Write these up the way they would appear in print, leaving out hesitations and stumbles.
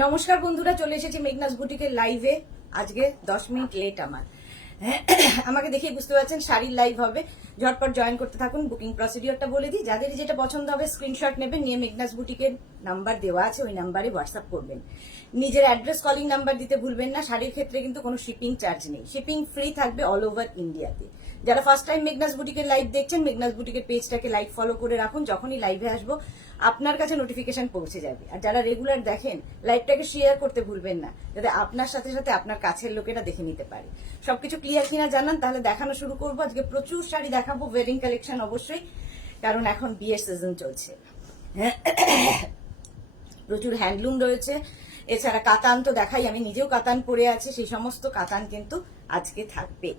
নমস্কার বন্ধুরা, চলে এসেছি মেঘনাস বুটিকের লাইভে। আজকে 10 মিনিট লেট আমার। আমাকে দেখেই বুঝতে পারছেন শাড়ির লাইভ হবে। ঝটপট জয়েন করতে থাকুন। বুকিং প্রসিডিওরটা বলে দিই, যাদের যেটা পছন্দ হবে স্ক্রিনশট নেবেন, নিয়ে মেঘনাস বুটিকের নাম্বার দেওয়া আছে, ওই নাম্বারে হোয়াটসঅ্যাপ করবেন। নিজের অ্যাড্রেস কলিং নাম্বার দিতে ভুলবেন না। শাড়ির ক্ষেত্রে কিন্তু কোনো শিপিং চার্জ নেই, শিপিং ফ্রি থাকবে অল ওভার ইন্ডিয়াতে। যারা ফার্স্ট টাইম মেঘনাস বুটিকের লাইভ দেখছেন, মেঘনাস বুটিকের পেজটাকে লাইক ফলো করে রাখুন। যখনই লাইভে আসবো আপনার কাছে নোটিফিকেশন পৌঁছে যাবে। আর যারা রেগুলার দেখেন, লাইভটাকে শেয়ার করতে ভুলবেন না, যাতে আপনার সাথে সাথে আপনার কাছের লোকেরা দেখে নিতে পারে। সবকিছু ক্লিয়ার কিনা জানান, তাহলে দেখানো শুরু করবো। আজকে প্রচুর শাড়ি দেখাবো, ওয়েডিং কালেকশন অবশ্যই, কারণ এখন বিয়ের সিজন চলছে। প্রচুর হ্যান্ডলুম রয়েছে, এছাড়া কাতান তো দেখাই, আমি নিজেও কাতান পরে আছি, সেই সমস্ত কাতান কিন্তু আজকে থাকবে।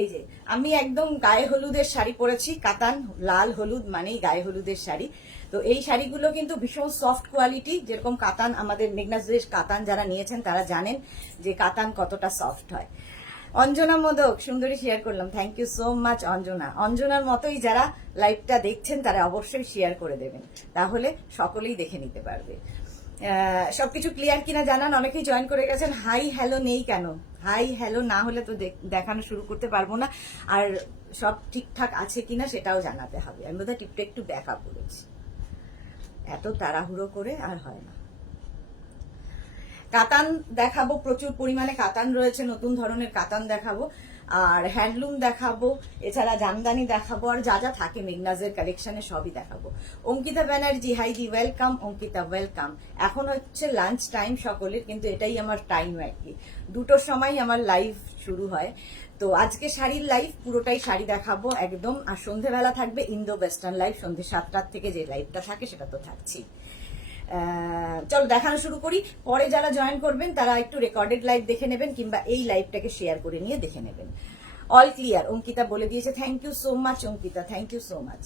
এই যে আমি একদম গায়ে হলুদের শাড়ি পরেছি, কাতান, লাল হলুদ মানেই গায়ে হলুদের শাড়ি। তো এই শাড়িগুলো কিন্তু ভীষণ সফট কোয়ালিটি, যেরকম কাতান, আমাদের মেঘনাসের কাতান যারা নিয়েছেন তারা জানেন যে কাতান কতটা সফট হয়। অঞ্জনা মোদক সুন্দরী শেয়ার করলাম, thank you so much Anjana. অঞ্জনার মতোই যারা লাইভটা দেখছেন তারা অবশ্যই শেয়ার করে দেবেন, তাহলে সকলেই দেখে নিতে পারবে। সবকিছু ক্লিয়ার কিনা জানান। অনেকেই জয়েন করে গেছেন, হাই হ্যালো নেই কেন? হাই হ্যালো না হলে তো দেখানো শুরু করতে পারবো না। আর সব ঠিকঠাক আছে কিনা সেটাও জানাতে হবে। আমি বোধহয় টিপটা একটু ব্যাক আপ করেছি, এত তাড়াহুড়ো করে আর হয় না। কাতান দেখাবো, প্রচুর পরিমাণে কাতান রয়েছে, নতুন ধরনের কাতান দেখাবো, আর হ্যান্ডলুম দেখাবো, এছাড়া জামদানি দেখাবো, আর যা যা থাকে মেঘনাজের কালেকশনে সবই দেখাবো। অঙ্কিতা ব্যানার্জি, হাই জি, ওয়েলকাম অঙ্কিতা, ওয়েলকাম। এখন হচ্ছে লাঞ্চ টাইম সকলের, কিন্তু এটাই আমার টাইম আর কি, 2টোর সময় আমার লাইভ শুরু হয়। তো আজকে শাড়ির লাইভ, পুরোটাই শাড়ি দেখাবো একদম। আর সন্ধেবেলা থাকবে ইন্দো ওয়েস্টার্ন লাইভ, সন্ধে 7টার থেকে যে লাইভটা থাকে সেটা তো থাকছেই। চলো দেখানো শুরু করি। পরে যারা জয়েন করবেন তারা একটু রেকর্ডেড লাইভ দেখে নেবেন, কিংবা এই লাইভটাকে শেয়ার করে নিয়ে দেখে নেবেন। অল ক্লিয়ার অঙ্কিতা বলে দিয়েছে, thank you so much Ankita, thank you so much.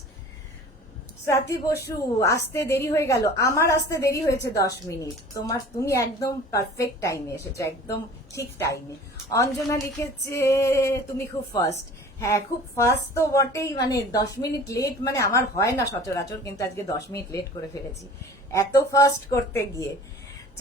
Sathi Basu, আসতে দেরি হয়ে গেল। আমার আসতে দেরি হয়েছে 10 মিনিট, তুমি একদম পারফেক্ট টাইমে এসেছো, একদম ঠিক টাইমে। অঞ্জনা লিখেছে তুমি খুব ফাস্ট। হ্যাঁ, খুব ফাস্ট তো বটেই, মানে 10 মিনিট লেট মানে আমার হয় না সচরাচর, কিন্তু আজকে 10 মিনিট লেট করে ফেলেছি এত ফাস্ট করতে গিয়ে।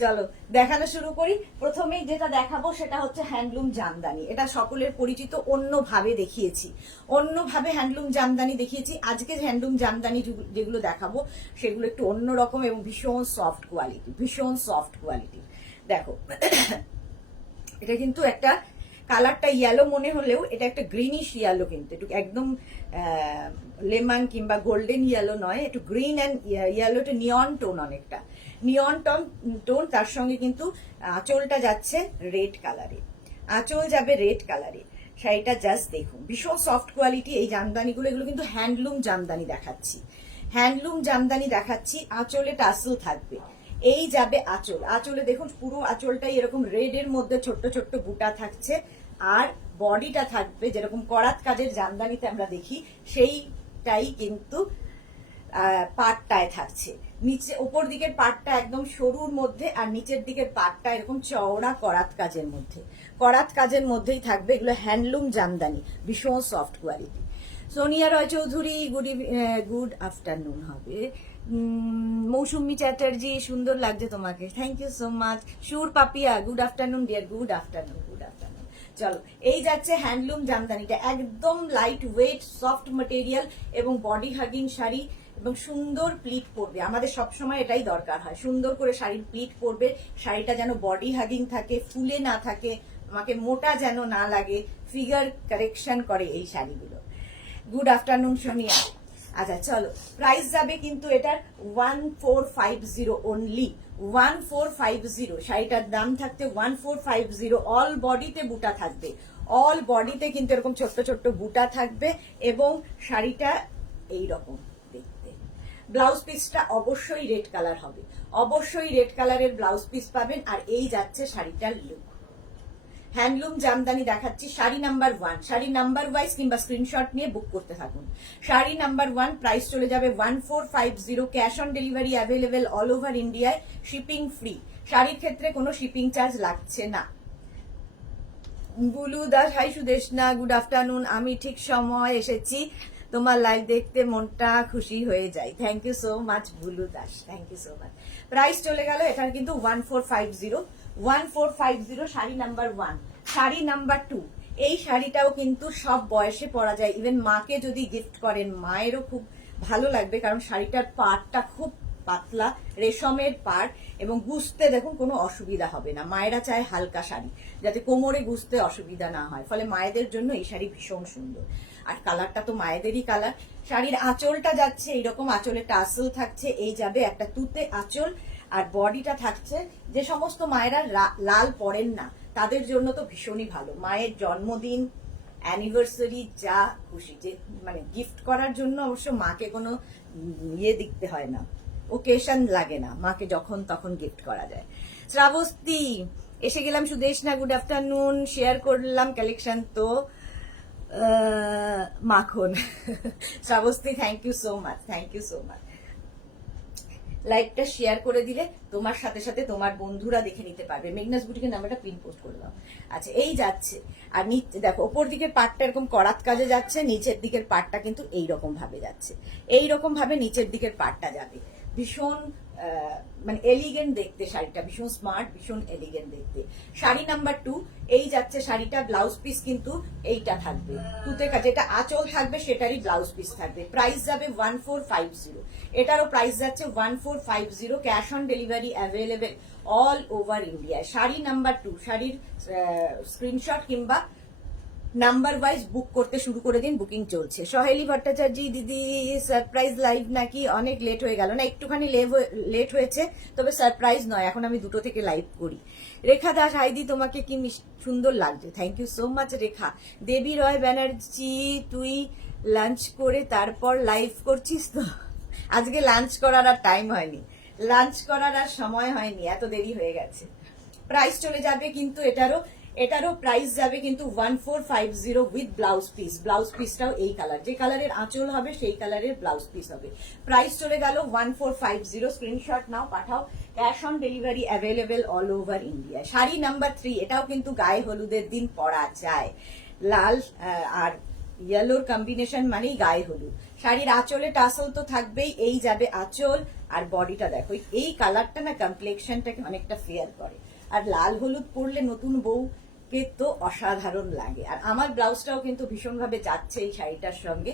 চলো দেখানো শুরু করি। প্রথমেই যেটা দেখাবো সেটা হচ্ছে হ্যান্ডলুম জামদানি। এটা সকলের পরিচিত, অন্যভাবে দেখিয়েছি, অন্যভাবে হ্যান্ডলুম জামদানি দেখিয়েছি। আজকে হ্যান্ডলুম জামদানি যেগুলো দেখাবো সেগুলো একটু অন্যরকম এবং ভীষণ সফট কোয়ালিটি, ভীষণ সফট কোয়ালিটি। দেখো, এটা কিন্তু একটা কালারটা ইয়েলো মনে হলেও এটা একটা গ্রিনিশ ইয়েলো, কিন্তু একটু একদম লেমন কিংবা গোল্ডেন ইয়েলো নয়, একটু গ্রিন অ্যান্ড ইয়েলো, একটু নিয়ন টোন, অনেকটা নিয়ন টোন। তার সঙ্গে কিন্তু আঁচলটা যাচ্ছে রেড কালারে, আঁচল যাবে রেড কালারে। শাড়িটা জাস্ট দেখুন, ভীষণ সফট কোয়ালিটি। এই জামদানিগুলো, এগুলো কিন্তু হ্যান্ডলুম জামদানি দেখাচ্ছি, হ্যান্ডলুম জামদানি দেখাচ্ছি। আঁচলে টাসেল থাকবে, এই যাবে আঁচল। আঁচলে দেখুন পুরো আঁচলটাই এরকম রেড এর মধ্যে ছোট্ট ছোট্ট বুটা থাকছে, আর বডিটা থাকবে যেরকম করাত কাজের জামদানিতে আমরা দেখি, সেইটাই কিন্তু পাটটায় থাকছে। নিচে ওপর দিকের পাটটা একদম সরুর মধ্যে, আর নিচের দিকের পাটটা এরকম চওড়া করাত কাজের মধ্যে, করাত কাজের মধ্যেই থাকবে। এগুলো হ্যান্ডলুম জামদানি, ভীষণ সফট কোয়ালিটি। সোনিয়া রয় চৌধুরী, গুড আফটারনুন হবে। মৌসুমি চ্যাটার্জি, সুন্দর লাগছে তোমাকে, thank you so much. Sur Papiya, good afternoon dear, good afternoon, good afternoon. চলো, এই যাচ্ছে হ্যান্ডলুম জামদানিটা, একদম লাইট ওয়েট সফট মেটেরিয়াল এবং বডি হাগিং শাড়ি, এবং সুন্দর প্লিট পরবে। আমাদের সবসময় এটাই দরকার হয়, সুন্দর করে শাড়ির প্লিট পরবে, শাড়িটা যেন বডি হাগিং থাকে, ফুলে না থাকে, আমাকে মোটা যেন না লাগে, ফিগার কারেকশন করে এই শাড়িগুলো। Good afternoon Sonia. আচ্ছা চলো, প্রাইস যাবে কিন্তু এটার 1450 অনলি, 1450। শাড়িটার দাম থাকতে 1450। অল বডিতে বুটা থাকবে, অল বডিতে কিন্তু এরকম ছোট্ট ছোট্ট বুটা থাকবে, এবং শাড়িটা এইরকম দেখতে। ব্লাউজ পিসটা অবশ্যই রেড কালার হবে, অবশ্যই রেড কালারের ব্লাউজ পিস পাবেন। আর এই যাচ্ছে শাড়িটার লুক। হ্যান্ডলুম জামদানি দেখাচ্ছি, sari number 1, sari number wise কিংবা স্ক্রিনশট নিয়ে বুক করতে থাকুন। শাড়ি নাম্বার 1 প্রাইস চলে যাবে 1450, cash on delivery available all over ইন্ডিয়ায়, শিপিং ফ্রি। শাড়ির ক্ষেত্রে কোনো শিপিং চার্জ লাগছে না। Bulu Das, hi Sudeshna, good afternoon. আমি ঠিক সময় এসেছি, তোমার লাইভ দেখতে মনটা খুশি হয়ে যায়। Thank you so much Bulu Das, thank you so much. Price চলে গেল এটার কিন্তু 1450 শাড়ি নাম্বার 1। শাড়ি নাম্বার 2, এই শাড়িটাও কিন্তু সব বয়সে পরা যায়, ইভেন মাকে যদি গিফট করেন মায়েরও খুব ভালো লাগবে, কারণ শাড়িটার পাড়টা খুব পাতলা রেশমের পাড় এবং গুছতে দেখুন কোনো অসুবিধা হবে না। মায়েরা চায় হালকা শাড়ি যাতে কোমরে গুছতে অসুবিধা না হয়, ফলে মায়েদের জন্য এই শাড়ি ভীষণ সুন্দর। আর কালারটা তো মায়েদেরই কালার। শাড়ির আঁচলটা যাচ্ছে এইরকম, আঁচলে টাসেল থাকছে, এই যাবে একটা তুতে আঁচল, আর বডিটা থাকছে, যে সমস্ত মায়েরা লাল পরেন না তাদের জন্য তো ভীষণই ভালো। মায়ের জন্মদিন, অ্যানিভার্সারি, যা খুশি, যে মানে গিফট করার জন্য অবশ্য মাকে কোনো ইয়ে দিতে হয় না, ওকেশন লাগে না, মাকে যখন তখন গিফট করা যায়। শ্রাবস্তি এসে গেলাম, সুদেশনা গুড আফটারনুন, শেয়ার করলাম কালেকশন তো মাখন। Shrabasti thank you so much, thank you so much. লাইভটা শেয়ার করে দিলে তোমার সাথে সাথে তোমার বন্ধুরা দেখে নিতে পারবে। মেঘনাস বুটিকের নাম্বারটা পিন পোস্ট করে দাও। আচ্ছা, এই যাচ্ছে, আর দেখো ওপর দিকের পাটটা এরকম করাত কাজে যাচ্ছে, নিচের দিকের পাটটা কিন্তু এইরকম ভাবে যাচ্ছে, এইরকম ভাবে নিচের দিকের পাটটা যাবে। ভীষণ মানে এলিগেন্ট দেখতে শাড়িটা, ভীষণ স্মার্ট, ভীষণ এলিগেন্ট দেখতে। শাড়ি নাম্বার 2, এই যাচ্ছে শাড়িটা। ব্লাউজ পিস কিন্তু এইটা থাকবে তুতে কাজ, যেটা আঁচল থাকবে সেটারই ব্লাউজ পিস থাকবে। প্রাইস যাবে 1450, এটারও প্রাইস যাচ্ছে 1450। Cash on delivery available all over India. Sari number 2, শাড়ির স্ক্রিনশট কিংবা নাম্বার ওয়াইজ বুক করতে শুরু করে দিন, বুকিং চলছে। সহেলি ভট্টাচার্য দিদি, সারপ্রাইজ লাইভ নাকি? অনেক লেট হয়ে গেল না, একটুখানি লেট হয়েছে, তবে সারপ্রাইজ নয়, এখন আমি 2টো থেকে লাইভ করি। রেখা দাস, হাইদি তোমাকে কি সুন্দর লাগছে, থ্যাংক ইউ সো মাচ রেখা। দেবী রয় ব্যানার্জি, তুই লাঞ্চ করে তারপর লাইভ করছিস তো? আজকে লাঞ্চ করার আর টাইম হয়নি, লাঞ্চ করার আর সময় হয়নি, এত দেরি হয়ে গেছে। প্রাইস চলে যাবে কিন্তু এটারও প্রাইস যাবে কিন্তু 1450 উইথ ব্লাউজ পিস। ব্লাউজ পিসটাও এই কালার, যে কালারের আঁচল হবে সেই কালারের ব্লাউজ পিস হবে। প্রাইস চলে গেল 1450। স্ক্রিনশট নাও, পাঠাও। Cash on delivery available all over India. Sari number 3, এটাও কিন্তু গায়ে হলুদের দিন পরা যায়। লাল আর ইয়েলোর কম্বিনেশন মানেই গায়ে হলুদ। শাড়ির আঁচলে টাসল তো থাকবেই, এই যাবে আঁচল, আর বডিটা দেখো, এই কালারটা না কমপ্লেক্সনটাকে অনেকটা ফেয়ার করে, আর লাল হলুদ পরলে নতুন বউকে তো অসাধারণ লাগে। আর আমার ব্লাউজটাও কিন্তু ভীষণভাবে যাচ্ছে এই শাড়িটার সঙ্গে।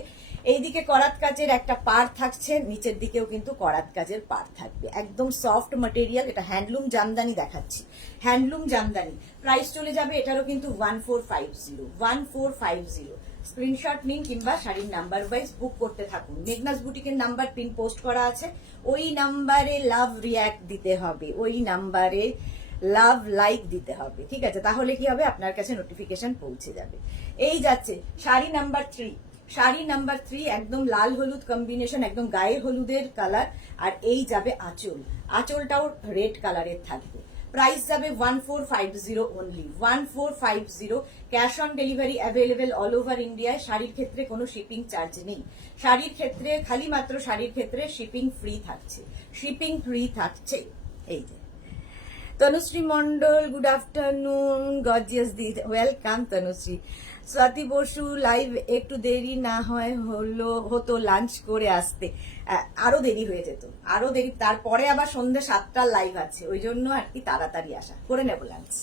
এইদিকে করাত কাজের একটা পাড় থাকছে, নিচের দিকেও কিন্তু করাত কাজের পাড় থাকবে, একদম সফট ম্যাটেরিয়াল। এটা হ্যান্ডলুম জামদানি দেখাচ্ছি, হ্যান্ডলুম জামদানি। প্রাইস চলে যাবে এটারও কিন্তু 1450। স্ক্রিনশট নিন কিংবা শাড়ির নাম্বার ওয়াইজ বুক করতে থাকুন। মেঘনাস বুটিকের নাম্বার পিন পোস্ট করা আছে, ওই নাম্বারে লাভ রিয়াক্ট দিতে হবে, ওই নাম্বারে লাভ লাইক দিতে হবে, ঠিক আছে? তাহলে কি হবে, আপনার কাছে নোটিফিকেশন পৌঁছে যাবে। এই যাচ্ছে শাড়ি নাম্বার 3, শাড়ি নাম্বার 3 একদম লাল হলুদ কম্বিনেশন, একদম গায়ে হলুদের কালার, আর এই যাবে আঁচল, আঁচলটাও রেড কালারের থাকবে। প্রাইস যাবে 1450 only, 1450। Cash on delivery available all over ইন্ডিয়ায়। শাড়ির ক্ষেত্রে কোনো শিপিং চার্জ নেই, শাড়ির ক্ষেত্রে খালি মাত্র শাড়ির ক্ষেত্রে শিপিং ফ্রি থাকছে, শিপিং ফ্রি থাকছে। এই যে Tanushree Mondal, good afternoon, gorgeous দি, ওয়েলকাম তনুশ্রী। স্বাতি বসু, লাইভ একটু দেরি না হয় হতো লাঞ্চ করে আসতে, আরো দেরি হয়ে যেত, আরো দেরি, তারপরে আবার সন্ধ্যে 7টার লাইভ আছে, ওই জন্য আর কি তাড়াতাড়ি আসা, করে নেবো লাঞ্চ,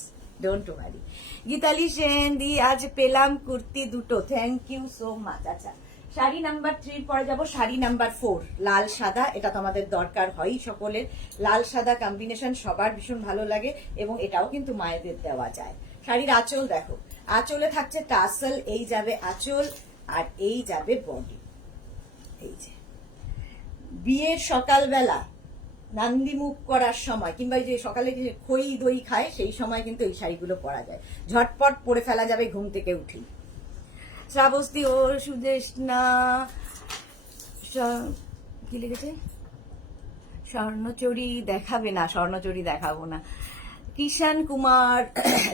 ডোন্ট ওয়ারি। গীতালি সেন দি, আজ পেলাম কুর্তি দুটো, থ্যাংক ইউ সো মাচ। আচ্ছা, শাড়ি নাম্বার 3 পরে যাব শাড়ি নাম্বার 4, লাল সাদা। এটা তো আমাদের দরকার হয় সকলের, লাল সাদা কম্বিনেশন সবার ভীষণ ভালো লাগে, এবং এটাও কিন্তু মায়েদের দেওয়া যায়। শাড়ির আঁচল দেখো, আঁচলে থাকছে টাসেল, এই যাবে আঁচল, আর এই যাবে বডি। এই যে বিয়ের সকালবেলা নান্দি মুখ করার সময়, কিংবা যে সকালে যে খই দই খায় সেই সময় কিন্তু এই শাড়িগুলো পরা যায়, ঝটপট পরে ফেলা যাবে ঘুম থেকে উঠি। শ্রাবস্তি ও সুদেশনা, কি লিখেছে, স্বর্ণচুরি দেখাবে না, স্বর্ণচুরি দেখাবো না। কিষান কুমার,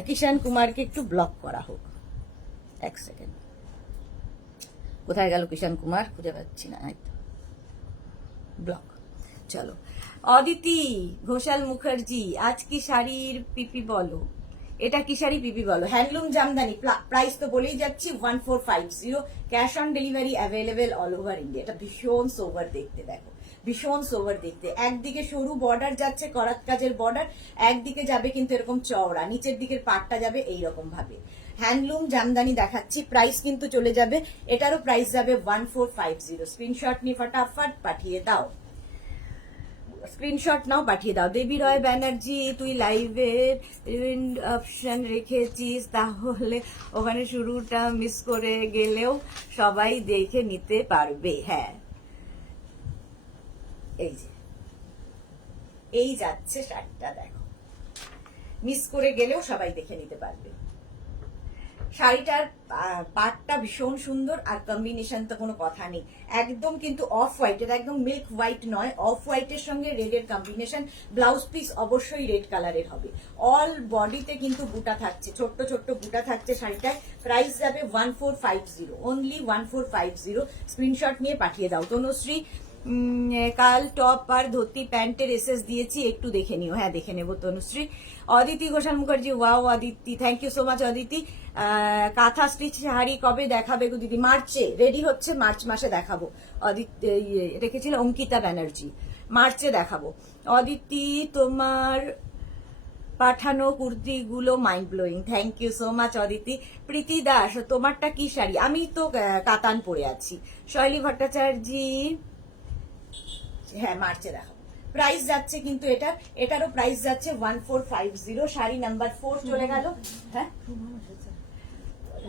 কিষান কুমারকে একটু ব্লক করা হোক, এক সেকেন্ড, কোথায় গেল কিষান কুমার, খুঁজে পাচ্ছি না, ব্লক। চলো, অদিতি ঘোষাল মুখার্জি, আজ কি শাড়ির পিপি বলো, এটা কি শাড়ি পিপি বলো? হ্যান্ডলুম জামদানি, প্রাইস তো বলেই যাচ্ছি 1450, cash on delivery available all over India. এটা ভীষণ সোভার দেখতে, দেখো ভীষণ সোভার দেখতে। একদিকে সরু বর্ডার যাচ্ছে করাত কাজের বর্ডার, একদিকে যাবে কিন্তু এরকম চওড়া, নিচের দিকের পাটটা যাবে এইরকম ভাবে। হ্যান্ডলুম জামদানি দেখাচ্ছি, প্রাইস কিন্তু চলে যাবে, এটারও প্রাইস যাবে 1450। স্ক্রিনশট নিয়ে ফটাফট পাঠিয়ে দাও, স্ক্রিনশট নাও পাঠিয়ে দাও। দেবী রয় ব্যানার্জি, তুই লাইভের অপশন রেখেছিস, তাহলে ওখানে শুরুটা মিস করে গেলেও সবাই দেখে নিতে পারবে। হ্যাঁ, এই যে এই যাচ্ছে শাড়িটা, দেখো মিস করে গেলেও সবাই দেখে নিতে পারবে। শাড়িটার পাটটা ভীষণ সুন্দর, আর কম্বিনেশন তো কোনো কথা নেই, একদম কিন্তু অফ হোয়াইট, এটা একদম মিল্ক হোয়াইট নয়, অফ হোয়াইটের সঙ্গে রেডের কম্বিনেশন। ব্লাউজ পিস অবশ্যই রেড কালারের হবে। অল বডিতে কিন্তু বুটা থাকছে, ছোট্ট ছোট্ট বুটা থাকছে শাড়িটায়। প্রাইস যাবে 1450, অনলি 1450। স্ক্রিনশট নিয়ে পাঠিয়ে দাও। তনুশ্রী, কাল টপ আর ধুতি প্যান্টের এসএস দিয়েছি, একটু দেখে নিও। হ্যাঁ, দেখে নেবো Tanushree. Aditi Ghoshal Mukherjee, wow Aditi, thank you so much Aditi. Kantha stitch sari কবে দেখাবে গো দিদি? মার্চে রেডি হচ্ছে, মার্চ মাসে দেখাবো। অদিতি রেখেছিল অঙ্কিতা ব্যানার্জি, মার্চে দেখাবো। অদিতি, তোমার পাঠানো কুর্তিগুলো mind blowing, thank you so much Aditi. Priti Das, তোমারটা কি শাড়ি? আমি তো কাতান পরে আছি। শৈলী ভট্টাচার্যি, হ্যাঁ মার্চে দেখাবো। প্রাইস যাচ্ছে কিন্তু এটারও প্রাইস যাচ্ছে 1450। শাড়ি নাম্বার 4 চলে গেল। হ্যাঁ,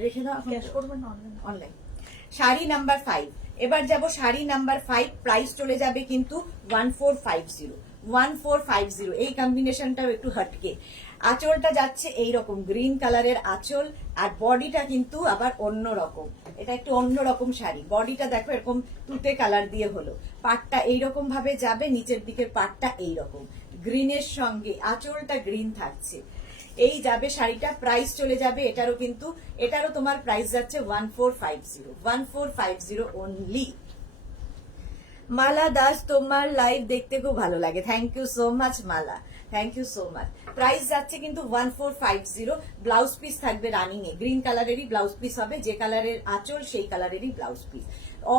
রেখে দাও, ক্যাশ করবেন না অনলাইন। শাড়ি নাম্বার 5, এবার যাব শাড়ি নাম্বার 5, প্রাইস চলে যাবে কিন্তু 1450। 1450, এই কম্বিনেশনটাও একটু হটকে। আঁচলটা যাচ্ছে এইরকম গ্রিন কালারের আঁচল, আর বডিটা কিন্তু আবার অন্য রকম, এটা একটু অন্য রকম শাড়ি। বডিটা দেখো এরকম তুতে কালার দিয়ে হলো, পাটটা এইরকম ভাবে যাবে, নিচের দিকের পাটটা এইরকম গ্রিনের সঙ্গে, আঁচলটা গ্রিন থাকছে। এই যাবে শাড়িটা, প্রাইস চলে যাবে এটারও তোমার প্রাইস যাচ্ছে 1450। 1450 অনলি। মালা দাস, তোমার লাইভ দেখতে খুব ভালো লাগে, thank you so much Mala, thank you so much. Price যাচ্ছে কিন্তু 1450। ব্লাউজ পিস থাকবে রানিং এ, গ্রিন কালারেরই ব্লাউজ পিস হবে, যে কালারের আঁচল সেই কালারেরই ব্লাউজ পিস।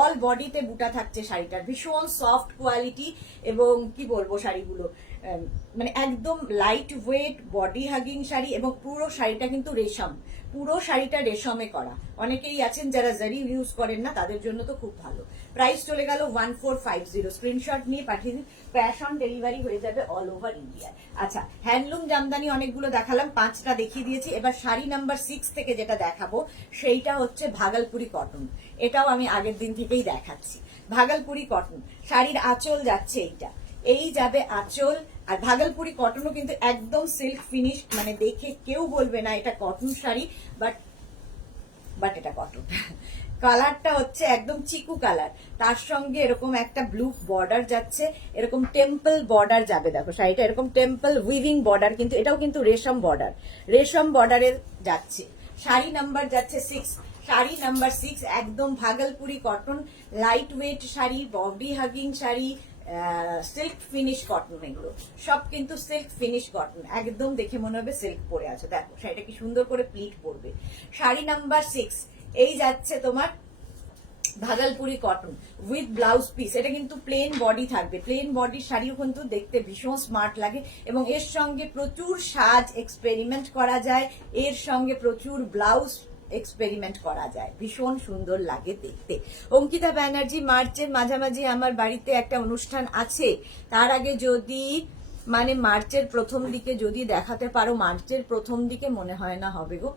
অল বডিতে বুটা থাকছে শাড়িটার, ভীষণ সফট কোয়ালিটি, এবং কি বলবো শাড়িগুলো মানে একদম light wait body hugging sari, এবং পুরো শাড়িটা কিন্তু রেশম, পুরো শাড়িটা রেশমে করা। অনেকেই আছেন যারা জারি ইউজ করেন না, তাদের জন্য তো খুব ভালো। প্রাইস চলে গেল 1450। স্ক্রিনশট নিয়ে পাঠিয়ে দিন, ক্যাশ অন ডেলিভারি হয়ে যাবে অল ওভার ইন্ডিয়া। আচ্ছা, হ্যান্ডলুম জামদানি অনেকগুলো দেখালাম, 5টা দেখিয়ে দিয়েছি। এবার শাড়ি নাম্বার 6 থেকে যেটা দেখাবো সেইটা হচ্ছে ভাগলপুরি কটন। এটাও আমি আগের দিন থেকেই দেখাচ্ছি। ভাগলপুরি কটন শাড়ির আঁচল যাচ্ছে এইটা, এই যাবে আঁচল। আর ভাগলপুরি কটনও কিন্তু একদম সিল্ক ফিনিশ, মানে দেখে কেউ বলবে না এটা কটন শাড়ি, বাট এটা কটন। কালারটা হচ্ছে একদম চিকু কালার, তার সঙ্গে এরকম একটা ব্লু বর্ডার যাচ্ছে, এরকম টেম্পল বর্ডার যাবে। দেখো শাড়িটা এরকম টেম্পল উইভিং বর্ডার, কিন্তু এটাও কিন্তু রেশম বর্ডার, রেশম বর্ডারে যাচ্ছে। শাড়ি নাম্বার যাচ্ছে 6, শাড়ি নাম্বার 6 একদম Bhagalpuri cotton, light weight sari, body hugging sari, silk finish cotton, এগুলো সব কিন্তু সিল্ক ফিনিশ কটন, একদম দেখে মনে হবে সিল্ক পরে আছে। দেখো শাড়িটা কি সুন্দর করে প্লিট পড়বে। শাড়ি নাম্বার 6 এই যাচ্ছে তোমার Bhagalpuri cotton with blouse piece. এটা কিন্তু প্লেন বডি থাকবে, প্লেন বডির শাড়িও কিন্তু দেখতে ভীষণ স্মার্ট লাগে, এবং এর সঙ্গে প্রচুর সাজ এক্সপেরিমেন্ট করা যায়, এর সঙ্গে প্রচুর ব্লাউজ এক্সপেরিমেন্ট করা যায়, ভীষণ সুন্দর লাগে দেখতে। অঙ্কিতা ব্যানার্জি, মার্চের মাঝামাঝি আমার বাড়িতে একটা অনুষ্ঠান আছে, তার আগে যদি মানে মার্চের প্রথম দিকে যদি দেখাতে পারো। মার্চের প্রথম দিকে মনে হয় না হবে গো,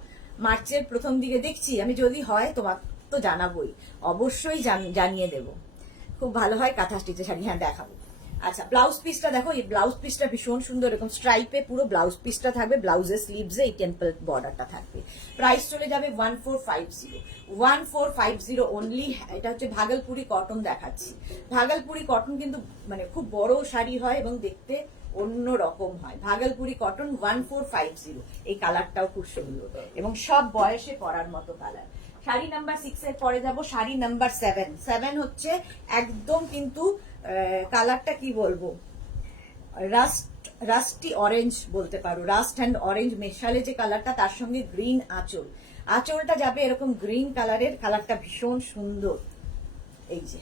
মার্চের প্রথম দিকে দেখছি আমি, যদি হয় তোমার তো জানাবোই, অবশ্যই জানিয়ে দেব। খুব ভালো হয় কাঁথা স্টিচের শাড়ি, হ্যাঁ দেখাবো। আচ্ছা, ব্লাউজ পিসটা দেখো, এই ব্লাউজ পিসটা ভীষণ সুন্দর, এরকম স্ট্রাইপে পুরো ব্লাউজ পিসটা থাকবে, ব্লাউজের স্লিভসে এই টেম্পল বর্ডারটা থাকবে। প্রাইস চলে যাবে 1450। 1450 অনলি। এটা হচ্ছে ভাগলপুরি কটন দেখাচ্ছি। ভাগলপুরি কটন কিন্তু মানে খুব বড় শাড়ি হয় এবং দেখতে অন্য রকম হয়। ভাগলপুরি কটন 1450। এই কালারটাও খুব সুন্দর এবং সব বয়সে পরার মতো কালার। শাড়ি নাম্বার 6 এর পরে যাব শাড়ি নাম্বার 7। 7 হচ্ছে একদম কিন্তু কালারটা কি বলবো, রাস্টি অরেঞ্জ বলতে পারো, রাস্ট অ্যান্ড অরেঞ্জ মেশালে যে কালারটা, তার সঙ্গে গ্রিন আঁচল, আঁচলটা যাবে এরকম গ্রিন কালারের, কালারটা ভীষণ সুন্দর। এই যে,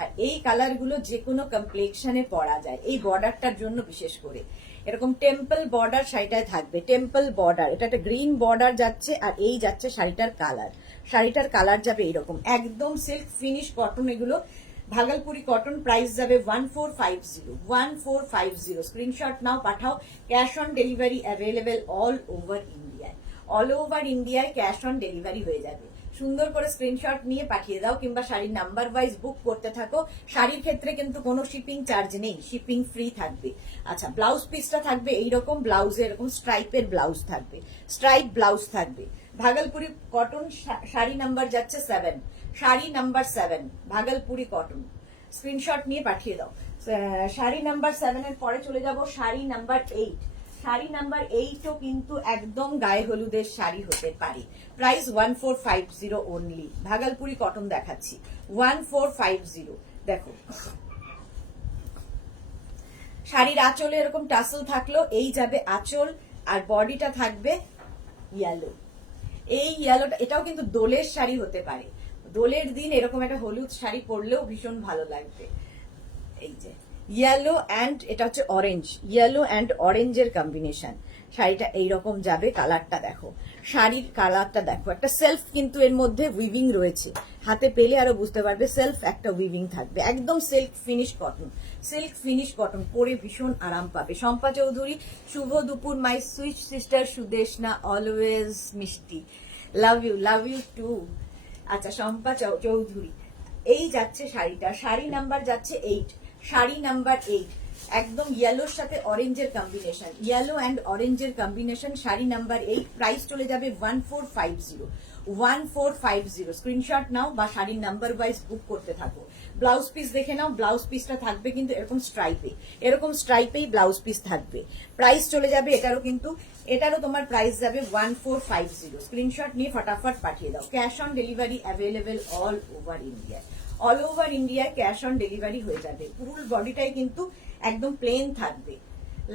আর এই কালারগুলো যে কোনো কমপ্লেক্সনে পরা যায়, এই বর্ডারটার জন্য বিশেষ করে এরকম টেম্পল বর্ডার শাড়িটায় থাকবে, টেম্পল বর্ডার, এটা একটা গ্রিন বর্ডার যাচ্ছে, আর এই যাচ্ছে শাড়িটার কালার, শাড়িটার কালার যাবে এইরকম একদম সিল্ক ফিনিশ কটন, এগুলো ভাগলপুরি কটন, প্রাইস যাবে 1450 স্ক্রিনশট নাও, পাঠাও। Cash on delivery available all over ইন্ডিয়ায়, অল ওভার ইন্ডিয়ায় ক্যাশ অন ডেলিভারি হয়ে যাবে। সুন্দর করে স্ক্রিনশট নিয়ে পাঠিয়ে দাও, কিংবা শাড়ির নাম্বার ওয়াইজ বুক করতে থাকো। শাড়ির ক্ষেত্রে কিন্তু কোনো শিপিং চার্জ নেই, শিপিং ফ্রি থাকবে। আচ্ছা, ব্লাউজ পিসটা থাকবে এইরকম, ব্লাউজে এরকম স্ট্রাইপের ব্লাউজ থাকবে, স্ট্রাইপ ব্লাউজ থাকবে। ভাগলপুরি কটন শাড়ি নাম্বার যাচ্ছে 7, sari number 7 Bhagalpuri cotton, screenshot নিয়ে পাঠিয়ে দাও। শাড়ি নাম্বার 7 এর পরে চলে যাব শাড়ি নাম্বার 8। শাড়ি নাম্বার 8ও কিন্তু একদম গায়ে হলুদের শাড়ি হতে পারে, প্রাইস 1450 অনলি। ভাগলপুরি কটন দেখাচ্ছি 1450। দেখো, শাড়ির আঁচলে এরকম টাসেল থাকলো, এই যাবে আঁচল, আর বডিটা থাকবে ইয়েলো। এই ইয়েলোটা, এটাও কিন্তু দোলের শাড়ি হতে পারে, দোলের দিন এরকম একটা হলুদ শাড়ি পরলেও ভীষণ ভালো লাগবে। এই যে ইয়েলো অ্যান্ড এটা হচ্ছে অরেঞ্জ, ইয়েলো অ্যান্ড অরেঞ্জের কম্বিনেশন, শাড়িটা এইরকম যাবে। কালারটা দেখো, শাড়ির কালারটা দেখো, একটা সেলফ কিন্তু এর মধ্যে উইভিং রয়েছে, হাতে পেলে আরো বুঝতে পারবে, সেলফ একটা উইভিং থাকবে, একদম silk finish cotton, silk finish cotton, পরে ভীষণ আরাম পাবে। শম্পা চৌধুরী, শুভ দুপুর my sweet sister Sudeshna, always মিষ্টি, লাভ ইউ টু। আচ্ছা, শম্পা চৌধুরী, এই যাচ্ছে শাড়িটা, শাড়ি নাম্বার যাচ্ছে 8, শাড়ি নাম্বার 8, একদম ইয়েলোর সাথে অরেঞ্জের কম্বিনেশন, ইয়েলো অ্যান্ড অরেঞ্জের কম্বিনেশন, শাড়ি নাম্বার 8, প্রাইস চলে যাবে 1450 স্ক্রিনশট নাও বা শাড়ির নাম্বার ওয়াইজ বুক করতে থাকো। ব্লাউজ পিস দেখে নাও, ব্লাউজ পিসটা থাকবে কিন্তু এরকম স্ট্রাইপে, এরকম স্ট্রাইপেই ব্লাউজ পিস থাকবে। প্রাইস চলে যাবে এটারও তোমার প্রাইস যাবে 1450। স্ক্রিনশট নিয়ে ফটাফট পাঠিয়ে দাও। Cash on delivery available all over ইন্ডিয়ায়, অল ওভার ইন্ডিয়ায় ক্যাশ অন ডেলিভারি হয়ে যাবে। পুরো বডিটাই কিন্তু একদম প্লেন থাকবে,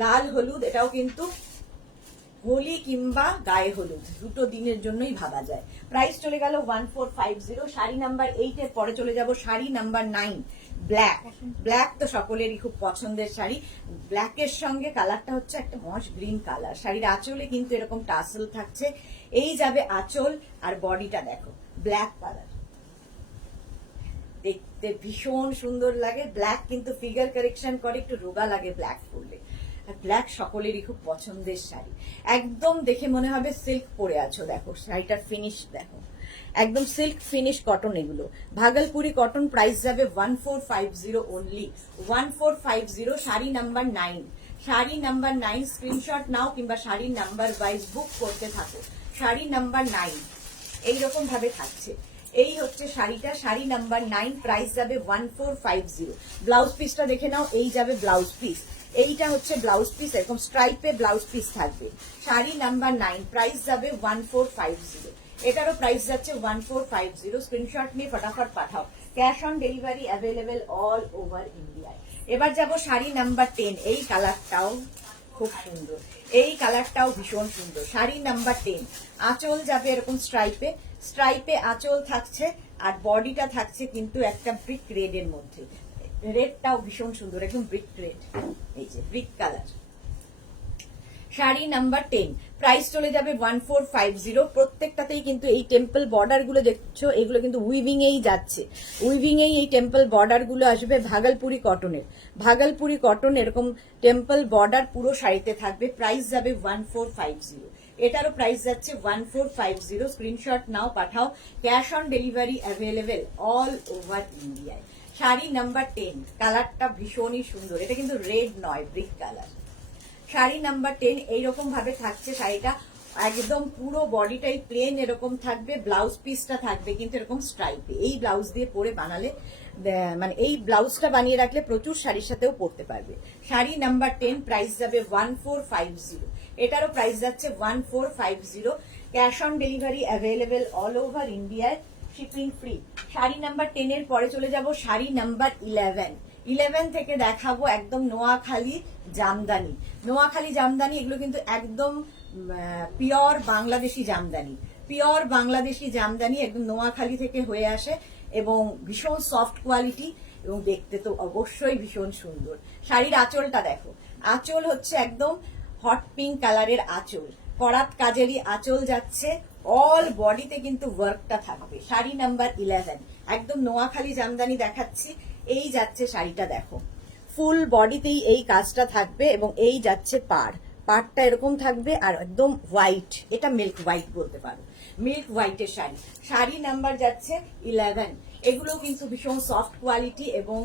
লাল হলুদ, এটাও কিন্তু হোলি কিংবা গায়ে হলুদ দুটো দিনের জন্যই ভাবা যায়। প্রাইস চলে গেল 1450। শাড়ি নাম্বার 8 এর পরে চলে যাব শাড়ি নাম্বার 9, ব্ল্যাক। ব্ল্যাক তো সকলেরই খুব পছন্দের শাড়ি, ব্ল্যাকের সঙ্গে কালারটা হচ্ছে একটা মস গ্রিন কালার। শাড়ির আঁচলে কিন্তু এরকম টাসেল থাকছে, এই যাবে আঁচল, আর বডিটা দেখো ব্ল্যাক কালার, দেখতে ভীষণ সুন্দর লাগে। ব্ল্যাক কিন্তু ফিগার কারেকশন করে, একটু রোগা লাগে ব্ল্যাক পরলে, আর ব্ল্যাক সকলেরই খুব পছন্দের শাড়ি, একদম দেখে মনে হবে সিল্ক পরে আছো। দেখো শাড়িটার ফিনিশ দেখো, একদম সিল্ক ফিনিশ কটন, এগুলো ভাগলপুরি কটন, প্রাইস যাবে 1450 only, 1450। Sari number 9, sari number 9, স্ক্রিনশট নাও কিংবা শাড়ির নাম্বার ওয়াইজ বুক করতে থাকো। শাড়ি নাম্বার 9 এইরকম ভাবে থাকছে, এই হচ্ছে শাড়িটা, শাড়ি নাম্বার 9, প্রাইস যাবে 1450। ব্লাউজ পিসটা দেখে নাও, এই যাবে ব্লাউজ পিস, এইটা হচ্ছে ব্লাউজ পিস, এরকম স্ট্রাইপে ব্লাউজ পিস থাকবে। শাড়ি নাম্বার 9, প্রাইস যাবে 1450, এটারও প্রাইস যাচ্ছে 1450। স্ক্রিনশট নিয়ে ফটাফট পাঠাও। Cash on delivery available all over ইন্ডিয়ায়। এবার যাব শাড়ি নাম্বার 10, এই কালারটাও খুব সুন্দর, এই কালারটাও ভীষণ সুন্দর। শাড়ি নাম্বার 10, আঁচল যাবে এরকম স্ট্রাইপে, স্ট্রাইপে আঁচল থাকছে, আর বডিটা থাকছে কিন্তু একটা ব্রিক রেড এর মধ্যে, রেডটাও ভীষণ সুন্দর, একদম ব্রিক রেড, এই যে brick colour. Sari number 10, price চলে যাবে 1450। প্রত্যেকটাতেই কিন্তু এই টেম্পল বর্ডার গুলো দেখছো, এগুলো কিন্তু উইভিং এই যাচ্ছে, উইভিং এই টেম্পল বর্ডার গুলো আসবে ভাগলপুরি কটনের, ভাগলপুরি কটন, এরকম টেম্পল বর্ডার পুরো শাড়িতে থাকবে। প্রাইস যাবে 1450, এটারও প্রাইস যাচ্ছে 1450। স্ক্রিনশট নাও, পাঠাও। Cash on delivery available all over ইন্ডিয়ায়। শাড়ি নাম্বার 10, কালারটা ভীষণই সুন্দর, এটা কিন্তু রেড নয়, ব্রিক কালার। শাড়ি নাম্বার 10 এইরকম ভাবে থাকছে শাড়িটা, একদম পুরো বডিটাই প্লেন এরকম থাকবে, ব্লাউজ পিসটা থাকবে কিন্তু এরকম স্ট্রাইপে। এই ব্লাউজ দিয়ে পরে বানালে, মানে এই ব্লাউজটা বানিয়ে রাখলে প্রচুর শাড়ির সাথেও পরতে পারবে। শাড়ি নাম্বার 10, প্রাইস যাবে 1450, এটারও প্রাইস যাচ্ছে 1450। Cash on delivery available all over ইন্ডিয়ায়, শিপিং ফ্রি। শাড়ি নাম্বার 10 এর পরে চলে যাব শাড়ি নাম্বার 11, 11 থেকে দেখাবো একদম নোয়াখালী জামদানি। নোয়াখালী জামদানি এগুলো কিন্তু একদম পিওর বাংলাদেশি জামদানি, পিওর বাংলাদেশি জামদানি, একদম নোয়াখালী থেকে হয়ে আসে এবং ভীষণ সফট কোয়ালিটি এবং দেখতে তো অবশ্যই ভীষণ সুন্দর। শাড়ির আঁচলটা দেখো, আঁচল হচ্ছে একদম হট পিঙ্ক কালারের আঁচল, করাত কাজেরই আঁচল যাচ্ছে, অল বডিতে কিন্তু ওয়ার্কটা থাকবে। শাড়ি নাম্বার 11, একদম নোয়াখালী জামদানি দেখাচ্ছি। এই যাচ্ছে শাড়িটা দেখো, ফুল বডিতেই এই কাজটা থাকবে এবং এই যাচ্ছে পাড়টা এরকম থাকবে আর একদম হোয়াইট, এটা মিল্ক হোয়াইট বলতে পারো, মিল্ক হোয়াইটের শাড়ি। শাড়ি নাম্বার যাচ্ছে 11। এগুলো কিন্তু ভীষণ সফট কোয়ালিটি এবং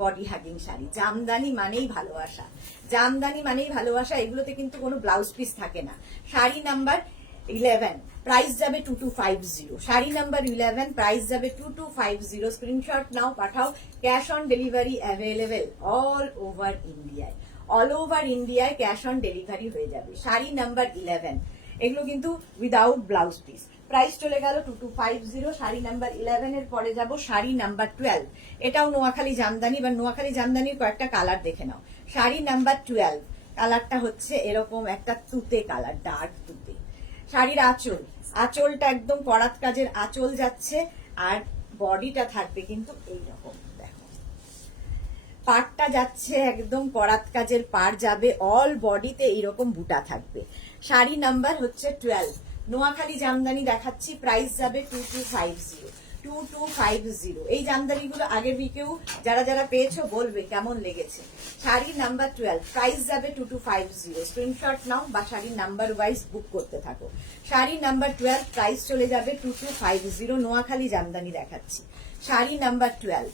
বডি হাগিং শাড়ি। জামদানি মানেই ভালোবাসা, জামদানি মানেই ভালোবাসা। এগুলোতে কিন্তু কোনো ব্লাউজ পিস থাকে না। শাড়ি নাম্বার 11, প্রাইস যাবে 2250। শাড়ি নাম্বার 11, প্রাইস যাবে 2250। স্ক্রিনশট নাও, পাঠাও। Cash on delivery available all over ইন্ডিয়ায়, অল ওভার ইন্ডিয়ায় ক্যাশ অন ডেলিভারি হয়ে যাবে। শাড়ি নাম্বার 11, এগুলো কিন্তু উইদাউট ব্লাউজ পিস। প্রাইস চলে গেল 2250। শাড়ি নাম্বার 11 এর পরে যাব শাড়ি নাম্বার 12। এটাও নোয়াখালী জামদানি বা নোয়াখালী জামদানির কয়েকটা কালার দেখে নাও। শাড়ি নাম্বার 12, কালারটা হচ্ছে এরকম একটা তুতে কালার, ডার্ক তুতে। শাড়ির আঁচলটা একদম করাত কাজের আঁচল যাচ্ছে আর বডিটা থাকবে কিন্তু এইরকম দেখো, পাড়টা যাচ্ছে একদম করাত কাজের পাড় যাবে, অল বডিতে এইরকম বুটা থাকবে। শাড়ি নাম্বার হচ্ছে 12, নোয়াখালী জামদানি দেখাচ্ছি। প্রাইস যাবে 2250। এই জামদানিগুলো আগের উইকেও যারা যারা পেয়েছো বলবে কেমন লেগেছে। শাড়ি নাম্বার 12, প্রাইস যাবে 2250। স্ক্রিনশট নাও বা শাড়ির নাম্বার ওয়াইজ বুক করতে থাকো। শাড়ি নাম্বার 12, প্রাইস চলে যাবে 2250। নোয়াখালী জামদানি দেখাচ্ছি। শাড়ি নাম্বার 12,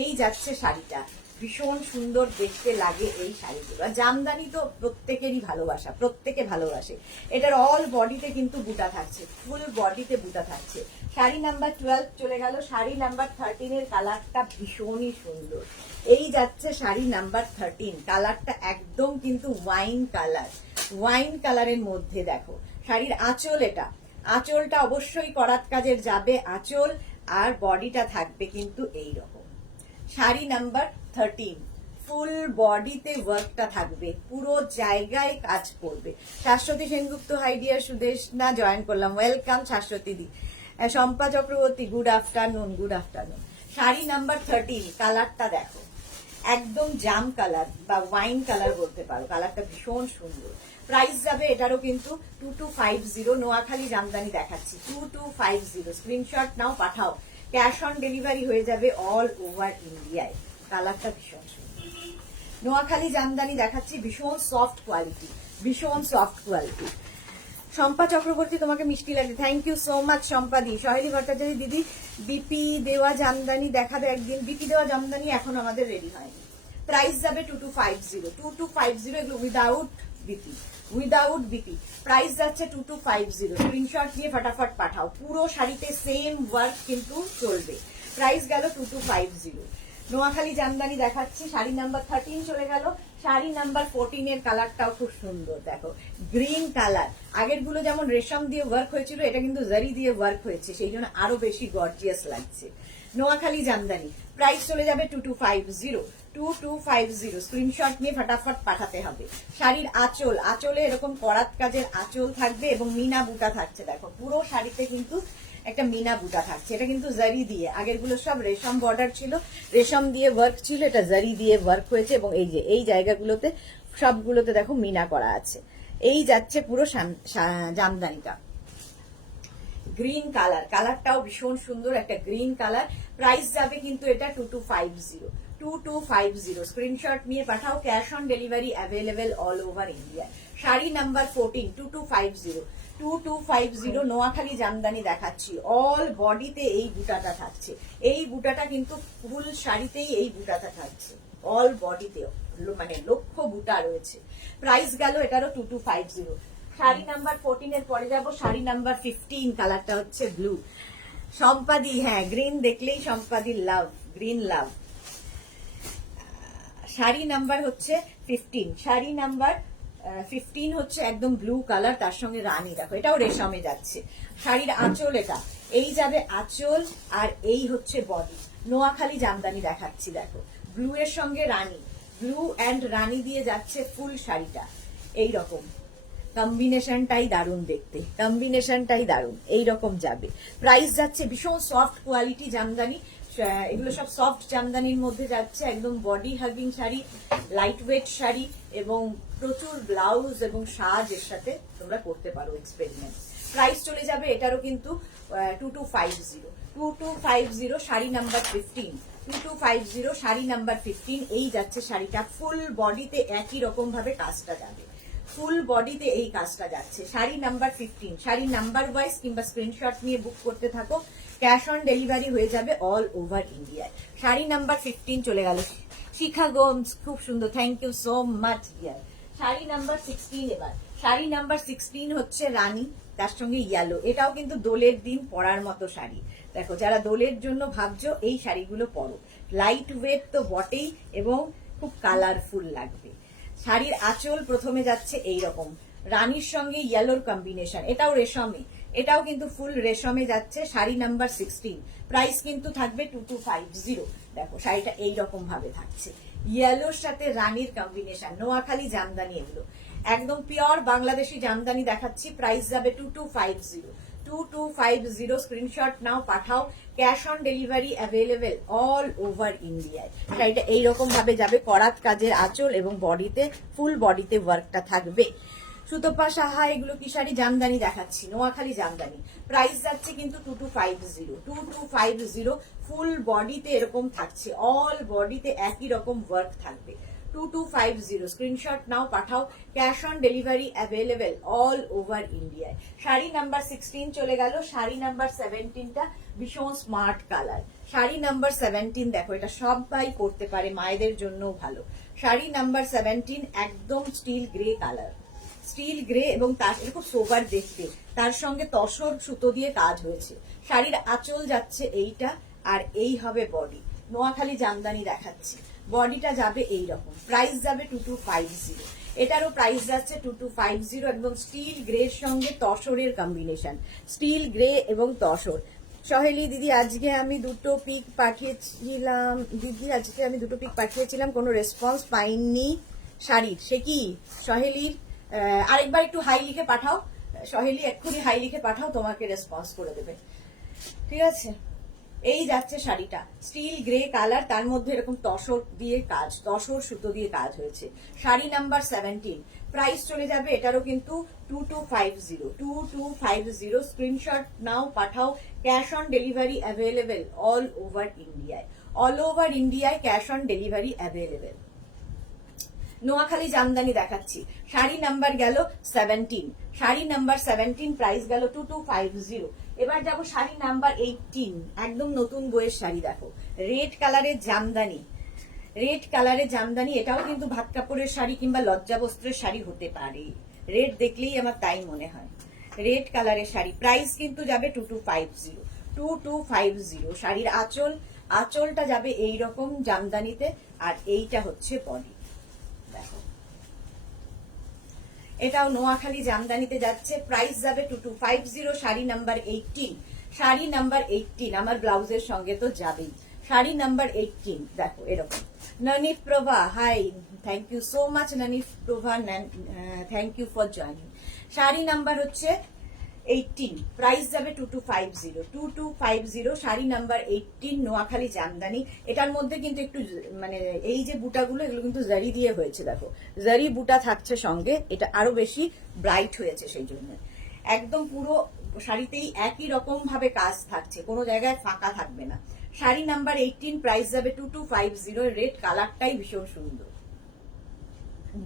এই যাচ্ছে শাড়িটা, ভীষণ সুন্দর দেখতে লাগে এই শাড়িগুলো। জামদানি তো প্রত্যেকেরই ভালোবাসা, প্রত্যেকে ভালোবাসে। এটার অল বডিতে কিন্তু বুটা থাকছে, ফুল বডিতে বুটা থাকছে। শাড়ি নাম্বার 12 চলে গেল। শাড়ি নাম্বার 13 এর কালারটা ভীষণই সুন্দর। এই যাচ্ছে শাড়ি নাম্বার 13, কালারটা একদম কিন্তু ওয়াইন কালার, ওয়াইন কালারের মধ্যে দেখো শাড়ির আঁচল। এটা আঁচলটা অবশ্যই করাত কাজের যাবে আঁচল আর বডিটা থাকবে কিন্তু এইরকম। শাড়ি নাম্বার 13, ফুল বডিতে ওয়ার্কটা থাকবে, পুরো জায়গায় কাজ করবে। শাশ্বতী সেনগুপ্ত, হাইডিয়ার সুদেশ না জয়েন করলাম, welcome Shashwati di. Shampa Chakraborty, good afternoon, good afternoon. Sari number 13, কালারটা দেখো, একদম জাম কালার বা ওয়াইন কালার বলতে পারো, কালারটা ভীষণ সুন্দর। প্রাইস যাবে এটারও কিন্তু 2250। নোয়াখালী জামদানি দেখাচ্ছি, 2250। স্ক্রিনশট নাও, পাঠাও। ক্যাশ অন ডেলিভারি হয়ে যাবে অল ওভার ইন্ডিয়ায়। কালারটা ভীষণ সুন্দর। নোয়াখালী জামদানি দেখাচ্ছি, ভীষণ সফট কোয়ালিটি, ভীষণ সফট কোয়ালিটি। শম্পা চক্রবর্তী, তোমাকে মিষ্টি লাগে, thank you so much Shampa di. Saheli Bhattacharya didi, বিপি দেওয়া জামদানি দেখাবে একদিন। বিপি দেওয়া জামদানি এখন আমাদের রেডি হয়নি। প্রাইস যাবে 2250, 2250। এগুলো without BP, without BP. Price যাচ্ছে 2250। স্ক্রিনশট নিয়ে ফটাফট পাঠাও। পুরো শাড়িতে সেম ওয়ার্ক কিন্তু চলবে। প্রাইস গেল 2250। নোয়াখালী জামদানি দেখাচ্ছি। শাড়ি নাম্বার 13 চলে গেল। শাড়ি নাম্বার 14 এর কালারটাও খুব সুন্দর দেখো, গ্রিন কালার। আগের গুলো যেমন রেশম দিয়ে ওয়ার্ক হয়েছিল, এটা কিন্তু জারি দিয়ে ওয়ার্ক হয়েছে, সেই জন্য আরো বেশি গর্জিয়াস লাগছে। নোয়াখালী জামদানি, প্রাইস চলে যাবে 2250, 2250। স্ক্রিনশট নিয়ে ফটাফট পাঠাতে হবে। শাড়ির আঁচলে এরকম করাত কাজের আঁচল থাকবে এবং মিনা বুটা থাকছে দেখো, পুরো শাড়িতে কিন্তু একটা মিনা বুটা থাকছে। এটা কিন্তু জারি দিয়ে, আগের গুলো সব রেশম বর্ডার ছিল, রেশম দিয়ে ওয়ার্ক ছিল, এটা জারি দিয়ে ওয়ার্ক হয়েছে এবং এই যে এই জায়গাগুলোতে সবগুলোতে দেখো মিনা করা আছে। এই যাচ্ছে পুরো জামদানিটা, গ্রিন কালার, কালারটাও ভীষণ সুন্দর, একটা গ্রিন কালার। প্রাইস যাবে কিন্তু এটা 2250, 2250। স্ক্রিনশট নিয়ে পাঠাও। Cash on delivery available all over India. Sari number 14, 2250, 2250। Noakhali jamdani দেখাচ্ছি, অল বডিতে এই বুটাটা থাকছে। এই বুটাটা কিন্তু ফুল শাড়িতেই এই বুটাটা থাকছে, অল বডিতে মানে লক্ষ বুটা রয়েছে। প্রাইস গেল এটারও 2250। শাড়ি নাম্বার 14 এর পরে যাব শাড়ি নাম্বার 15, কালারটা হচ্ছে ব্লু। সম্পাদি, হ্যাঁ গ্রিন দেখলেই সম্পাদির লাভ, গ্রিন লাভ। শাড়ি নাম্বার হচ্ছে 15, শাড়ি নাম্বার 15 হচ্ছে একদম ব্লু কালার, তার সঙ্গে রানী দেখো, এটাও রেশমে যাচ্ছে। শাড়ির আঁচল, এটা এই যাবে আঁচল আর এই হচ্ছে বডি। নোয়াখালী জামদানি দেখাচ্ছি, দেখো ব্লু এর সঙ্গে রানী, ব্লু অ্যান্ড রানী দিয়ে যাচ্ছে ফুল শাড়িটা। এইরকম কম্বিনেশনটাই দারুণ দেখতে, কম্বিনেশনটাই দারুণ, এইরকম যাবে। প্রাইস যাচ্ছে ভীষণ সফট কোয়ালিটি জামদানি, এগুলো সব সফট জামদানির মধ্যে যাচ্ছে, একদম body hugging sari, light weight sari এবং প্রচুর ব্লাউজ এবং সাজ এর সাথে তোমরা করতে পারো এক্সপেরিমেন্ট। প্রাইস চলে যাবে এটারও কিন্তু 2250 শাড়ি নাম্বার 15, 2250 শাড়ি নাম্বার 15। এই যাচ্ছে শাড়িটা, ফুল বডিতে একই রকম ভাবে কাজটা যাবে, ফুল বডিতে এই কাজটা যাচ্ছে। Sari number 15, sari number wise কিংবা স্ক্রিনশট নিয়ে বুক করতে থাকো, ক্যাশ অন ডেলিভারি হয়ে যাবে অল ওভার ইন্ডিয়ায়। শাড়ি নাম্বার 15 চলে গেল। শিখা গোমস খুব সুন্দর, thank you so much dear. Sari number 16 এবার, শাড়ি নাম্বার 16 হচ্ছে রানী, তার সঙ্গে ইয়েলো। এটাও কিন্তু দোলের দিন পরার মতো শাড়ি। দেখো যারা দোলের জন্য ভাবছো এই শাড়িগুলো পরো, লাইট ওয়েট তো বটেই এবং খুব কালারফুল লাগবে। শাড়ির আঁচল প্রথমে যাচ্ছে এইরকম রানীর সঙ্গে ইয়েলোর কম্বিনেশন, এটাও রেশমে, এটাও কিন্তু ফুল রেশমে যাচ্ছে। শাড়ি নাম্বার 16, প্রাইস কিন্তু থাকবে 2250। দেখো শাড়িটা এইরকম ভাবে থাকছে, ইয়েলোর সাথে রানীর কম্বিনেশন, নোয়াখালী জামদানি, এগুলো একদম পিওর বাংলাদেশি জামদানি দেখাচ্ছি। প্রাইস যাবে 2250, স্ক্রিনশট নাও, পাঠাও, cash on delivery available all over ইন্ডিয়ায়। শাড়িটা এইরকম ভাবে যাবে, করাত কাজের আঁচল এবং বডিতে ফুল বডিতে ওয়ার্কটা থাকবে। সুতপা সাহা, এগুলো কি শাড়ি? জামদানি দেখাচ্ছি, নোয়াখালী জামদানি। প্রাইস যাচ্ছে কিন্তু 2250, ফুল বডিতে এরকম থাকছে, অল বডিতে একই রকম ওয়ার্ক থাকবে। 2250, স্ক্রিনশট নাও, পাঠাও, cash on delivery available all over ইন্ডিয়ায়। শাড়ি নাম্বার 16 চলে গেল। শাড়ি নাম্বার 17টা ভীষণ স্মার্ট কালার। শাড়ি নাম্বার 17 দেখো, এটা সবাই পরতে পারে, মায়েদের জন্য ভালো। শাড়ি নাম্বার 17 একদম still grey colour, still grey এবং তার খুব সোবার দেখতে, তার সঙ্গে তসর সুতো দিয়ে কাজ হয়েছে। শাড়ির আঁচল যাচ্ছে এইটা, আর এই হবে বডি। নোয়াখালী জামদানি দেখাচ্ছি, বডিটা যাবে এইরকম। প্রাইস যাবে 2250, এটারও প্রাইস যাচ্ছে 2250। একদম স্টিল গ্রের সঙ্গে তসরের কম্বিনেশন, স্টিল গ্রে এবং তসর। সহেলি দিদি, আজকে আমি দুটো পিক পাঠিয়েছিলাম, কোনো রেসপন্স পাইনি শাড়ির, সে কি সহেলির? আরেকবার একটু হাই লিখে পাঠাও সহেলি, এক্ষুনি হাই লিখে পাঠাও, তোমাকে রেসপন্স করে দেবে, ঠিক আছে? এই যাচ্ছে শাড়িটা, স্টিল গ্রে কালার, তার মধ্যে এরকম তসর দিয়ে কাজ, তসর সুতো দিয়ে কাজ হয়েছে। শাড়ি নাম্বার 17, প্রাইস চলে যাবে এটারও কিন্তু 2250, স্ক্রিনশট নাও, পাঠাও, cash on delivery available all over ইন্ডিয়ায়, অল ওভার ইন্ডিয়ায় cash on delivery available. Noakhali jamdani দেখাচ্ছি, শাড়ি নাম্বার গেল 17, শাড়ি নাম্বার 17, প্রাইস গেল 2250। এবার যাবো শাড়ি নাম্বার 18, একদম নতুন বইয়ের শাড়ি। দেখো রেড কালারের জামদানি, রেড কালারের জামদানি, এটাও কিন্তু ভাত কাপড়ের শাড়ি কিংবা লজ্জা বস্ত্রের শাড়ি হতে পারে, রেড দেখলেই আমার তাই মনে হয়। রেড কালারের শাড়ি, প্রাইস কিন্তু যাবে 2250, শাড়ির আঁচল, আঁচলটা যাবে এইরকম জামদানিতে, আর এইটা হচ্ছে বডি। দেখো এটাও নোয়াখালী জামদানিতে যাচ্ছে, প্রাইস যাবে 2250। শাড়ি নাম্বার 18, শাড়ি নাম্বার 18 আমার ব্লাউজের সঙ্গে তো যাবেই। শাড়ি নাম্বার 18 দেখো এরকম। Nonif Prabha, hi, thank you so much Nonif Prabha, thank you for joining. Sari number হচ্ছে 18, প্রাইস যাবে 2250, শাড়ি নাম্বার 18, নোয়াখালী জামদানি। এটার মধ্যে কিন্তু একটু মানে এই যে বুটাগুলো, এগুলো কিন্তু জারি দিয়ে হয়েছে, দেখো জারি বুটা থাকছে সঙ্গে, এটা আরো বেশি ব্রাইট হয়েছে, সেই জন্য একদম পুরো শাড়িতেই একই রকম ভাবে কাজ থাকছে, কোনো জায়গায় ফাঁকা থাকবে না। শাড়ি নাম্বার 18, প্রাইস যাবে 2250, রেড কালারটাই ভীষণ সুন্দর,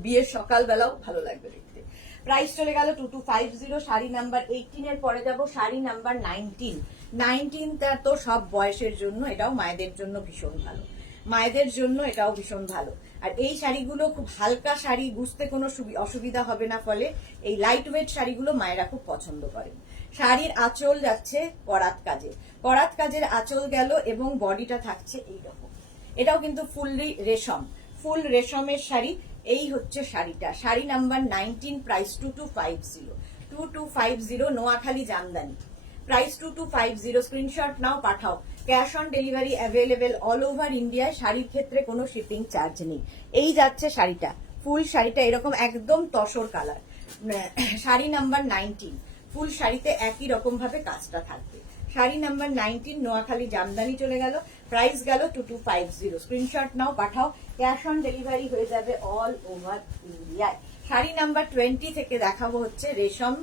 বিয়ের সকালবেলাও ভালো লাগবে দেখতে। প্রাইস চলে গেল 2250। শাড়ি নাম্বার 18 এর পরে যাব শাড়ি নাম্বার 19, 19টা তো সব বয়সের জন্য, এটাও মায়েদের জন্য ভীষণ ভালো, মায়েদের জন্য এটাও ভীষণ ভালো। আর এই শাড়িগুলো খুব হালকা শাড়ি, বুঝতে কোনো অসুবিধা হবে না, ফলে এই লাইট ওয়েট শাড়িগুলো মায়েরা খুব পছন্দ করেন। শাড়ির আঁচল যাচ্ছে করাত কাজে, করাত কাজের আঁচল গেল এবং বডিটা থাকছে এইরকম। এটাও কিন্তু ফুললি রেশম, ফুল রেশমের শাড়ি। এই হচ্ছে শাড়িটা, sari number 19, price 2250, Noakhali Jamdani, price 2250, screenshot নাও, পাঠাও, cash on delivery available all over ইন্ডিয়ায়। শাড়ির ক্ষেত্রে কোনো শিপিং চার্জ নেই। এই যাচ্ছে শাড়িটা, ফুল শাড়িটা এরকম একদম তসর কালার, শাড়ি নাম্বার 19। ফুল শাড়িতে একই রকম ভাবে কাজটা থাকবে। শাড়ি নাম্বার 19, নোয়াখালী জামদানি চলে গেল, প্রাইস গেল 2250। স্ক্রিনশট নাও, পাঠাও, ক্যাশ অন ডেলিভারি হয়ে যাবে অল ওভার ইন্ডিয়ায়। শাড়ি নাম্বার 20 থেকে দেখাবো হচ্ছে রেশম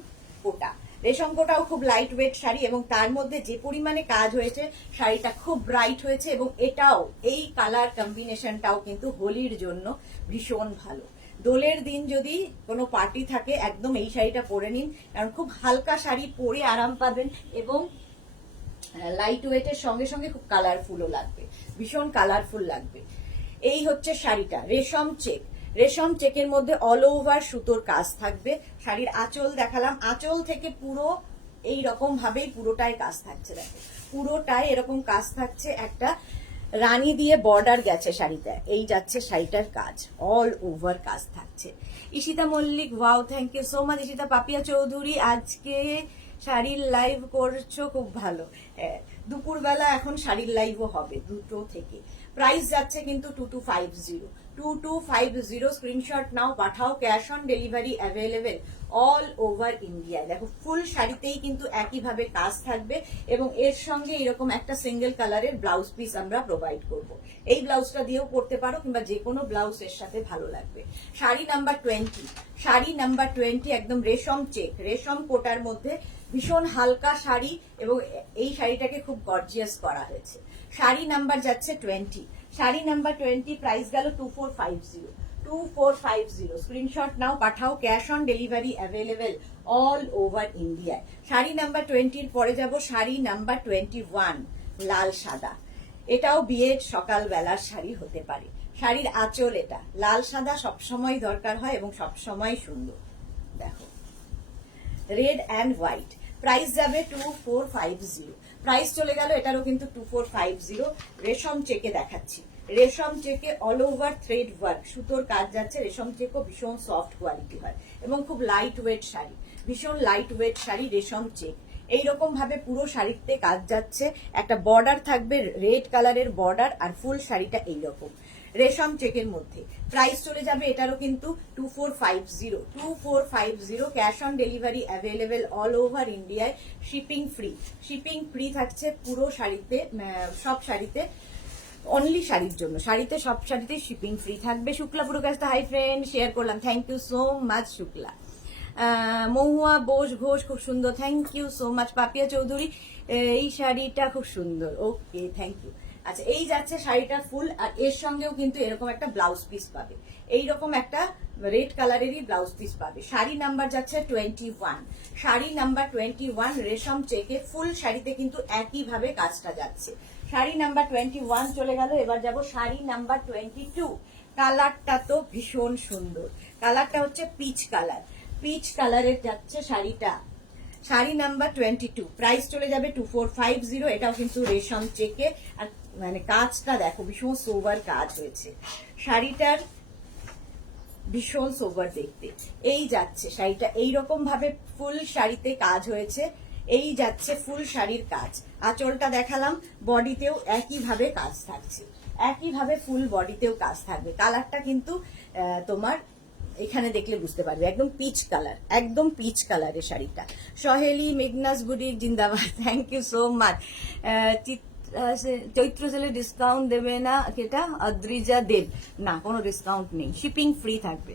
কোটা। রেশম কোটাও খুব লাইট ওয়েট শাড়ি এবং তার মধ্যে যে পরিমাণে কাজ হয়েছে, শাড়িটা খুব ব্রাইট হয়েছে এবং এটাও এই কালার কম্বিনেশনটাও কিন্তু হোলির জন্য ভীষণ ভালো। দোলের দিন যদি কোনো পার্টি থাকে একদম এই শাড়িটা পরে নিন, কারণ খুব হালকা শাড়ি, পরে আরাম পাবেন এবং লাইট ওয়েটের সঙ্গে সঙ্গে খুব কালারফুলও লাগবে, ভীষণ কালারফুল লাগবে। এই হচ্ছে শাড়িটা, রেশম চেক। রেশম চেকের মধ্যে অল ওভার সুতোর কাজ থাকবে। শাড়ির আঁচল দেখালাম, আঁচল থেকে পুরো এই রকম ভাবেই পুরোটাই কাজ থাকছে। দেখো পুরোটাই এরকম কাজ থাকছে, একটা রানী দিয়ে বর্ডার গেছে শাড়িতে। এই যাচ্ছে শাড়িটার কাজ, অল ওভার কাজ থাকছে। Ishita Mallick, wow, thank you so much. Ishita Papiya Chowdhury, আজকে শাড়ির লাইভ করছো, খুব ভালো। দুপুরবেলা এখন শাড়ির লাইভও হবে 2টো থেকে। প্রাইস যাচ্ছে কিন্তু 2250। 2250, স্ক্রিনশট নাও, পাঠাও, cash on delivery available all over India. দেখো ফুল শাড়িতেই কিন্তু একইভাবে কাজ থাকবে এবং এর সঙ্গে এরকম একটা সিঙ্গেল কালারের ব্লাউজ পিস আমরা প্রোভাইড করব। এই ব্লাউজটা দিয়েও পরতে পারো কিংবা যে কোনো ব্লাউজ এর সাথে ভালো লাগবে। শাড়ি নাম্বার 20, শাড়ি নাম্বার 20 একদম রেশম চেক, রেশম কোটার মধ্যে ভীষণ হালকা শাড়ি এবং এই শাড়িটাকে খুব গর্জিয়াস করা হয়েছে। শাড়ি নাম্বার যাচ্ছে 20, শাড়ি নাম্বার 20, প্রাইস গেল 2450। 2450, স্ক্রিনশট নাও, পাঠাও, cash on delivery available all over ইন্ডিয়ায়। শাড়ি নাম্বার 20 পরে যাব শাড়ি নাম্বার 21, লাল সাদা। এটাও বিয়ের সকালবেলার শাড়ি হতে পারে। শাড়ির আঁচল এটা লাল সাদা সবসময় দরকার হয় এবং সবসময় সুন্দর। দেখো রেড অ্যান্ড হোয়াইট, প্রাইস যাবে 2450। প্রাইস চলে গেল এটারও কিন্তু 2450। রেশম চেকে দেখাচ্ছি, রেশম চেকে অল ওভার থ্রেড ওয়ার্ক, সুতোর কাজ যাচ্ছে। রেশম চেকও ভীষণ সফট কোয়ালিটি হয় এবং খুব লাইট ওয়েট শাড়ি, ভীষণ লাইট ওয়েট শাড়ি রেশম চেক। এইরকম ভাবে পুরো শাড়িতে কাজ যাচ্ছে, একটা বর্ডার থাকবে, রেড কালারের বর্ডার, আর ফুল শাড়িটা এইরকম রেশম চেকের মধ্যে। প্রাইস চলে যাবে এটারও কিন্তু 2450। 2450, cash on delivery available all over ইন্ডিয়ায়, শিপিং ফ্রি। শিপিং ফ্রি থাকছে পুরো শাড়িতে, সব শাড়িতে, অনলি শাড়ির জন্য। শাড়িতে সব শাড়িতে শিপিং ফ্রি থাকবে। Shukla Purkayastha, hi friend, share করলাম, thank you so much Shukla. Mahua Bose Ghosh, খুব সুন্দর, thank you so much. Papiya Chowdhury, এই শাড়িটা খুব সুন্দর, ওকে, থ্যাংক ইউ। আচ্ছা, এই যাচ্ছে শাড়িটা ফুল, আর এর সঙ্গেও কিন্তু এরকম একটা ব্লাউজ পিস পাবে, এইরকম একটা রেড কালারেরই ব্লাউজ পিস পাবে। শাড়ি নাম্বার যাচ্ছে 21, শাড়ি নাম্বার 21, রেশম চেকে ফুল শাড়িতে কিন্তু একইভাবে কাজটা যাচ্ছে। শাড়ি নাম্বার 21 চলে গেল, এবার যাব শাড়ি নাম্বার 22। কালারটা তো ভীষণ সুন্দর, কালারটা হচ্ছে পিচ কালার, পিচ কালারের যাচ্ছে শাড়িটা। শাড়ি নাম্বার 22, প্রাইস চলে যাবে 2450। এটাও কিন্তু রেশম চেকে, আর মানে কাজটা দেখো ভীষণ সোবার কাজ হয়েছে শাড়িটার, ভীষণ সোবার দেখতে। এই যাচ্ছে শাড়িটা, এইরকম ভাবে ফুল শাড়িতে কাজ হয়েছে, এই যাচ্ছে ফুল শাড়ির কাজ। আঁচলটা দেখালাম, বডিতেও একইভাবে কাজ থাকছে, একইভাবে ফুল বডিতেও কাজ থাকবে। কালারটা কিন্তু তোমার এখানে দেখলে বুঝতে পারবে, একদম পিচ কালার, একদম পিচ কালারের শাড়িটা। সহেলি মেঘনাস বুড়ি জিন্দাবাদ, থ্যাংক ইউ সো মাচ। চৈত্র সেলে ডিসকাউন্ট দেবে না, এটা অদ্রিজা দেব, না কোনো ডিসকাউন্ট নেই, শিপিং ফ্রি থাকবে।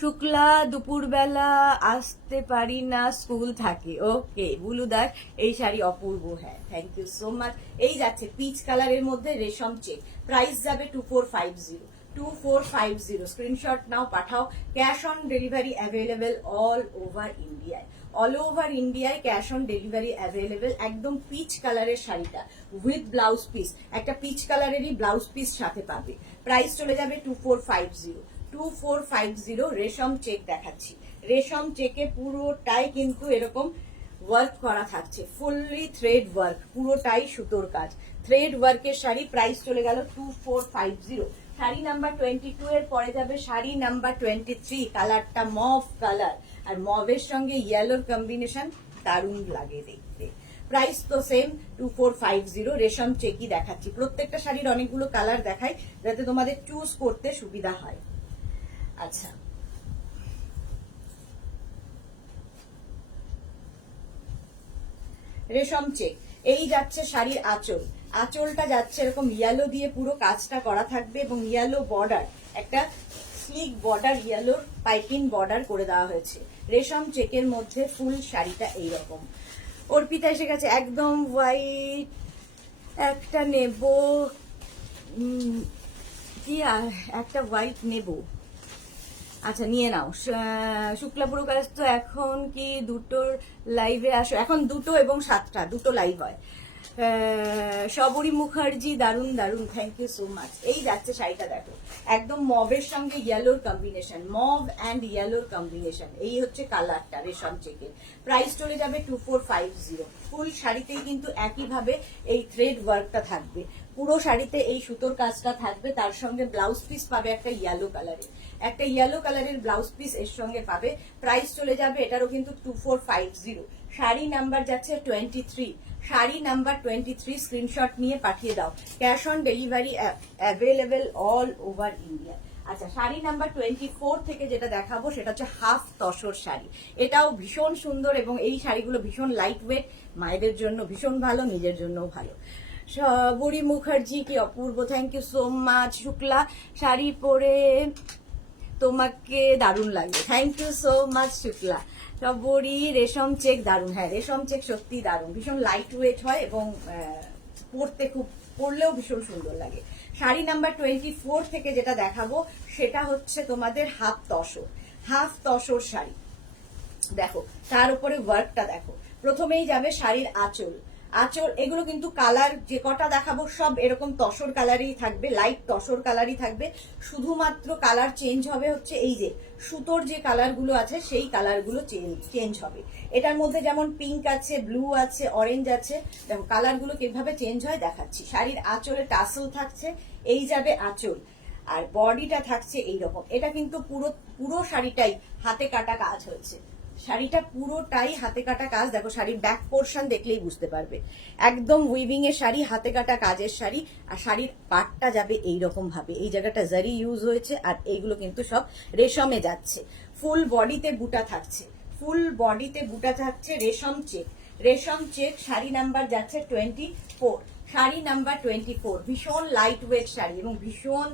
শুক্লা, দুপুরবেলা আসতে পারি না, স্কুল থাকে, ওকে। বুলুদার, এই শাড়ি অপূর্ব, হ্যাঁ, থ্যাংক ইউ সো মাচ। এই যাচ্ছে পিচ কালারের মধ্যে রেশম চেক, প্রাইস যাবে 2450। 2450, স্ক্রিনশট নাও, পাঠাও, cash on delivery available all over ইন্ডিয়ায়। অল ওভার ইন্ডিয়ায় ক্যাশ অন ডেলিভারি অ্যাভেলেবেল। একদম পিচ কালারের শাড়িটা উইথ ব্লাউজ পিস, একটা পিচ কালারেরই ব্লাউজ পিস সাথে পাবে। প্রাইস চলে যাবে 2450। 2450, রেশম চেক দেখাচ্ছি। রেশম চেকে পুরোটাই কিন্তু এরকম ওয়ার্ক করা থাকছে, ফুললি থ্রেড ওয়ার্ক, পুরোটাই সুতোর কাজ, থ্রেড ওয়ার্কের শাড়ি। প্রাইস চলে গেল 2450। শাড়ি নাম্বার 22 এর পরে যাবে শাড়ি নাম্বার 23। কালারটা মভ কালার, আর মভের সঙ্গে ইয়েলোর কম্বিনেশন দারুণ লাগে দেখতে। প্রাইস তো সেম 2450। রেশম চেকি দেখাচ্ছি, প্রত্যেকটা শাড়ির অনেকগুলো কালার দেখাই যাতে তোমাদের চুজ করতে সুবিধা হয়। আচ্ছা, রেশম চেক। এই যাচ্ছে শাড়ির আঁচল, আঁচলটা যাচ্ছে এরকম ইয়েলো দিয়ে পুরো কাজটা করা থাকবে এবং ইয়েলো বর্ডার, একটা স্লিক বর্ডার, ইয়েলোর পাইপিং বর্ডার করে দেওয়া হয়েছে। রেশম চেকের মধ্যে ফুল শাড়িটা এইরকম। অর্পিতা এসে গেছে, একদম হোয়াইট একটা নেব, কি একটা হোয়াইট নেব। আচ্ছা নিয়ে নাও। শুক্লাপুর কাজ তো এখন কি দুটোর লাইভে আসো? এখন 2টো এবং 7টা দুটো লাইভ হয়। শবরী মুখার্জি, দারুন দারুন, থ্যাংক ইউ সো মাচ। এই যাচ্ছে শাড়িটা দেখো, একদম মবের সঙ্গে ইয়েলোর কম্বিনেশন, মব অ্যান্ড ইয়েলোর কম্বিনেশন। এই হচ্ছে কালারটা রেশম চেকের। প্রাইস চলে যাবে 2450। ফুল শাড়িতেই কিন্তু একইভাবে এই থ্রেড ওয়ার্কটা থাকবে, পুরো শাড়িতে এই সুতোর কাজটা থাকবে। তার সঙ্গে ব্লাউজ পিস পাবে একটা ইয়েলো কালারের, একটা ইয়েলো কালারের ব্লাউজ পিস এর সঙ্গে পাবে। প্রাইস চলে যাবে এটারও কিন্তু 2450। শাড়ি নাম্বার যাচ্ছে 23, শাড়ি নাম্বার 23। স্ক্রিনশট নিয়ে পাঠিয়ে দাও, cash on delivery available all over India. আচ্ছা, শাড়ি নাম্বার 24 থেকে যেটা দেখাবো সেটা হচ্ছে হাফ তসর শাড়ি। এটাও ভীষণ সুন্দর এবং এই শাড়িগুলো ভীষণ লাইট ওয়েট, মায়েদের জন্য ভীষণ ভালো, নিজের জন্যও ভালো। শবরী মুখার্জি, কি অপূর্ব, thank you so much. Shukla, sari পরে তোমাকে দারুণ লাগবে, thank you so much Shukla. Shabari, রেশম চেক দারুণ। হ্যাঁ, রেশম চেক সত্যি দারুণ, ভীষণ লাইট ওয়েট হয় এবং পরতে খুব, পরলেও ভীষণ সুন্দর লাগে। শাড়ি নাম্বার 24 থেকে যেটা দেখাবো সেটা হচ্ছে তোমাদের হাফ তসর, হাফ তসর শাড়ি। দেখো তার উপরে ওয়ার্কটা দেখো। প্রথমেই যাবে শাড়ির আঁচল, আঁচল এগুলো কিন্তু কালার যে কটা দেখাবো সব এরকম তসর কালারই থাকবে, লাইট তসর কালারই থাকবে। শুধুমাত্র কালার চেঞ্জ হবে হচ্ছে এই যে সুতোর যে কালারগুলো আছে সেই কালারগুলো চেঞ্জ হবে। এটার মধ্যে যেমন পিঙ্ক আছে, ব্লু আছে, অরেঞ্জ আছে। দেখো কালারগুলো কিভাবে চেঞ্জ হয় দেখাচ্ছি। শাড়ির আঁচলে টাসেল থাকছে, এই যাবে আঁচল, আর বডিটা থাকছে এইরকম। এটা কিন্তু পুরো পুরো শাড়িটাই হাতে কাটা কাজ হয়েছে, শাড়িটা পুরোটাই হাতে কাটা কাজ। দেখো শাড়ির ব্যাক পোর্শন দেখলেই বুঝতে পারবে, একদম উইভিং এর শাড়ি, হাতে কাটা কাজের শাড়ি। আর শাড়ির পাটটা যাবে এইরকম ভাবে, এই জায়গাটা জারি ইউজ হয়েছে, আর এইগুলো কিন্তু সব রেশমে যাচ্ছে। ফুল বডিতে বুটা থাকছে, ফুল বডিতে বুটা থাকছে, রেশম চেক, রেশম চেক। শাড়ি নাম্বার যাচ্ছে 24, শাড়ি নাম্বার 24। ভীষণ লাইট ওয়েট শাড়ি এবং ভীষণ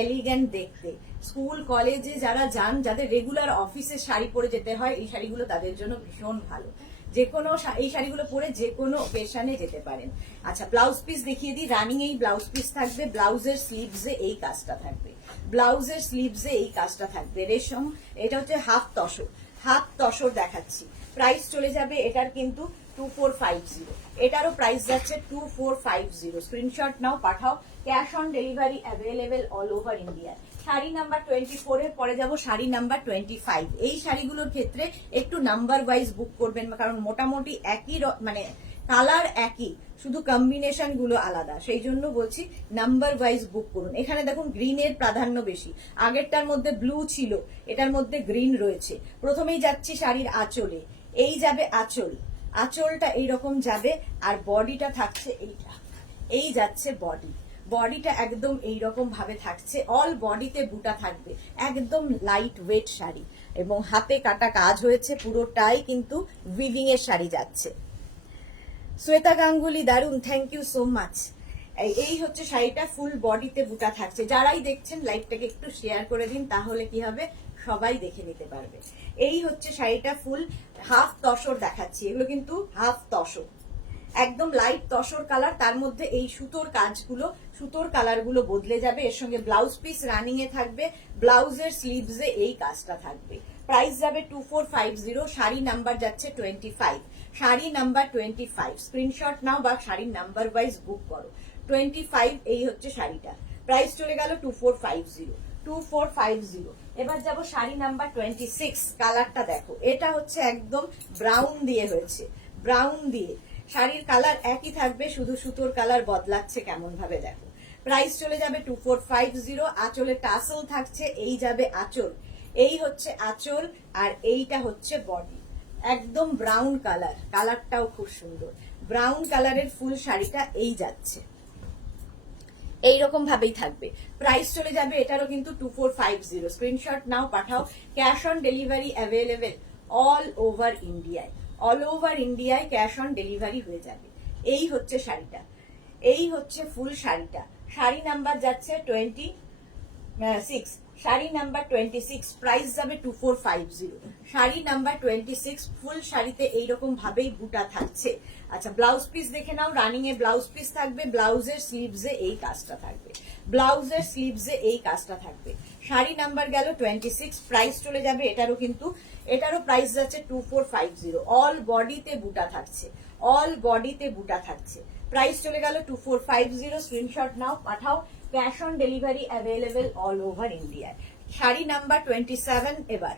এলিগেন্ট দেখতে। স্কুল কলেজে যারা যান, যাদের রেগুলার অফিসে শাড়ি পরে যেতে হয়, এই শাড়িগুলো তাদের জন্য ভীষণ ভালো। যে কোনো এই শাড়িগুলো পরে যে কোনো অকেশনে যেতে পারেন। আচ্ছা, ব্লাউজ পিস দেখিয়ে দিই। রানিং এই ব্লাউজ পিস থাকবে, ব্লাউজের স্লিভসে এই কাজটা থাকবে, ব্লাউজের স্লিভসে এই কাজটা থাকবে। রেশম, এটা হচ্ছে হাফ তসর, হাফ তসর দেখাচ্ছি। প্রাইস চলে যাবে এটার কিন্তু 2450, এটারও প্রাইস যাচ্ছে 2450। স্ক্রিনশট নাও, পাঠাও, cash on delivery available all over India. Sari number 24 এর পরে যাব শাড়ি নাম্বার 25। এই শাড়িগুলোর ক্ষেত্রে একটু নাম্বার ওয়াইজ বুক করবেন, কারণ মোটামুটি একই মানে কালার একই, শুধু কম্বিনেশন গুলো আলাদা, সেই জন্য বলছি নাম্বার ওয়াইজ বুক করুন। এখানে দেখুন গ্রিনের প্রাধান্য বেশি, আগেরটার মধ্যে ব্লু ছিল, এটার মধ্যে গ্রিন রয়েছে। প্রথমেই যাচ্ছি শাড়ির আঁচলে, এই যাবে আঁচল, আঁচলটা এইরকম যাবে, আর বডিটা থাকছে এইটা, এই যাচ্ছে বডি, বডিটা একদম এইরকম ভাবে থাকছে, অল বডিতে বুটা থাকবে, একদম লাইট ওয়েট শাড়ি এবং হাতে কাটা কাজ হয়েছে, পুরোটাই কিন্তু উইভিং এর শাড়ি যাচ্ছে। শ্বেতা গাঙ্গুলি, দারুন, থ্যাংক ইউ সো মাচ। এই হচ্ছে শাড়িটা, ফুল বডিতে বুটা থাকছে। যারাই দেখছেন লাইভটাকে একটু শেয়ার করে দিন, তাহলে কি হবে সবাই দেখে নিতে পারবে। এই হচ্ছে শাড়িটা, ফুল হাফ তসর দেখাচ্ছি, এগুলো কিন্তু হাফ তসর, একদম লাইট তসর কালার। তার মধ্যে এই সুতোর কাজগুলো, সুতোর কালারগুলো বদলে যাবে। এর সঙ্গে ব্লাউজ পিস রানিং এ থাকবে, ব্লাউজের স্লিভসে এই কাজটা থাকবে। প্রাইস যাবে 2450। শাড়ি নাম্বার যাচ্ছে 25, শাড়ি নাম্বার 25। স্ক্রিনশট নাও বা শাড়ির নাম্বার ওয়াইজ বুক করো। 25 এই হচ্ছে শাড়িটা, প্রাইস চলে গেল 2450, 2450। এবার যাব শাড়ি নাম্বার 26। কালারটা দেখো, এটা হচ্ছে একদম ব্রাউন দিয়ে হয়েছে, ব্রাউন দিয়ে। শাড়ির কালার একই থাকবে, শুধু সুতোর কালার বদলাচ্ছে কেমন ভাবে দেখো। প্রাইস চলে যাবে 2450। আঁচলে টাসেল থাকছে, এই যাবে আঁচল, এই হচ্ছে আঁচল, আর এইটা হচ্ছে বডি, একদম ব্রাউন কালার, কালারটাও খুব সুন্দর। ব্রাউন কালারের ফুল শাড়িটা এই যাচ্ছে, এইরকম ভাবেই থাকবে। প্রাইস চলে যাবে এটারও কিন্তু 2450। স্ক্রিনশট নাও, পাঠাও। Cash on delivery available all over ইন্ডিয়ায়। অল ওভার ইন্ডিয়ায় ক্যাশ অন ডেলিভারি হয়ে যাবে। এই হচ্ছে শাড়িটা, এই হচ্ছে ফুল শাড়িটা। শাড়ি নাম্বার যাচ্ছে 26, শাড়ি নাম্বার 26, প্রাইস যাবে 2450। শাড়ি নাম্বার 26 ফুল শাড়িতে এইরকম ভাবেই বুটা থাকছে। আচ্ছা, ব্লাউজ পিস দেখে নাও। রানিং এ ব্লাউজ পিস থাকবে, ব্লাউজের স্লিভসে এই কাজটা থাকবে, ব্লাউজের স্লিভসে এই কাজটা থাকবে। শাড়ি নাম্বার গেল 26, প্রাইস চলে যাবে এটারও কিন্তু, এটারও প্রাইস যাচ্ছে 2450। অল বডিতে বুটা থাকছে, অল বডিতে বুটা থাকছে। প্রাইস চলে গেল 2450। স্ক্রিনশট নাও, পাঠাও। Cash on delivery available all over ইন্ডিয়ায়। শাড়ি নাম্বার 27 এবার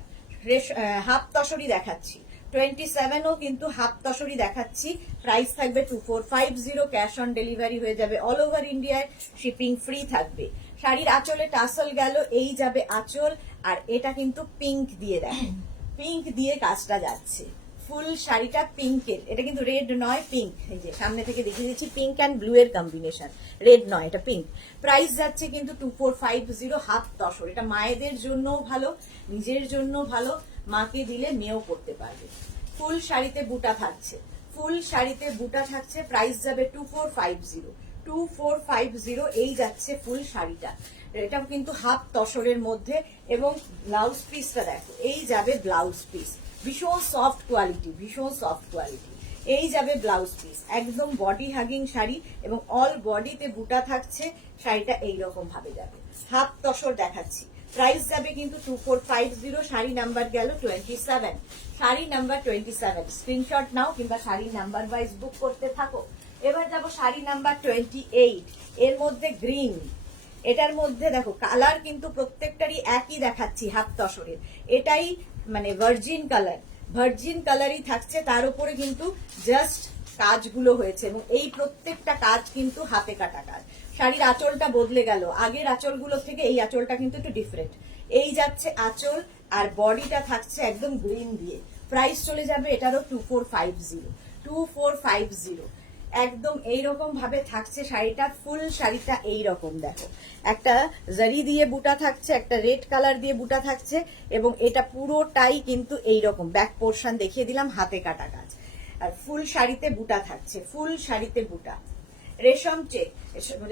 হাফ তসরি দেখাচ্ছি। 27ও কিন্তু হাফ তসরি দেখাচ্ছি। প্রাইস থাকবে 2450। ক্যাশ অন ডেলিভারি হয়ে যাবে অল ওভার ইন্ডিয়ায়, শিপিং ফ্রি থাকবে। শাড়ির আঁচলে টাসল গেল, এই যাবে আঁচল। আর এটা কিন্তু পিঙ্ক দিয়ে দেখো, পিঙ্ক দিয়ে কাজটা যাচ্ছে। ফুল শাড়িটা পিঙ্কের, এটা কিন্তু রেড নয়, পিঙ্ক। এই যে সামনে থেকে দেখিয়ে দিচ্ছি, পিঙ্ক অ্যান্ড ব্লু এর কম্বিনেশন, রেড নয়, এটা পিঙ্ক। প্রাইস যাচ্ছে কিন্তু 2450। হাফ তসর, এটা মায়েদের জন্য ভালো, নিজের জন্য ভালো, মাকে দিলে মেয়েও পড়তে পারবে। ফুল শাড়িতে বুটা থাকছে, ফুল শাড়িতে বুটা থাকছে। প্রাইস যাবে 2450। 2450 এই যাচ্ছে ফুল শাড়িটা। এটা কিন্তু হাফ তসরের মধ্যে, এবং ব্লাউজ পিসটা দেখো, এই যাবে ব্লাউজ পিস। ভীষণ সফট কোয়ালিটি, ভীষণ সফট কোয়ালিটি। এই যাবে ব্লাউজ পিস, একদম বডি হাগিং শাড়ি, এবং অল বডিতে বুটা থাকছে। শাড়িটা এইরকম ভাবে যাবে। হাফ তসর দেখাচ্ছি। প্রাইস যাবে কিন্তু 2450। শাড়ি নাম্বার গেল 27, শাড়ি নাম্বার 27। স্ক্রিনশট নাও কিংবা শাড়ি নাম্বার ওয়াইজ বুক করতে থাকো। এবার যাবো শাড়ি নাম্বার 28, এর মধ্যে গ্রিন। এটার মধ্যে দেখো কালার কিন্তু প্রত্যেকটারই একই দেখাচ্ছি, হাফ তসরের। এটাই মানে ভার্জিন কালার, ভার্জিন কালারই থাকছে। তার উপরে কিন্তু জাস্ট কাজগুলো হয়েছে, এবং এই প্রত্যেকটা কাজ কিন্তু হাতে কাটা কাজ। শাড়ির আঁচলটা বদলে গেল, আগের আঁচলগুলো থেকে এই আঁচলটা কিন্তু একটু ডিফারেন্ট। এই যাচ্ছে আঁচল, আর বডিটা থাকছে একদম গ্রিন দিয়ে। প্রাইস চলে যাবে এটারও 2450। 2450 একদম এইরকম ভাবে থাকছে শাড়িটা। ফুল শাড়িটা এইরকম দেখো, একটা জারি দিয়ে বুটা থাকছে, একটা রেড কালার দিয়ে বুটা থাকছে, এবং এটা পুরোটাই কিন্তু এইরকম। ব্যাক পোর্শন দেখিয়ে দিলাম, হাতে কাটা কাজ। আর ফুল শাড়িতে বুটা থাকছে, ফুল শাড়িতে বুটা। রেশম চেক,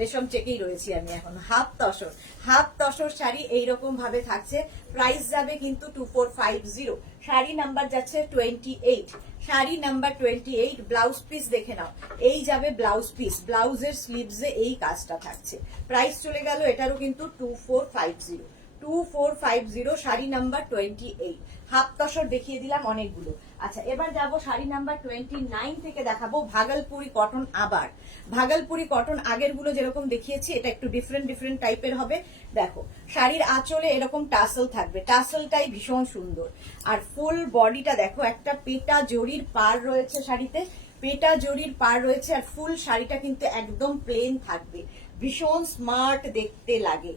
রেশম চেকেই রয়েছি আমি এখন। হাফ তসর, হাফ তসর শাড়ি এইরকম ভাবে থাকছে। প্রাইস যাবে কিন্তু 2450। শাড়ি নাম্বার যাচ্ছে 28, শাড়ি নাম্বার 28। ব্লাউজ পিস দেখে নাও, এই যাবে ব্লাউজ পিস, ব্লাউজের স্লিভসে এই কাজটা থাকছে। প্রাইস চলে গেল এটারও কিন্তু 2450। 2450 শাড়ি নাম্বার 28। হাফ তসর দেখিয়ে দিলাম অনেকগুলো। আচ্ছা, এবার যাব শাড়ি নাম্বার 29 থেকে দেখাবো ভাগলপুরি কটন। আবার ভাগলপুরি কটন, আগের গুলো যেরকম দেখিয়েছি এটা একটু ডিফারেন্ট ডিফারেন্ট টাইপের হবে। দেখো শাড়ির আঁচলে এরকম টাসেল থাকবে, টাসেলটাই ভীষণ সুন্দর। আর ফুল বডিটা দেখো, একটা পেটা জরির পার রয়েছে শাড়িতে, পেটা জরির পার রয়েছে। আর ফুল শাড়িটা কিন্তু একদম প্লেন থাকবে, ভীষণ স্মার্ট দেখতে লাগে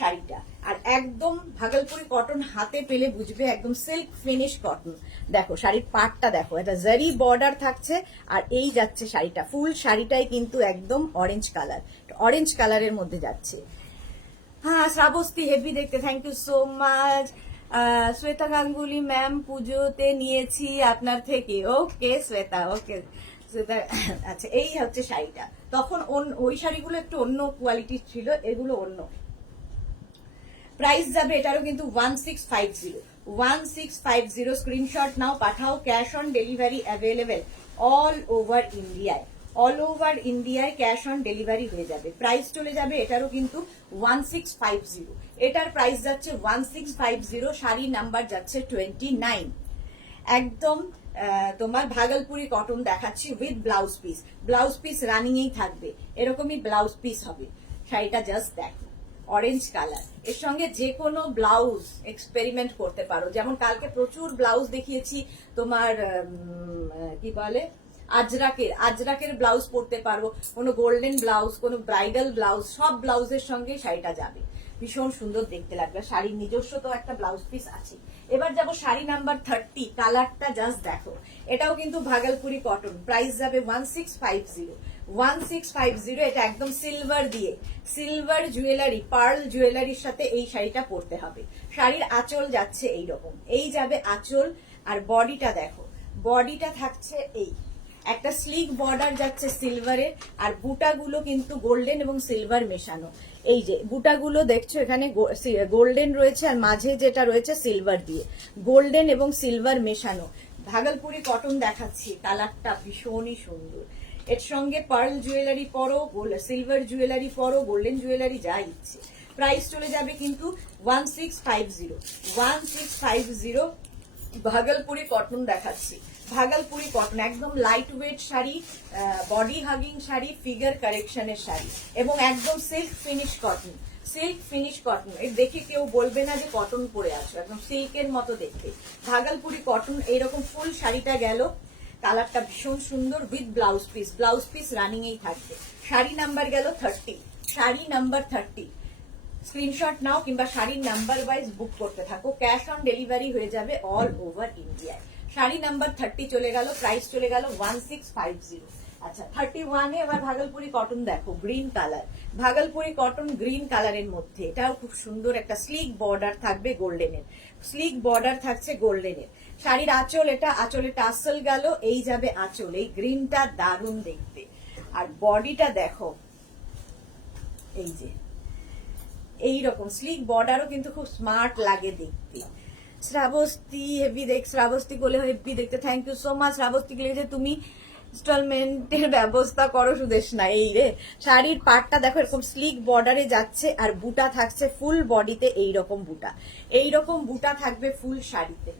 শাড়িটা। আর একদম ভাগলপুরি কটন, হাতে পেলে বুঝবে একদম সিল্ক ফিনিশ কটন। দেখো শাড়ির পাটটা দেখো, এটা জারি বর্ডার থাকছে। আর এই যাচ্ছে শাড়িটা, ফুল শাড়িটাই কিন্তু একদম অরেঞ্জ কালার, অরেঞ্জ কালারের মধ্যে যাচ্ছে। হ্যাঁ, শ্রাবস্তি হেভি দেখতে, thank you so much. Shweta Ganguly ma'am, পুজোতে নিয়েছি আপনার থেকে। ওকে শ্বেতা, ওকে শ্বেতা। আচ্ছা, এই হচ্ছে শাড়িটা। তখন ওই শাড়িগুলো একটু অন্য কোয়ালিটির ছিল, এগুলো অন্য। প্রাইস যাবে এটারও কিন্তু 1650। 1650 স্ক্রিনশট নাও, পাঠাও। Cash on delivery available all over ইন্ডিয়ায়, অল ওভার ইন্ডিয়ায় ক্যাশ অন ডেলিভারি হয়ে যাবে। প্রাইস চলে যাবে এটারও কিন্তু 1650। এটার প্রাইস যাচ্ছে 1650। শাড়ি নাম্বার যাচ্ছে 29। একদম তোমার ভাগলপুরি কটন দেখাচ্ছি with blouse piece. Blouse piece running এই থাকবে, এরকমই ব্লাউজ পিস হবে। শাড়িটা জাস্ট দেখো, অরেঞ্জ কালার। এর সঙ্গে যে কোনো ব্লাউজ এক্সপেরিমেন্ট করতে পারো। যেমন কালকে প্রচুর ব্লাউজ দেখিয়েছি তোমার, কি বলে, আজরাকের, আজরাকের ব্লাউজ পরতে পারো, কোনো গোল্ডেন ব্লাউজ, কোনো ব্রাইডাল ব্লাউজ, সব ব্লাউজের সঙ্গে শাড়িটা যাবে। ভীষণ সুন্দর দেখতে লাগবে। শাড়ির নিজস্ব তো একটা ব্লাউজ পিস আছে। এবার যাব শাড়ি নাম্বার 30, কালারটা জাস্ট দেখো। এটাও কিন্তু ভাগলপুরি কটন, প্রাইস যাবে 1650। 1650, এটা একদম সিলভার দিয়ে, সিলভার জুয়েলারি, পার্ল জুয়েলারির সাথে এই শাড়িটা পরতে হবে। শাড়ির আঁচল যাচ্ছে এইরকম, এই যাবে আঁচল। আর বডিটা দেখো, বডিটা থাকছে এই একটা স্লিক বর্ডার যাচ্ছে সিলভারের, আর বুটাগুলো কিন্তু গোল্ডেন এবং সিলভার মেশানো। এই যে বুটাগুলো দেখছো এখানে গোল্ডেন রয়েছে, আর মাঝে যেটা রয়েছে সিলভার দিয়ে, গোল্ডেন এবং সিলভার মেশানো। ভাগলপুরি কটন দেখাচ্ছি, কালারটা ভীষণই সুন্দর। এর সঙ্গে পার্ল জুয়েলারি পরো, সিলভার জুয়েলারি পরো, গোল্ডেন জুয়েলারি যা ইচ্ছে। প্রাইস চলে যাবে কিন্তু 1650। 1650 ভাগলপুরি কটন দেখাচ্ছি। ভাগলপুরি কটন একদম light weight sari, body hugging sari, figure কারেকশনের শাড়ি, এবং একদম silk finish cotton. Silk finish cotton, এর দেখে কেউ বলবে না যে কটন পরে আছো, একদম সিল্কের মতো দেখতে। ভাগলপুরি কটন এইরকম ফুল শাড়িটা গেল, কালারটা ভীষণ সুন্দর with blouse piece. Blouse piece running এই থাকবে। শাড়ি নাম্বার গেল 30। শাড়ি নাম্বার 30 স্ক্রিনশট নাও কিংবা শাড়ির নাম্বার ওয়াইজ বুক করতে থাকো, ক্যাশ অন ডেলিভারি হয়ে যাবে অল ওভার ইন্ডিয়ায়। শাড়ি নাম্বার 30 চলে গেল, প্রাইস চলে গেল 1650। আচ্ছা 31-এ এবার ভাগলপুরি কটন দেখো, green colour, Bhagalpuri cotton green কালারের মধ্যে। এটাও খুব সুন্দর, একটা স্লিক বর্ডার থাকবে গোল্ডেনের, স্লিক বর্ডার থাকছে গোল্ডেনের। শাড়ির আঁচল, এটা আঁচলে টাসেল গেল, এই যাবে আঁচল। এই গ্রিনটা দারুণ দেখতে। আর বডিটা দেখো, এই যে এইরকম স্লিক বর্ডারও কিন্তু খুব স্মার্ট লাগে দেখতে। শ্রাবস্তি হেভি দেখ, শ্রাবস্তি বলে হেভি দেখতে, thank you so much Shravasti, যে তুমি ইনস্টলমেন্টের ব্যবস্থা করো সুদেশ না। এই রে শাড়ির পাটটা দেখো, এরকম স্লিক বর্ডারে যাচ্ছে, আর বুটা থাকছে ফুল বডিতে, এইরকম বুটা, এইরকম বুটা থাকবে ফুল শাড়িতে,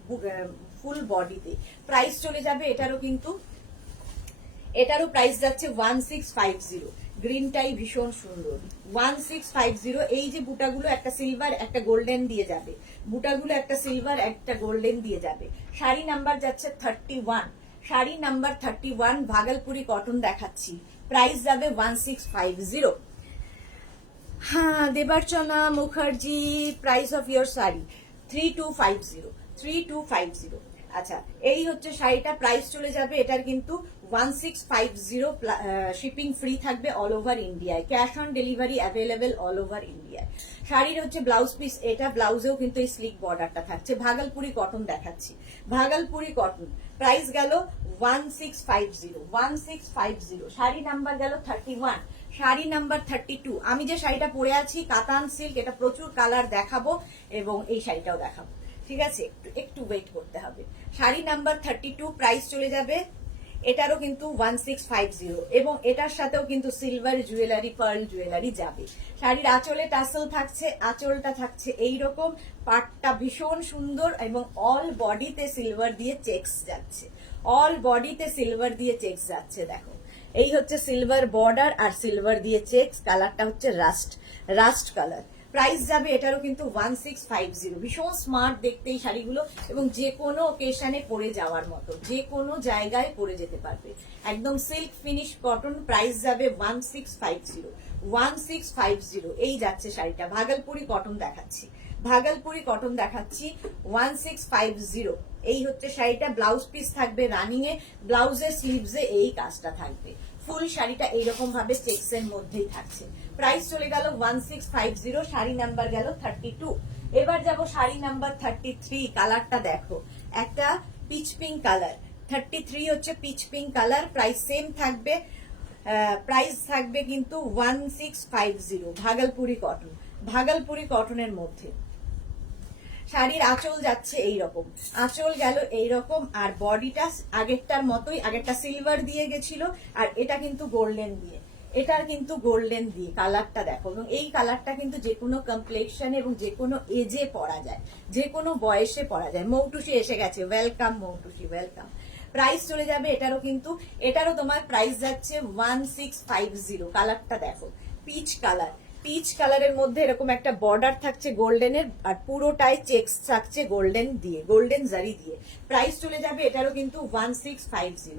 ফুল বডিতে। প্রাইস চলে যাবে এটারও কিন্তু, এটারও প্রাইস যাচ্ছে 1650। গ্রিনটাই ভীষণ সুন্দর, 1650। এই যে বুটাগুলো একটা সিলভার একটা গোল্ডেন দিয়ে যাবে, বুটাগুলো একটা সিলভার একটা গোল্ডেন দিয়ে যাবে। শাড়ি নাম্বার যাচ্ছে 31। শাড়ি নাম্বার 31 ভাগলপুরি কটন দেখাচ্ছি, প্রাইস যাবে 1650। হ্যাঁ Debarchana Mukherjee, price of your sari 3250। 3250। আচ্ছা এই হচ্ছে শাড়িটা, প্রাইস চলে যাবে এটার কিন্তু 1650, শিপিং ফ্রি থাকবে অল ওভার ইন্ডিয়ায়, cash on delivery available all over ইন্ডিয়ায়। শাড়ির হচ্ছে ব্লাউজ পিস, এটা ব্লাউজেও কিন্তু এই স্লিক বর্ডারটা থাকছে। ভাগলপুরি কটন দেখাচ্ছি, ভাগলপুরি কটন, প্রাইস গেল 1650। 1650। শাড়ি নাম্বার গেল 31। শাড়ি নাম্বার 32, আমি যে শাড়িটা পরে আছি কাতান সিল্ক, এটা প্রচুর কালার দেখাবো এবং এই শাড়িটাও দেখাবো, ঠিক আছে, একটু একটু ওয়েট করতে হবে। শাড়ি নাম্বার 32, প্রাইস চলে যাবে এটারও কিন্তু 1650, এবং এটার সাথেও কিন্তু সিলভার জুয়েলারি, পার্ল জুয়েলারি যাবে। শাড়ির আঁচলে টাসেল থাকছে, আঁচলটা থাকছে এইরকম, পাটটা ভীষণ সুন্দর, এবং অল বডিতে সিলভার দিয়ে চেকস যাচ্ছে, অল বডিতে সিলভার দিয়ে চেকস যাচ্ছে। দেখো এই হচ্ছে সিলভার বর্ডার আর সিলভার দিয়ে চেকস, কালারটা হচ্ছে রাস্ট, রাস্ট কালার। প্রাইস যাবে এটারও কিন্তু 1650। ভীষণ স্মার্ট দেখতে এই শাড়িগুলো, এবং যে কোনো ওকেশনে পরে যাওয়ার মতো, যে কোনো জায়গায় পরে যেতে পারবে, একদম সিল্ক ফিনিশ কটন। প্রাইস যাবে 1650। 1650 এই যাচ্ছে শাড়িটা। ভাগলপুরি কটন দেখাচ্ছি, ভাগলপুরি কটন দেখাচ্ছি 1650। এই হচ্ছে শাড়িটা, ব্লাউজ পিস থাকবে রানিং এ, ব্লাউজের স্লিভসে এই কাজটা থাকবে। ফুল শাড়িটা এইরকম ভাবে চেক্স এর মধ্যেই থাকছে। প্রাইস চলে গেল 1650। শাড়ি নাম্বার গেল 32। এবার যাব শাড়ি নাম্বার 33, কালারটা দেখো, একটা পিচ পিঙ্ক কালার। 33 হচ্ছে pitch pink colour, price same থাকবে, প্রাইস থাকবে কিন্তু 1650। ভাগলপুরি কটন, ভাগলপুরি কটনের মধ্যে। শাড়ির আঁচল যাচ্ছে এইরকম, আঁচল গেল এইরকম, আর বডিটা আগেরটার মতোই, আগেরটা সিলভার দিয়ে গেছিল, আর এটা কিন্তু গোল্ডেন দিয়ে, এটার কিন্তু গোল্ডেন দিয়ে। কালারটা দেখো, এবং এই কালারটা কিন্তু যে কোনো কমপ্লেকশন এবং যে কোনো এজে পরা যায়, যে কোনো বয়সে পরা যায়। মৌটুসি এসে গেছে, ওয়েলকাম মৌটুসি, ওয়েলকাম। প্রাইস চলে যাবে এটারও কিন্তু, এটারও তোমার প্রাইস যাচ্ছে 1650। কালারটা দেখো, পিচ কালার, পিচ কালারের মধ্যে এরকম একটা বর্ডার থাকছে গোল্ডেনের, আর পুরোটাই চেক্স থাকছে গোল্ডেন দিয়ে, গোল্ডেন জারি দিয়ে। প্রাইস চলে যাবে এটারও কিন্তু 1650।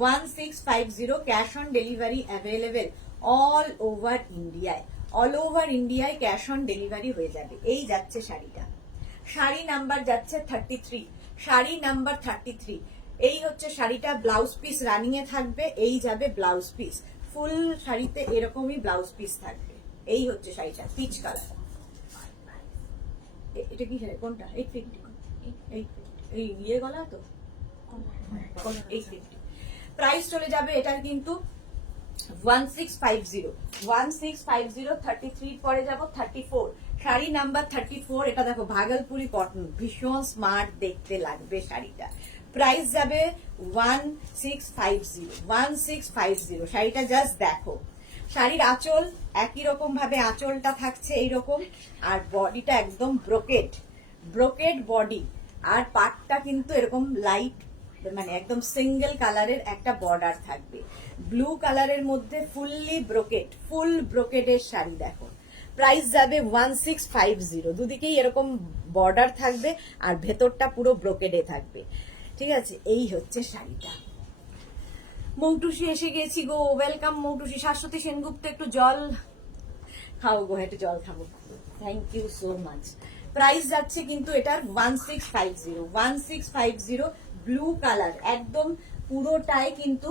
1650, cash on delivery available all over ইন্ডিয়ায়, অল ওভার ইন্ডিয়ায় ক্যাশ অন ডেলিভারি হয়ে যাবে। এই যাচ্ছে শাড়িটা, শাড়ি নাম্বার যাচ্ছে 33, শাড়ি নাম্বার 33। এই হচ্ছে শাড়িটা, ব্লাউজ পিস রানিং এ থাকবে, এই যাবে ব্লাউজ পিস, ফুল শাড়িতে এরকমই ব্লাউজ পিস থাকবে। এই হচ্ছে শাড়িটা, পিচ কালার। এটা কি শাড়ি, কোনটা? 850, এই ইয়ে গলা তো 850। প্রাইস চলে যাবে এটার কিন্তু 1650, 1650, 33 পরে যাব 34, শাড়ি নাম্বার 34। এটা দেখো ভাগলপুরি কটন, ভীষণ স্মার্ট দেখতে লাগবে শাড়িটা। প্রাইস যাবে 1650, 1650। শাড়িটা জাস্ট দেখো, শাড়ির আঁচল একই রকম ভাবে আঁচলটা থাকছে এইরকম, আর বডিটা একদম ব্রোকেড, ব্রোকেড বডি, আর পাটটা কিন্তু এরকম লাইট মানে একদম সিঙ্গেল কালারের একটা বর্ডার থাকবে, ব্লু কালারের মধ্যে ফুললি ব্রোকেড, ফুল ব্রোকেডের শাড়ি দেখো। প্রাইস যাবে 1650, দুদিকেই এরকম বর্ডার থাকবে আর ভেতরটা পুরো ব্রোকেডে থাকবে। ঠিক আছে, এই হচ্ছে শাড়িটা। মৌটুসি এসে গেছি গো, ওয়েলকাম মৌটুসি। শাশ্বতী সেনগুপ্ত একটু জল খাও গো, একটু জল খাবো, thank you so much. Price যাচ্ছে কিন্তু এটার 1650, 1650, ব্লু কালার একদম পুরোটাই কিন্তু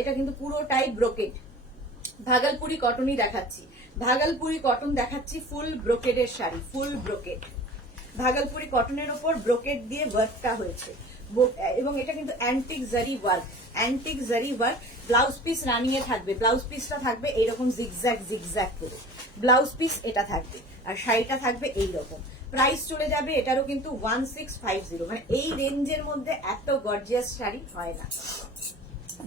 এটা কিন্তু পুরোটাই ব্রোকেড, ভাগলপুরি কটনই দেখাচ্ছি, ভাগলপুরি কটন দেখাচ্ছি, ফুল ব্রোকেডের শাড়ি, ফুল ব্রোকেড, ভাগলপুরি কটনের ওপর ব্রোকেড দিয়ে ওয়ার্কটা হয়েছে, এবং এটা কিন্তু অ্যান্টিক জারি ওয়ার্ক, অ্যান্টিক জারি ওয়ার্ক। ব্লাউজ পিস রানিয়ে থাকবে, ব্লাউজ পিসটা থাকবে এইরকম জিগজ্যাগ জিগজ্যাগ করে, ব্লাউজ পিস এটা থাকবে, আর শাড়িটা থাকবে এইরকম। প্রাইস চলে যাবে এটারও কিন্তু 1650, মানে এই রেঞ্জের মধ্যে এত গর্জিয়াস শাড়ি হয় না।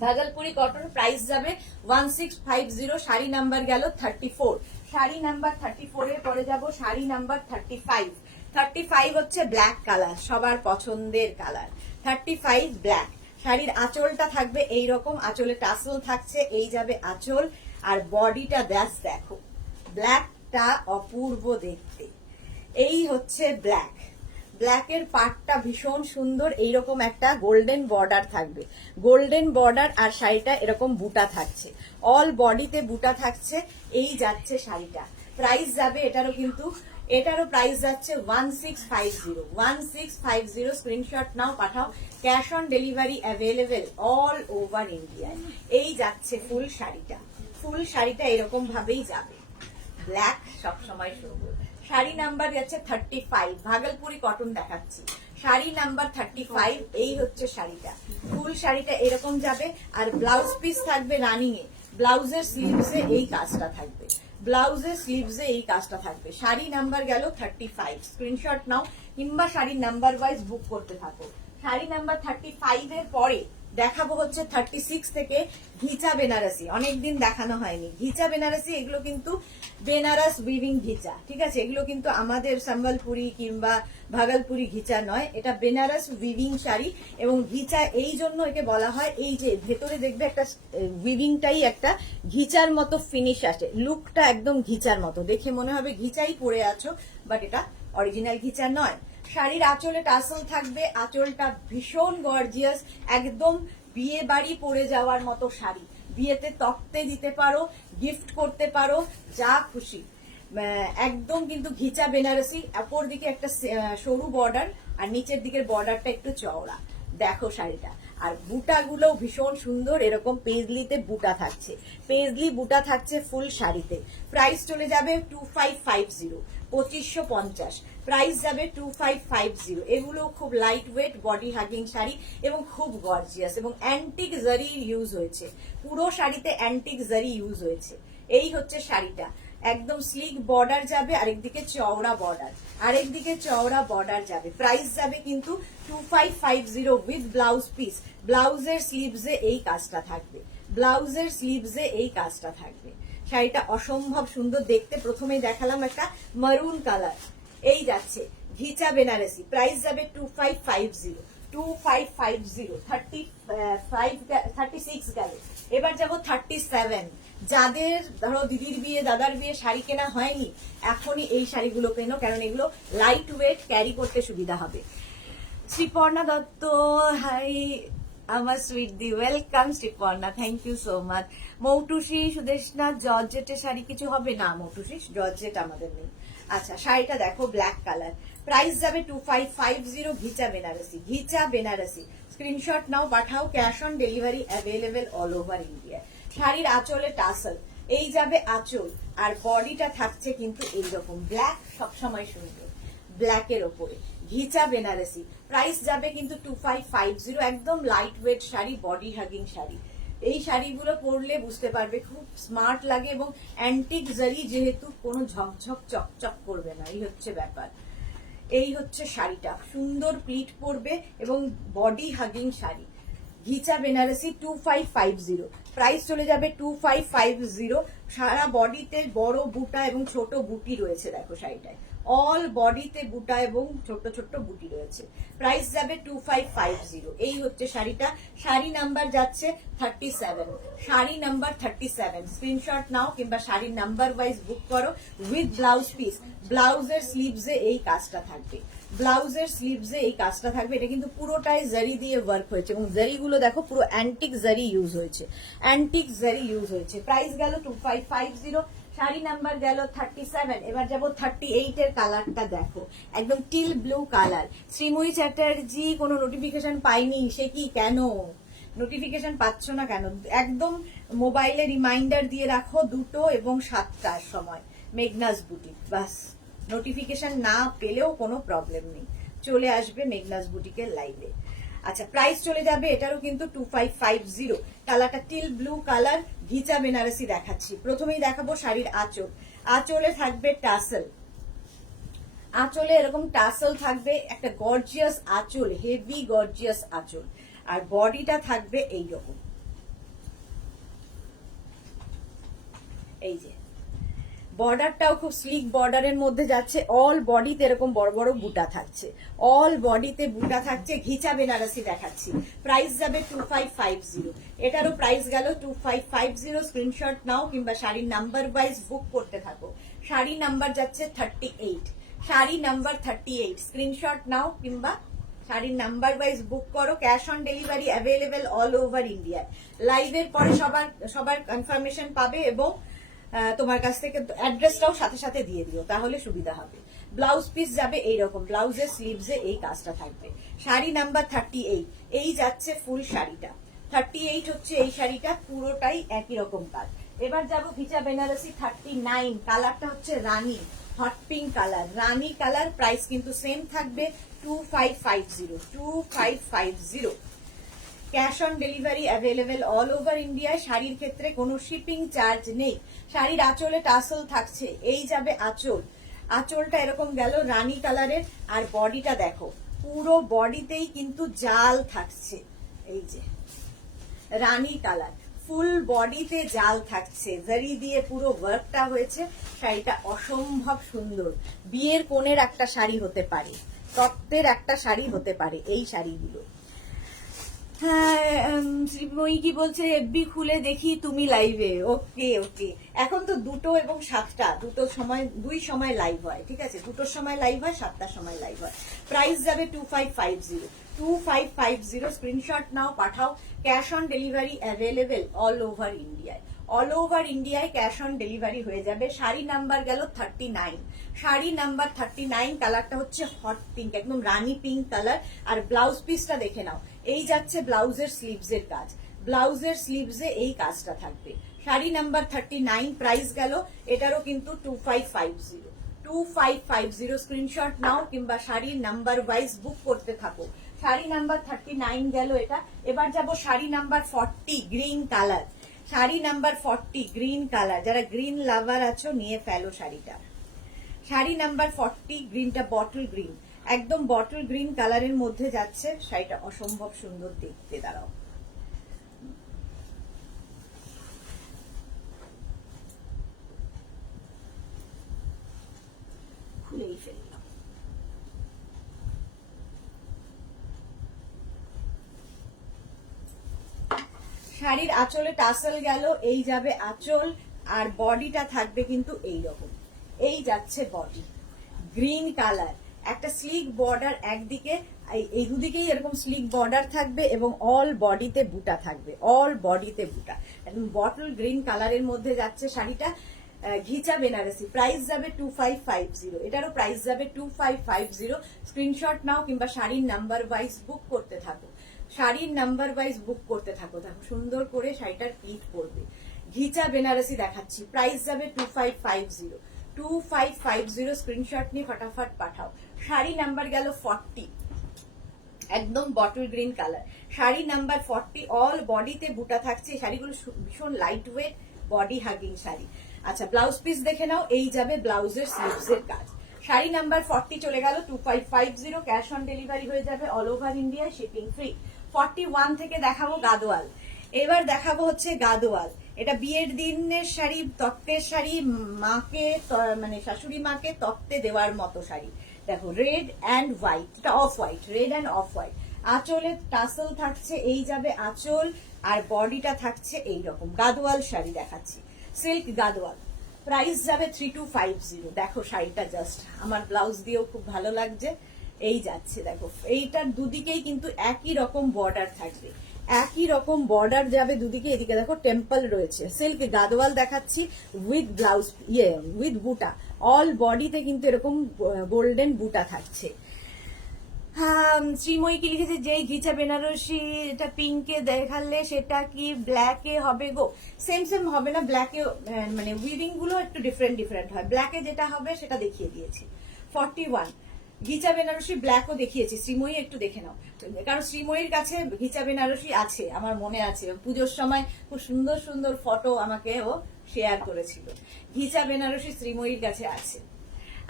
ভাগলপুরি কটন, প্রাইস যাবে 1650, শাড়ি নাম্বার গেল 34, শাড়ি নাম্বার 34 এর পরে যাব শাড়ি নাম্বার 35। 35 হচ্ছে ব্ল্যাক কালার, সবার পছন্দের কালার, 35 ব্ল্যাক। শাড়ির আঁচলটা থাকবে এইরকম, আঁচলে টাসল থাকছে, এই যাবে আঁচল, আর বডিটা ব্যাস দেখো, ব্ল্যাকটা অপূর্ব দেখতে। এই হচ্ছে ব্ল্যাক, ব্ল্যাকের পাটটা ভীষণ সুন্দর, এইরকম একটা গোল্ডেন বর্ডার থাকবে, গোল্ডেন বর্ডার, আর শাড়িটা এরকম বুটা থাকছে, অল বডিতে বুটা থাকছে। এই যাচ্ছে শাড়িটা, প্রাইস যাবে এটারও কিন্তু, এটারও প্রাইস যাচ্ছে 1650, 1650। স্ক্রিনশট নাও, পাঠাও, cash on delivery available all over ইন্ডিয়ায়। এই যাচ্ছে ফুল শাড়িটা, ফুল শাড়িটা এরকম ভাবেই যাবে, ব্ল্যাক সবসময় সুন্দর। শাড়ি নাম্বার যাচ্ছে 35, ভাগলপুরি কটন দেখাচ্ছি, শাড়ি নাম্বার 35। এই হচ্ছে শাড়িটা, ফুল শাড়িটা এরকম যাবে, আর ব্লাউজ পিস থাকবে রানিং এ, ব্লাউজের স্লিভসে এই কাজটা থাকবে, ব্লাউজের স্লিভসে এই কাজটা থাকবে। শাড়ি নাম্বার গেল 35, স্ক্রিনশট নাও কিংবা শাড়ির নাম্বার ওয়াইজ বুক করতে থাকো। শাড়ি নাম্বার 35 এর পরে দেখাবো হচ্ছে 36 থেকে ঘিচা বেনারসি, অনেকদিন দেখানো হয়নি ঘিচা বেনারসি। এগুলো কিন্তু বেনারস উইভিং ঘিচা, ঠিক আছে, এগুলো কিন্তু আমাদের সম্বলপুরি কিংবা ভাগলপুরি ঘিচা নয়, এটা বেনারস উইভিং শাড়ি। এবং ঘিচা এই জন্য একে বলা হয়, এই যে ভেতরে দেখবে একটা উইভিংটাই একটা ঘিচার মতো ফিনিশ আসে, লুকটা একদম ঘিচার মতো, দেখে মনে হবে ঘিচাই পরে আছো, বাট এটা অরিজিনাল ঘিচা নয়। শাড়ির আঁচলে টাসল থাকবে, আঁচলটা ভীষণ গর্জিয়াস, একদম বিয়ে বাড়ি পরে যাওয়ার মতো শাড়ি, বিয়েতে তক্তে দিতে পারো, গিফট করতে পারো, যা খুশি, একদম কিন্তু ঘিচা বেনারসি। অপর দিকে একটা সরু বর্ডার, আর নিচের দিকের বর্ডারটা একটু চওড়া, দেখো শাড়িটা। আর বুটাগুলো ভীষণ সুন্দর, এরকম পেজলিতে বুটা থাকছে, পেজলি বুটা থাকছে ফুল শাড়িতে। প্রাইস চলে যাবে 2550, 2550। প্রাইস যাবে 2550। এগুলো খুব light weight body hugging sari এবং খুব গর্জিয়াস, এবং অ্যান্টিক জারি ইউজ হয়েছে, পুরো শাড়িতে অ্যান্টিক জারি ইউজ হয়েছে। এই হচ্ছে শাড়িটা, একদম স্লিক বর্ডার যাবে, আরেকদিকে চওড়া বর্ডার, আরেকদিকে চওড়া বর্ডার যাবে। প্রাইস যাবে কিন্তু 2550 উইথ ব্লাউজ পিস, ব্লাউজের স্লিভসে এই কাজটা থাকবে, ব্লাউজের স্লিভসে এই কাজটা থাকবে। শাড়িটা অসম্ভব সুন্দর দেখতে। প্রথমেই দেখালাম একটা মারুন কালার, এই যাচ্ছে ঘিচা বেনারসি, প্রাইস যাবে 2550, 2550। 36 গেল, এবার যাবো 37। যাদের ধরো দিদির বিয়ে দাদার বিয়ে শাড়ি কেনা হয়নি, এখনই এই শাড়িগুলো কেনো, কারণ এগুলো লাইট ওয়েট, ক্যারি করতে সুবিধা হবে। শ্রীপর্ণা দত্ত, হাই, আমার সুইট দি welcome Sriparna, thank you so much. Moutushi Sudeshna জর্জেটের শাড়ি কিছু হবে না, মৌটুসি জর্জেট আমাদের নেই। আচ্ছা, শাড়িটা দেখো ব্ল্যাক কালার, প্রাইস যাবে 2550, ঘিচা বেনারসি, ঘিচা বেনারসি। স্ক্রিনশট নাও, পাঠাও, cash on delivery available all over India. শাড়ির আঁচলে টাসেল, এই যাবে আঁচল, আর বডিটা থাকছে কিন্তু এইরকম ব্ল্যাক, সবসময় সুন্দর ব্ল্যাকের ওপরে ঘিচা বেনারসি। প্রাইস যাবে কিন্তু 2550, একদম light weight sari, body hugging sari. এই শাড়িগুলো পরলে বুঝতে পারবে খুব স্মার্ট লাগে, এবং অ্যান্টিক জারি যেহেতু কোনো ঝকঝক চকচক করবে না, এই হচ্ছে ব্যাপার। এই হচ্ছে শাড়িটা, সুন্দর প্লিট পরবে এবং body hugging sari, ghicha Banarasi 2550। Price চলে যাবে 2550। সারা বডিতে বড় বুটা এবং ছোট বুটি রয়েছে, দেখো শাড়িটায় অল বডিতে বুটা এবং ছোট ছোট বুটি রয়েছে। প্রাইস যাবে 2550। এই হচ্ছে শাড়িটা। শাড়ি নাম্বার যাচ্ছে 37, শাড়ি নাম্বার 37। স্ক্রিনশট নাও কিংবা শাড়ির নাম্বার ওয়াইজ বুক করো উইথ ব্লাউজ পিস। ব্লাউজের স্লিভসে এই কাজটা থাকবে, ব্লাউজের স্লিভসে এই কাজটা থাকবে। এটা কিন্তু পুরোটাই জারি দিয়ে ওয়ার্ক হয়েছে, এবং জারিগুলো দেখো পুরো অ্যান্টিক জারি ইউজ হয়েছে, অ্যান্টিক জারি ইউজ হয়েছে। প্রাইস গেল 2550, শাড়ি নাম্বার গেল 37। এবার যাবো 38 এর কালারটা, দেখো একদম teal blue colour. Sreemoyee Chatterjee কোনো নোটিফিকেশন পাইনি, সে কি, কেন নোটিফিকেশন পাচ্ছ না কেন? একদম মোবাইলে রিমাইন্ডার দিয়ে রাখো 2টো এবং 7টার সময়, মেঘনাস বুটিক, বাস। নোটিফিকেশন না পেলেও কোনো প্রবলেম নেই, চলে আসবে মেঘনাস বুটিকের লাইভে। আচ্ছা, প্রাইস চলে যাবে এটারও কিন্তু 2550। কালারটা টিল ব্লু কালার, ঘিচা বেনারসি দেখাচ্ছি। প্রথমেই দেখাবো শাড়ির আঁচল, আঁচলে থাকবে টাসেল, আঁচলে এরকম টাসেল থাকবে, একটা গর্জিয়াস আঁচল, হেভি গর্জিয়াস আঁচল, আর বডিটা থাকবে এইরকম, এই যে বর্ডারটাও খুব স্লিক বর্ডারের মধ্যে যাচ্ছে, অল বডিতে এরকম বড় বড় বুটা থাকছে, অল বডিতে বুটা থাকছে, ঘিচা বেনারসি দেখাচ্ছি। প্রাইস যাবে 2550। এটারও প্রাইস গেল 2550। স্ক্রিনশট নাও কিংবা শাড়ির নাম্বার ওয়াইজ বুক করতে থাকো। শাড়ি নাম্বার যাচ্ছে 38, শাড়ি নাম্বার 38। স্ক্রিনশট নাও কিংবা শাড়ির নাম্বার ওয়াইজ বুক করো, cash on delivery available all over India. লাইভের পরে সবার কনফার্মেশন পাবে, এবং তোমার কাছ থেকে অ্যাড্রেসটাও সাথে সাথে দিয়ে দিও, তাহলে সুবিধা হবে। ব্লাউজ পিস যাবে এইরকম, ব্লাউজের স্লিভসে এই কাজটা থাকবে। শাড়ি নাম্বার 38, এই যাচ্ছে ফুল শাড়িটা, 38 হচ্ছে এই শাড়িটা, পুরোটাই একই রকম কাজ। এবার যাব ঘিচা বেনারসি 39, কালারটা হচ্ছে রানী, হট পিঙ্ক কালার, রানী কালার। প্রাইস কিন্তু সেম থাকবে 2550, 2550। Cash on delivery available all over India. শাড়ির ক্ষেত্রে কোনো শিপিং চার্জ নেই। শাড়ির আঁচলে টাসেল থাকছে, এই যাবে আঁচল, আঁচলটা এরকম গেল রানী কালারের, আর বডিটা দেখো পুরো বডিতেই কিন্তু জাল থাকছে, এই যে রানী কালার, ফুল বডিতে জাল থাকছে, জারি দিয়ে পুরো ওয়ার্কটা হয়েছে। শাড়িটা অসম্ভব সুন্দর, বিয়ের কোণের একটা শাড়ি হতে পারে, তত্ত্বের একটা শাড়ি হতে পারে এই শাড়িগুলো। হ্যাঁ, শ্রীময়ী কি বলছে, এফবি খুলে দেখি তুমি লাইভে। ওকে ওকে, এখন তো 2টো এবং 7টা, দুই সময় লাইভ হয়, ঠিক আছে, 2টোর সময় লাইভ হয়, 7টার সময় লাইভ হয়। প্রাইস যাবে 2550, 2550। স্ক্রিনশট নাও, পাঠাও, cash on delivery available all over ইন্ডিয়ায়, অল ওভার ইন্ডিয়ায় ক্যাশ অন ডেলিভারি হয়ে যাবে। শাড়ি নাম্বার গেল 39, শাড়ি নাম্বার 39, কালারটা হচ্ছে হট পিঙ্ক, একদম রানী পিঙ্ক কালার। আর ব্লাউজ পিসটা দেখে নাও, এই যাচ্ছে ব্লাউজের স্লিভসের কাজ, ব্লাউজের স্লিভসে এই কাজটা থাকবে। শাড়ি নাম্বার 39, প্রাইস গেল এটারও কিন্তু 2550, 2550। স্ক্রিনশট নাও কিংবা শাড়ির নাম্বার ওয়াইজ বুক করতে থাকো। শাড়ি নাম্বার 39 গেল এটা। এবার যাব sari number 40, green colour, sari number 40 green colour. যারা গ্রিন লাভার আছো নিয়ে ফেলো শাড়িটা। শাড়ি নাম্বার 40, গ্রিনটা বটল গ্রিন, একদম বটল গ্রিন কালারের মধ্যে যাচ্ছে শাড়িটা, অসম্ভব সুন্দর দেখতে। দাঁড়াও, খুলেই ফেললাম। শাড়ির আঁচলে টাসেল গেল, এই যাবে আঁচল, আর বডিটা থাকবে কিন্তু এইরকম, এই যাচ্ছে বডি, গ্রিন কালার, একটা স্লিক বর্ডার একদিকে এই দুদিকেই এরকম স্লিক বর্ডার থাকবে এবং অল বডিতে বুটা থাকবে, অল বডিতে বুটা। একদম বটল গ্রিন কালারের মধ্যে যাচ্ছে শাড়িটা, ঘিচা বেনারসি। প্রাইস যাবে 2550, এটারও প্রাইস যাবে 2550। স্ক্রিনশট নাও কিংবা শাড়ির নাম্বার ওয়াইজ বুক করতে থাকো, শাড়ির নাম্বার ওয়াইজ বুক করতে থাকো। দেখো সুন্দর করে শাড়িটার পিঠ পড়বে। ঘিচা বেনারসি দেখাচ্ছি, প্রাইস যাবে 2550, 2550। স্ক্রিনশট নিয়ে ফটাফট পাঠাও। শাড়ি নাম্বার গেল 40, একদম bottle green colour, sari number 40। All বডিতে বুটা থাকছে। শাড়িগুলো ভীষণ light weight, body hugging sari. আচ্ছা, ব্লাউজ পিস দেখে নাও। এই যাবে ব্লাউজের স্লিভসের কাজ। শাড়ি নাম্বার 40 চলে গেল 2550। ক্যাশ অন ডেলিভারি হয়ে যাবে all over India, shipping free. 41 থেকে দেখাবো গাদোয়াল। এবার দেখাবো হচ্ছে গাদোয়াল। এটা বিয়ের দিনের শাড়ি, তত্ত্বের শাড়ি, মাকে মানে শাশুড়ি মাকে তত্ত্বে দেওয়ার মতো শাড়ি। দেখো রেড অ্যান্ড হোয়াইট, এটা off white, red and off white. আঁচলে টাসেল থাকছে, এই যাবে আঁচল, আর বডিটা থাকছে এইরকম। গাদোয়াল শাড়ি দেখাচ্ছি, সিল্ক গাদোয়াল। প্রাইস যাবে 3250। দেখো শাড়িটা জাস্ট আমার ব্লাউজ দিয়েও খুব ভালো লাগছে। এই যাচ্ছে দেখো, এইটার দুদিকেই কিন্তু একই রকম বর্ডার থাকবে, একই রকম বর্ডার যাবে দুদিকে। এদিকে দেখো টেম্পল রয়েছে। সিল্ক গাদোয়াল দেখাচ্ছি উইথ ব্লাউজ, উইথ বুটা। অল বডিতে কিন্তু এরকম গোল্ডেন বুটা থাকছে। শ্রীময়ী কি লিখেছে, যেই ঘিচা বেনারসি এটা পিঙ্কে দেখালে সেটা কি ব্ল্যাকে হবে গো? সেম সেম হবে না, ব্ল্যাকে মানে উইভিং গুলো একটু ডিফারেন্ট ডিফারেন্ট হয়। ব্ল্যাকে যেটা হবে সেটা দেখিয়ে দিয়েছি। 41 ঘিচা বেনারসি ব্ল্যাকও দেখিয়েছি। শ্রীময়ী একটু দেখে নাও, কারণ শ্রীময়ীর কাছে ঘিচা বেনারসি আছে, আমার মনে আছে। পুজোর সময় খুব সুন্দর সুন্দর ফটো আমাকে ও শেয়ার করেছিল। ঘিচা বেনারসি শ্রীময়ীর কাছে আছে।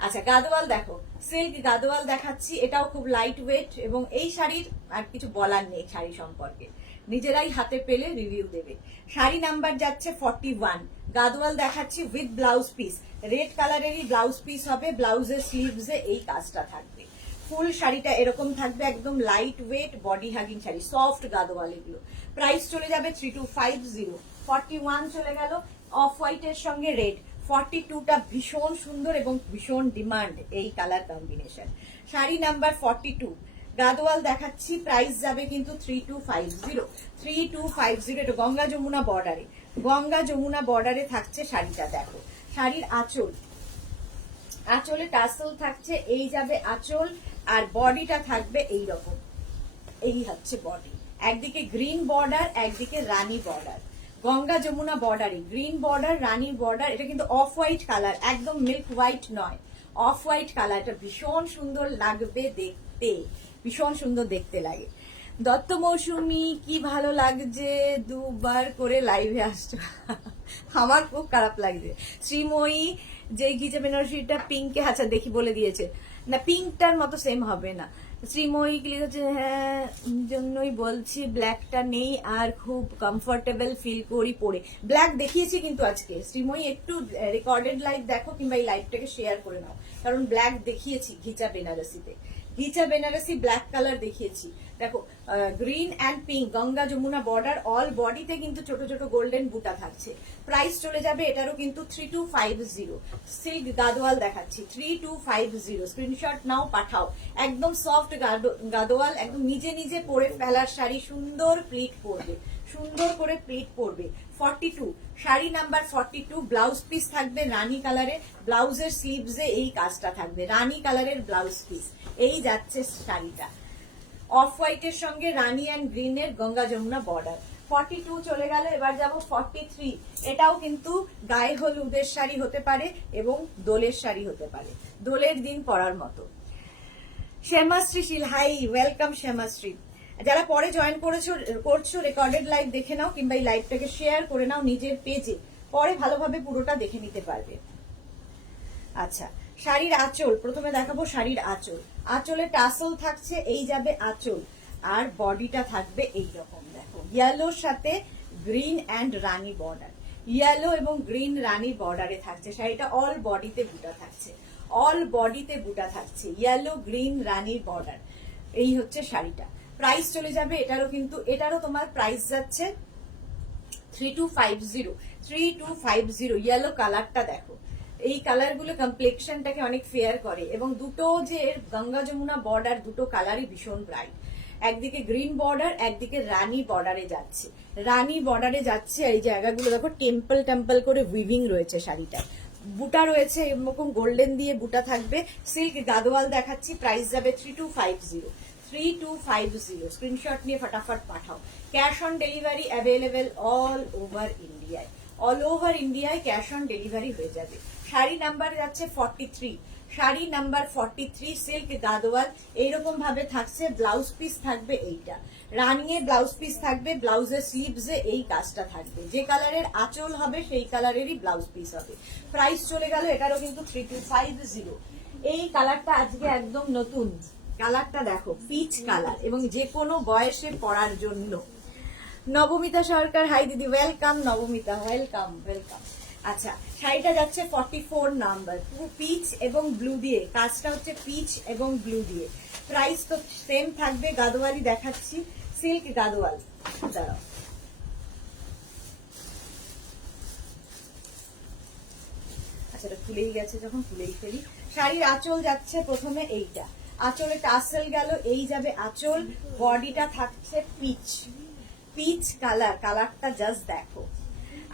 আচ্ছা, গাদোয়াল দেখো, সিল্ক গাদোয়াল দেখাচ্ছি। এটাও খুব লাইট ওয়েট এবং এই শাড়ির আর কিছু বলার নেই শাড়ি সম্পর্কে, নিজেরাই হাতে পেলে রিভিউ দেবে। শাড়ি নাম্বার যাচ্ছে 41। গাদোয়াল দেখাচ্ছি উইথ ব্লাউজ পিস, রেড কালারেরই ব্লাউজ পিস হবে। ব্লাউজের স্লিভসে এই কাজটা থাকবে। ফুল শাড়িটা এরকম থাকবে, একদম light wait body hugging sari, soft Gadwal এগুলো। প্রাইস চলে যাবে 3250। 41 চলে গেল, অফ হোয়াইটের সঙ্গে রেড। 42টা ভীষণ সুন্দর এবং ভীষণ ডিমান্ড এই colour combination. Sari number 42 Gadwal দেখাচ্ছি, প্রাইস যাবে কিন্তু 3250। 3250। এটা গঙ্গা যমুনা বর্ডারে, গঙ্গা যমুনা বর্ডারে থাকছে শাড়িটা। দেখো শাড়ির আঁচল, আঁচলে টাসেল থাকছে, এই যাবে আঁচল, আর বডিটা থাকবে এই রকম। এই হচ্ছে বডি, একদিকে গ্রিন বর্ডার, একদিকে রানী বর্ডার। গঙ্গা যমুনা বর্ডারে গ্রিন বর্ডার, রানী বর্ডার। এটা কিন্তু অফ হোয়াইট কালার, একদম মিল্ক হোয়াইট নয়, অফ হোয়াইট কালার। এটা ভীষণ সুন্দর লাগবে দেখতে, ভীষণ সুন্দর দেখতে লাগে। দত্ত মৌসুমী কি ভালো লাগছে, দুবার করে লাইভে আসছো। আমার খুব খারাপ লাগছে। শ্রীময়ী যে ঘিচা বেনারসিটা পিঙ্কে, আচ্ছা দেখি বলে দিয়েছে না, পিঙ্কটার মতো সেম হবে না। শ্রীময়ী কি লিখেছে, হ্যাঁ জন্যই বলছি ব্ল্যাকটা নেই আর খুব কমফোর্টেবল ফিল করি পরে। ব্ল্যাক দেখিয়েছি কিন্তু আজকে। শ্রীময়ী একটু রেকর্ডেড লাইভ দেখো কিংবা এই লাইভটাকে শেয়ার করে নাও, কারণ ব্ল্যাক দেখিয়েছি ঘিচা বেনারসিতে। ঘিচা বেনারসি ব্ল্যাক কালার দেখিয়েছি। দেখো green and pink, Ganga Jamuna border, all বডিতে কিন্তু ছোট ছোট গোল্ডেন বুটা থাকছে। প্রাইস চলে যাবে এটারও কিন্তু 3250। সিল্ক গাদোয়াল দেখাচ্ছি 3250। স্ক্রিনশট নাও, পাঠাও। একদম সফট গাদোয়াল, একদম নিজে নিজে পরে ফেলার শাড়ি, সুন্দর প্লিট পরবে, সুন্দর করে প্লিট পরবে। 42 শাড়ি নাম্বার 42। ব্লাউজ পিস থাকবে রানী কালারে, ব্লাউজের স্লিভসে এই কাজটা থাকবে, রানী কালারের ব্লাউজ পিস। এই যাচ্ছে শাড়িটা, অফ হোয়াইটের সঙ্গে রানী অ্যান্ড গ্রিনের গঙ্গা যমুনা বর্ডার। 42 চলে গেল, এবার যাব 43। এটাও কিন্তু গায়ে হলুদের শাড়ি হতে পারে এবং দোলের শাড়ি হতে পারে, দোলের দিন পরার মতো। শ্যামাশ্রী শীল, হাই ওয়েলকাম শ্যামাশ্রী। যারা পরে জয়েন করছো রেকর্ডেড লাইভ দেখে নাও কিংবা এই লাইভটাকে শেয়ার করে নাও নিজের পেজে, পরে ভালোভাবে পুরোটা দেখে নিতে পারবে। আচ্ছা, শাড়ির আঁচল প্রথমে দেখাবো। শাড়ির আঁচল, আঁচলে টাসল থাকছে, এই যাবে আঁচল, আর বডিটা থাকবে এইরকম। দেখো ইয়েলোর সাথে green and Rani border, yellow এবং গ্রিন রানী বর্ডারে থাকছে শাড়িটা। অল বডিতে বুটা থাকছে, অল বডিতে বুটা থাকছে, ইয়েলো গ্রিন রানী বর্ডার। এই হচ্ছে শাড়িটা। প্রাইস চলে যাবে এটারও কিন্তু, এটারও তোমার প্রাইস যাচ্ছে 3250। 3250। ইয়েলো কালারটা দেখো, এই কালার গুলো কমপ্লেকশনটাকে অনেক ফেয়ার করে, এবং দুটো যে গঙ্গা যমুনা বর্ডার, দুটো কালারই ভীষণ ব্রাইট। একদিকে গ্রিন বর্ডার, একদিকে রানী বর্ডারে যাচ্ছে। রানী বর্ডারে যাচ্ছে, এই জায়গাগুলো দেখো টেম্পল টেম্পল করে উইভিং রয়েছে শাড়িটা, বুটা রয়েছে এরকম গোল্ডেন দিয়ে বুটা থাকবে। সিল্ক গাদোয়াল দেখাচ্ছি, প্রাইস যাবে 3250। 3250 স্ক্রিনশট নিয়ে ফটাফট পাঠাও। Cash on delivery available all over ইন্ডিয়ায়, অল ওভার ইন্ডিয়ায় ক্যাশ অন ডেলিভারি হয়ে যাবে। শাড়ি নাম্বার যাচ্ছে 43, শাড়ি নাম্বার 43 সিল্ক গাদোয়াল। এইরকম ভাবে থাকছে, ব্লাউজ পিস থাকবে এইটা, রানিয়ে ব্লাউজ পিস থাকবে, ব্লাউজের স্লিভসে এই কাজটা থাকবে, যে কালারের আঁচল হবে সেই কালারেরই ব্লাউজ পিস হবে। প্রাইস চলে গেল এটারও কিন্তু 3250। এই কালারটা আজকে একদম নতুন কালারটা, দেখো পিচ কালার, এবং যে কোনো বয়সে পরার জন্য। নবমিতা সরকার, হাই দিদি, ওয়েলকাম নবমিতা, ওয়েলকাম ওয়েলকাম। আচ্ছা, শাড়িটা যাচ্ছে 44 নাম্বার, পুরো পিচ এবং ব্লু দিয়ে কাজটা হচ্ছে, পিচ এবং ব্লু দিয়ে। প্রাইস তো সেম থাকবে, গাদোয়ালি দেখাচ্ছি, সিল্ক গাদোয়াল। দাঁড়াও, আচ্ছা এটা খুলেই গেছে, যখন খুলেই ফেলি। শাড়ির আঁচল যাচ্ছে প্রথমে এইটা, আঁচলে টাসেল গেল, এই যাবে আঁচল। বডিটা থাকছে পিচ, পিচ কালার, কালারটা জাস্ট দেখো।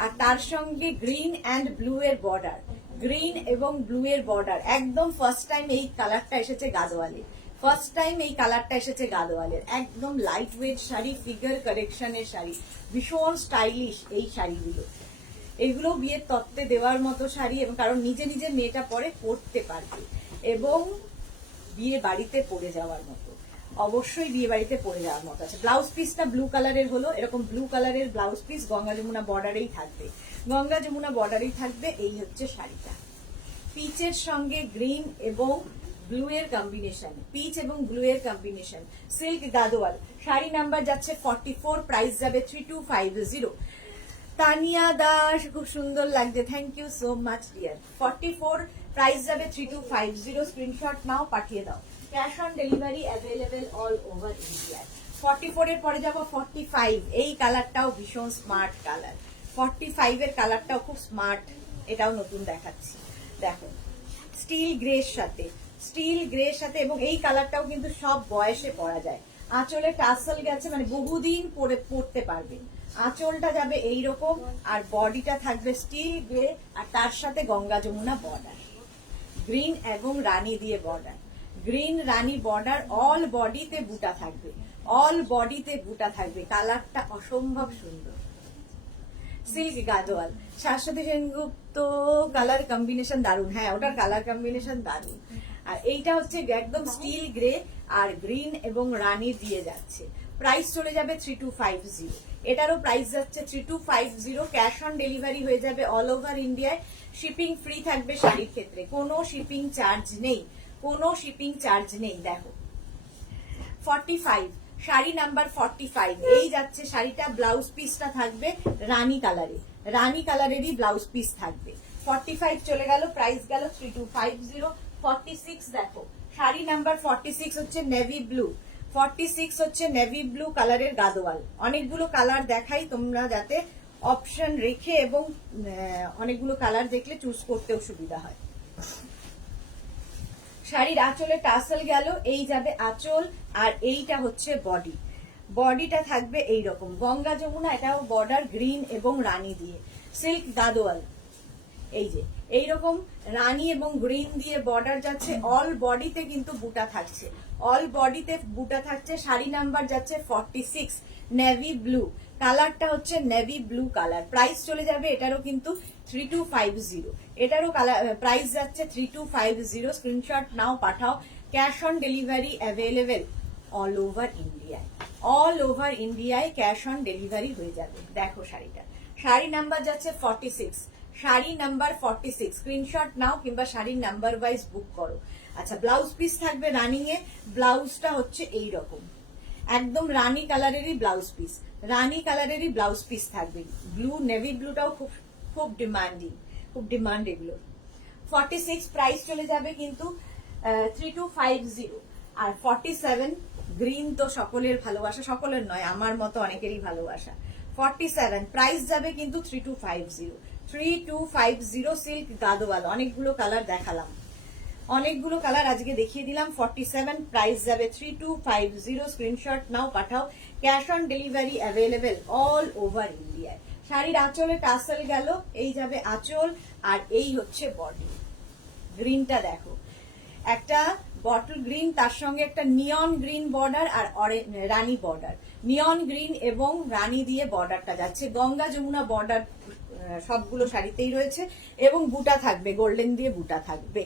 আর তার সঙ্গে গ্রিন অ্যান্ড ব্লু এর বর্ডার, গ্রিন এবং ব্লু এর বর্ডার। একদম ফার্স্ট টাইম এই কালারটা এসেছে গাদোয়ালে, ফার্স্ট টাইম এই কালারটা এসেছে গাদোয়ালের। একদম লাইট ওয়েট শাড়ি, ফিগার কারেকশনের শাড়ি, ভীষণ স্টাইলিশ এই শাড়িগুলো। এগুলো বিয়ের তত্ত্বে দেওয়ার মতো শাড়ি, এবং কারণ নিজে নিজে মেয়েটা পরে পরতে পারবে, এবং বিয়ে বাড়িতে পরে যাওয়ার মতো, অবশ্যই বিয়ে বাড়িতে পরে যাওয়ার মতো আছে। ব্লাউজ পিসটা ব্লু কালারের হলো, এরকম ব্লু কালারের ব্লাউজ পিস গঙ্গা যমুনা বর্ডারেই থাকবে, গঙ্গা যমুনা বর্ডারেই থাকবে। এই হচ্ছে শাড়িটা, পিচের সঙ্গে গ্রিন এবং ব্লু এর কম্বিনেশন, পিচ এবং ব্লু এর combination, silk Gadwal. Sari number যাচ্ছে 44, প্রাইস যাবে 3250। তানিয়া দাস, খুব সুন্দর লাগছে, thank you so much dear. 44, price যাবে 3250। স্ক্রিনশট নাও, পাঠিয়ে দাও। Cash on delivery available all over India. 44 এর পরে যাবো 45, এই কালারটাও ভীষণ স্মার্ট কালার, 45 এর কালারটাও খুব স্মার্ট, এটাও নতুন দেখাচ্ছি। দেখো স্টিল গ্রের সাথে, স্টিল গ্রের সাথে, এবং এই কালারটাও কিন্তু সব বয়সে পরা যায়। আঁচলে টাসেল গেছে, মানে বহুদিন পরতে পারবে। আঁচলটা যাবে এইরকম, আর বডিটা থাকবে স্টিল গ্রে, আর তার সাথে গঙ্গা যমুনা বর্ডার, গ্রিন এবং রানী দিয়ে বর্ডার, গ্রিন রানী বর্ডার। অল বডিতে বুটা থাকবে, অল বডিতে বুটা থাকবে। কালারটা অসম্ভব সুন্দর, silk Gadwal. Shashwati Sengupta, colour combination দারুন, হ্যাঁ ওটার কালার কম্বিনেশন দারুন। আর এইটা হচ্ছে একদম স্টিল গ্রে আর গ্রিন এবং রানী দিয়ে যাচ্ছে। প্রাইস চলে যাবে 3250, এটারও প্রাইস যাচ্ছে 3250। ক্যাশ অন ডেলিভারি হয়ে যাবে অল ওভার ইন্ডিয়ায়, শিপিং ফ্রি থাকবে শাড়ির ক্ষেত্রে, কোনো শিপিং চার্জ নেই, কোনো শিপিং চার্জ নেই। দেখো 45, শাড়ি নাম্বার 45, এই যাচ্ছে শাড়িটা। ব্লাউজ পিসটা থাকবে রানী কালারে, রানী কালারেরই ব্লাউজ পিস থাকবে। 45 চলে গেল, প্রাইস গেল 3250। 46 দেখো, শাড়ি নাম্বার 46 হচ্ছে নেভি ব্লু, 46 হচ্ছে নেভি ব্লু কালারের গাদোয়াল। অনেকগুলো কালার দেখাই তোমরা যাতে অপশন রেখে, এবং অনেকগুলো কালার দেখলে চুজ করতেও সুবিধা হয়। শাড়ির আঁচলে টাসেল গেল, এই যাবে আঁচল, আর এইটা হচ্ছে বডি, বডিটা থাকবে এইরকম গঙ্গা যমুনা, এটাও বর্ডার গ্রিন এবং রানী দিয়ে। সিল্ক গাদোয়াল, এই যে এইরকম রানী এবং গ্রিন দিয়ে বর্ডার যাচ্ছে। অল বডিতে কিন্তু বুটা থাকছে, অল বডিতে বুটা থাকছে। শাড়ি নাম্বার যাচ্ছে 46, নেভি ব্লু কালারটা হচ্ছে, নেভি ব্লু কালার। প্রাইস চলে যাবে এটারও কিন্তু 3250, এটারও প্রাইস যাচ্ছে 3250। স্ক্রিনশট নাও, পাঠাও। Cash on delivery available all over ইন্ডিয়ায়, অল ওভার ইন্ডিয়ায় ক্যাশ অন ডেলিভারি হয়ে যাবে। দেখো শাড়িটা, শাড়ি নাম্বার যাচ্ছে 46, শাড়ি নাম্বার 46। স্ক্রিনশট নাও, কিংবা শাড়ির নাম্বার ওয়াইজ বুক করো। আচ্ছা, ব্লাউজ পিস থাকবে রানিং এ, ব্লাউজটা হচ্ছে এই রকম, একদম রানী কালারেরই ব্লাউজ পিস, রানী কালারেরই ব্লাউজ পিস থাকবে। ব্লু, নেভি ব্লুটাও খুব খুব ডিমান্ডিং, খুব ডিমান্ড এগুলো। 46 প্রাইস চলে যাবে কিন্তু 3250। আর 47 গ্রিন তো সকলের ভালোবাসা, সকলের নয় আমার মতো অনেকেরই ভালোবাসা। 47 প্রাইস যাবে কিন্তু 3250। 3250 সিল্ক গাদোয়াল। অনেকগুলো কালার দেখালাম, অনেকগুলো কালার আজকে দেখিয়ে দিলাম। 47 প্রাইস যাবে 3250। স্ক্রিনশট নাও, পাঠাও। Cash on delivery available all over ইন্ডিয়ায়। শাড়ির আঁচলে টাসেল গেল, এই যাবে আঁচল, আর এই হচ্ছে বডি। গ্রিনটা দেখো, একটা বটল গ্রিন, তার সঙ্গে একটা নিয়ন গ্রিন বর্ডার আর রানী বর্ডার। নিয়ন গ্রিন এবং রানী দিয়ে বর্ডারটা যাচ্ছে, গঙ্গা যমুনা বর্ডার সবগুলো শাড়িতেই রয়েছে, এবং বুটা থাকবে, গোল্ডেন দিয়ে বুটা থাকবে।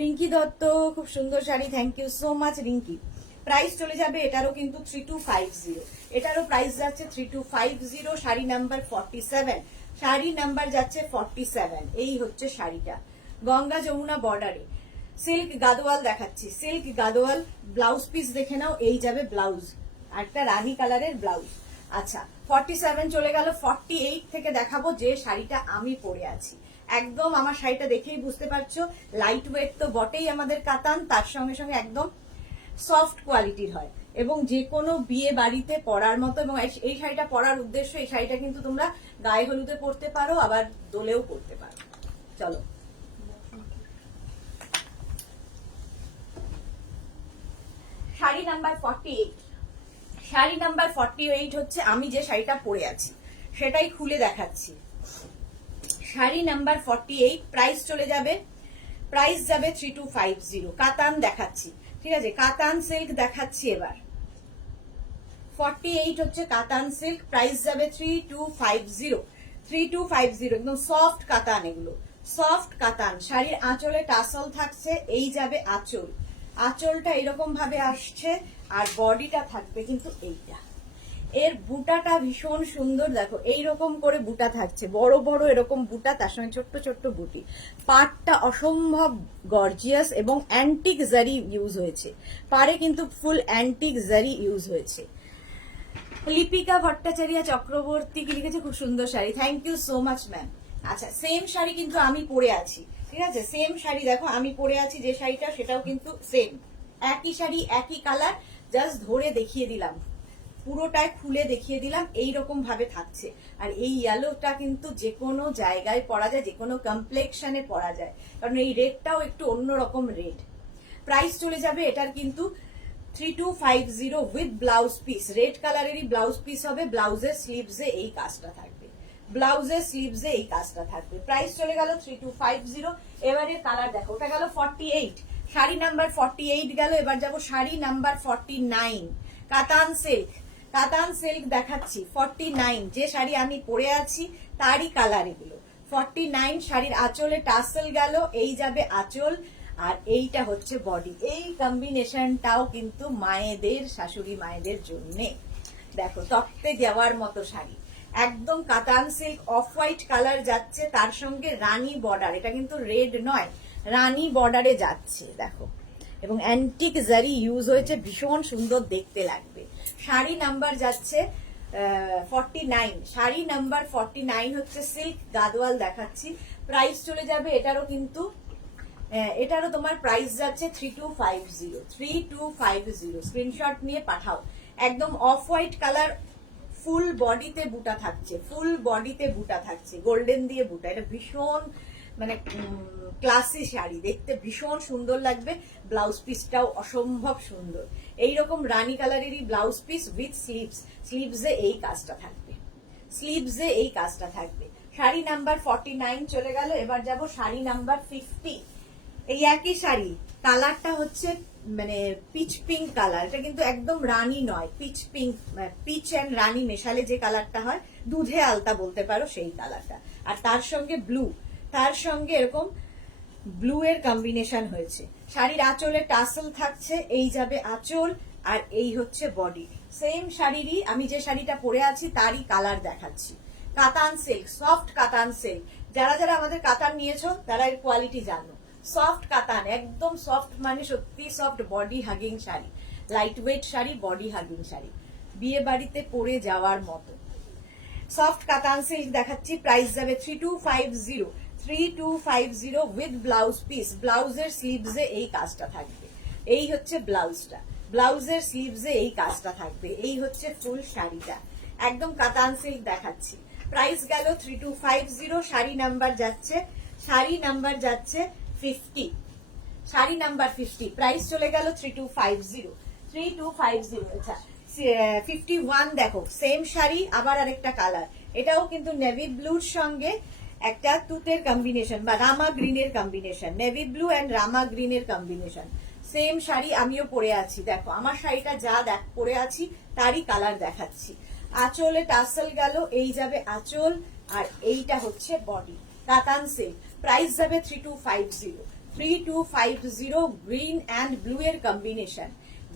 রিঙ্কি দত্ত, খুব সুন্দর sari, thank you so much Rinki. Price চলে যাবে এটারও কিন্তু 3250, এটারও প্রাইস যাচ্ছে 3250। শাড়ি নাম্বার 47, শাড়ি নাম্বার যাচ্ছে 47। এই হচ্ছে শাড়িটা, গঙ্গা যমুনা বর্ডারে সিল্ক গাদোয়াল দেখাচ্ছি। সিল্ক গাদোয়াল ব্লাউজ পিস দেখে নাও, এই যাবে ব্লাউজ, একটা রানী কালারের ব্লাউজ। আচ্ছা 47 চলে গেল। 48 থেকে দেখাবো যে শাড়িটা আমি পরে আছি। একদম আমার শাড়িটা দেখেই বুঝতে পারছো, লাইট ওয়েট তো বটেই আমাদের কাতান, তার সঙ্গে সঙ্গে একদম সফট কোয়ালিটির হয় এবং যে কোনো বিয়ে বাড়িতে পরার মতো। এবং এই শাড়িটা পরার উদ্দেশ্য, এই শাড়িটা কিন্তু তোমরা গায়ে হলুদে পরতে পারো, আবার দোলেও পরতে পারো। চলো, শাড়ি নাম্বার 48। শাড়ি নাম্বার 48 হচ্ছে আমি যে শাড়িটা পরে আছি সেটাই খুলে দেখাচ্ছি। শাড়ি নাম্বার 48, প্রাইস চলে যাবে, প্রাইস যাবে 3250। কাতান দেখাচ্ছি, ঠিক আছে, কাতান সিল্ক দেখাচ্ছি এবার। 48 হচ্ছে কাতান সিল্ক, প্রাইস যাবে 3250। 3250, একদম সফট কাতান, এগুলো সফট কাতান। শাড়ির আঁচলে টাসল থাকছে, এই যাবে আঁচল, আঁচলটা এরকম ভাবে আসছে, আর বডিটা থাকবে কিন্তু এইটা। এর বুটাটা ভীষণ সুন্দর, দেখো এইরকম করে বুটা থাকছে, বড় বড় এরকম বুটা, তার সঙ্গে ছোট্ট ছোট্ট বুটি। পাড়টা অসম্ভব গর্জিয়াস এবং অ্যান্টিক জারি ইউজ হয়েছে, পাড়ে কিন্তু ফুল অ্যান্টিক জারি ইউজ হয়েছে। লিপিকা ভট্টাচার্য চক্রবর্তী কি লিখেছে, খুব সুন্দর sari, thank you so much ma'am. আচ্ছা, সেম শাড়ি কিন্তু আমি পরে আছি, ঠিক আছে, সেম শাড়ি দেখো আমি পরে আছি যে শাড়িটা, সেটাও কিন্তু সেম, একই শাড়ি একই কালার, জাস্ট ধরে দেখিয়ে দিলাম, পুরোটায় খুলে দেখিয়ে দিলাম, এইরকম ভাবে থাকছে। আর এই ইয়েলোটা কিন্তু যে কোনো জায়গায় পরা যায়, যে কোনো কমপ্লেক্সনে পরা যায়, কারণ এই রেডটাও একটু অন্যরকম রেড। প্রাইস চলে যাবে এটার কিন্তু 3250 উইথ ব্লাউজ পিস, রেড কালারেরই ব্লাউজ পিস হবে, ব্লাউজের স্লিভসে এই কাজটা থাকবে, ব্লাউজের স্লিভসে এই কাজটা থাকবে। প্রাইস চলে গেল 3250। এবারে কালার দেখো, ওটা গেল 48, শাড়ি নাম্বার 48 গেল। এবার যাবো শাড়ি নাম্বার 49, কাতান সিল্ক। কাতান সিল্ক দেখাচ্ছি 49, যে শাড়ি আমি পরে আছি তারই কালার এগুলো। 49, শাড়ির আঁচলে টাসেল গেল, এই যাবে আঁচল, আর এইটা হচ্ছে বডি। এই কম্বিনেশনটাও কিন্তু মায়েদের, শাশুড়ি মায়েদের জন্যে, দেখো তপ্তে যাওয়ার মতো শাড়ি, একদম কাতান সিল্ক, অফ হোয়াইট কালার যাচ্ছে, তার সঙ্গে রানী বর্ডার, এটা কিন্তু রেড নয়, রানী বর্ডারে যাচ্ছে দেখো, এবং অ্যান্টিক জারি ইউজ হয়েছে, ভীষণ সুন্দর দেখতে লাগবে। শাড়ি নাম্বার যাচ্ছে 49, শাড়ি নাম্বার 49 হচ্ছে সিল্ক গাদোয়াল দেখাচ্ছি। প্রাইস চলে যাবে এটারও কিন্তু, এটারও তোমার প্রাইস যাচ্ছে 3250, 3250। স্ক্রিনশট নিয়ে পাঠাও। একদম অফ হোয়াইট কালার, ফুল বডিতে বুটা থাকছে, ফুল বডিতে বুটা থাকছে, গোল্ডেন দিয়ে বুটা, এটা ভীষণ মানে ক্লাসি শাড়ি, দেখতে ভীষণ সুন্দর লাগবে। ব্লাউজ পিসটাও অসম্ভব সুন্দর, এইরকম রানী কালারেরই ব্লাউজ পিস উইথ স্লিভস, স্লিভসে এই কাজটা থাকবে, স্লিভসে এই কাজটা থাকবে। শাড়ি নাম্বার 49 চলে গেল। এবার যাব শাড়ি নাম্বার 50। এই একই শাড়ি, কালারটা হচ্ছে মানে পিচ পিঙ্ক কালার, এটা কিন্তু একদম রানী নয়, পিচ পিঙ্ক, পিচ অ্যান্ড রানী মেশালে যে কালারটা হয়, দুধে আলতা বলতে পারো সেই কালারটা। আর তার সঙ্গে ব্লু, তার সঙ্গে এরকম ব্লু এর কম্বিনেশন হয়েছে। শাড়ির আঁচলে টাসেল থাকছে, এই যাবে আঁচল, আর এই হচ্ছে বডি। সেম শাড়িরই আমি যে শাড়িটা পরে আছি তারই কালার দেখাচ্ছি। কাতান সিল্ক, সফট কাতান সিল্ক, যারা যারা আমাদের কাতান নিয়েছো তারা এর কোয়ালিটি জানো। সফট কাতান, একদম সফট মানে সত্যি soft, body hugging sari, light weight sari, body hugging sari, বিয়ে বাড়িতে পরে যাওয়ার মতো সফট কাতান সিল্ক দেখাচ্ছি। প্রাইস যাবে 3250, 3250 উইথ ব্লাউজ পিস, ব্লাউজের স্লিভসে এই কাজটা থাকবে, এই হচ্ছে ব্লাউজটা, ব্লাউজের স্লিভসে এই কাজটা থাকবে, এই হচ্ছে ফুল শাড়িটা, একদম কাতান সিল্ক দেখাচ্ছি। প্রাইস গেল 3250, শাড়ি নাম্বার যাচ্ছে 50, শাড়ি নাম্বার 50, প্রাইস চলে গেল 3250, আচ্ছা 51 দেখো সেম শাড়ি, আবার আরেকটা কালার, এটাও কিন্তু নেভি ব্লুর সঙ্গে একটা তুতের কম্বিনেশন বা রামা গ্রিনের কম্বিনেশন, নেভি ব্লু এন্ড রামা গ্রিনের কম্বিনেশন, সেম শাড়ি আমিও পরে আছি। দেখো আমার শাড়িটা যা পরে আছি তারই কালার দেখাচ্ছি। আঁচলে টাসেল গেল, এই যাবে আঁচল, আর এইটা হচ্ছে বডি, কাতান সিল্ক, প্রাইস যাবে 3250, গ্রিন অ্যান্ড ব্লু এর কম্বিনেশন,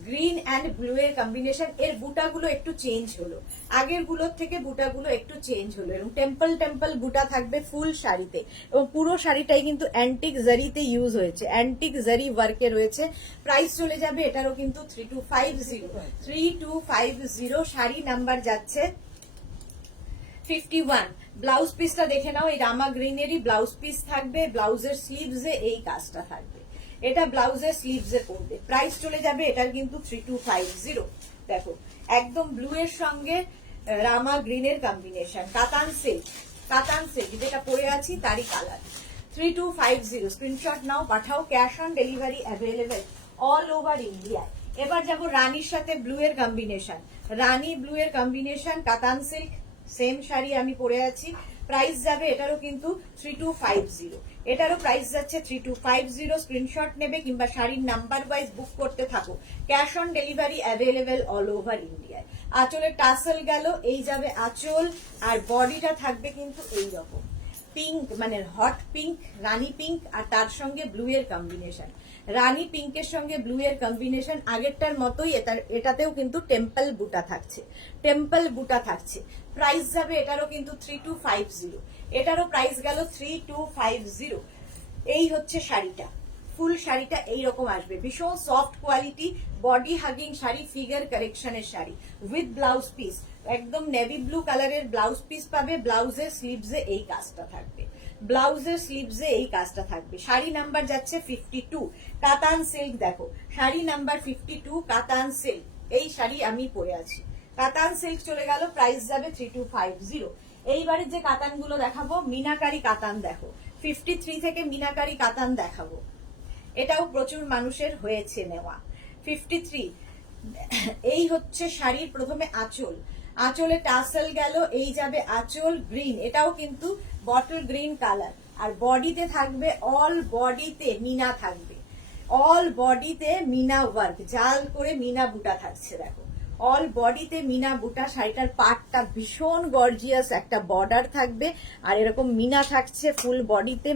গ্রিন অ্যান্ড ব্লু এর কম্বিনেশন। এর বুটাগুলো একটু চেঞ্জ হলো, আগের গুলোর থেকে বুটাগুলো একটু চেঞ্জ হলো, এবং টেম্পল টেম্পল বুটা থাকবে ফুল শাড়িতে, এবং পুরো শাড়িটাই কিন্তু অ্যান্টিক জারিতে ইউজ হয়েছে, অ্যান্টিক জারি ওয়ার্কে রয়েছে। প্রাইস চলে যাবে এটারও কিন্তু 3250, শাড়ি নাম্বার যাচ্ছে 51। ব্লাউজ পিসটা দেখে নাও, এই রামা গ্রিনেরই ব্লাউজ পিস থাকবে, ব্লাউজের স্লিভসে এই কাজটা থাকবে, এটা ব্লাউজের স্লিভসে পড়বে। প্রাইস চলে যাবে এটার কিন্তু 3250। দেখো একদম ব্লু এর সঙ্গে রামা গ্রিনের কম্বিনেশন, কাতান সিল্ক, যেটা পরে আছি তারই কালার, 3250। স্ক্রিনশট নাও, পাঠাও, cash on delivery available all over India. এবার যাবো রানীর সাথে ব্লু এর কম্বিনেশন, রানী ব্লু এর কম্বিনেশন, কাতান সিল্ক, সেম শাড়ি আমি পরে আছি, প্রাইস যাবে এটারও কিন্তু 3250, এটারও প্রাইস যাচ্ছে 3250। স্ক্রিনশট নেবে কিংবা শাড়ির নাম্বার ওয়াইজ বুক করতে থাকো, cash on delivery available all over ইন্ডিয়ায়। আঁচলের টাসেল গেল, এই যাবে আঁচল, আর বডিটা থাকবে কিন্তু এইরকম পিঙ্ক, মানে হট পিঙ্ক, রানী পিঙ্ক, আর তার সঙ্গে ব্লু এর কম্বিনেশন, রানী পিঙ্কের সঙ্গে ব্লু এর কম্বিনেশন, আগেরটার মতোই এটাতেও কিন্তু টেম্পল বুটা থাকছে, প্রাইস যাবে এটারও কিন্তু 3250, এটারও প্রাইস গেল 3250। এই হচ্ছে শাড়িটা, ফুল শাড়িটা এইরকম আসবে, ভীষণ soft quality, body hugging sari, figure কারেকশনের শাড়ি উইথ ব্লাউজ পিস, একদম নেভি ব্লু কালারের ব্লাউজ পিস পাবে, ব্লাউজের স্লিভসে এই কাজটা থাকবে, শাড়ি নাম্বার যাচ্ছে 52, কাতান সিল্ক। দেখো শাড়ি নাম্বার 52, কাতান সিল্ক, এই শাড়ি আমি পরে আছি, কাতান সিল্ক চলে গেল, প্রাইস যাবে 3250। এইবারে যে কাতান গুলো দেখাবো, মিনাকারি কাতান, দেখো 53 থেকে মিনাকারি কাতান দেখাবো, এটাও প্রচুর মানুষের হয়েছে নেওয়া। 53, এই হচ্ছে শাড়ির প্রথমে আঁচল, আঁচলে টাসেল গেল, এই যাবে আঁচল, গ্রিন, এটাও কিন্তু বটল গ্রিন কালার, আর বডিতে থাকবে, অল বডিতে মিনা থাকবে, অল বডিতে মিনা ওয়ার্ক, জাল করে মিনা বুটা থাকছে, দেখো অল বডিতে মিনা বুটা, শাড়িটার পাটটা ভীষণ গর্জিয়াস, একটা বর্ডার থাকবে, আর এরকম মিনা থাকছে ফুল বডিতে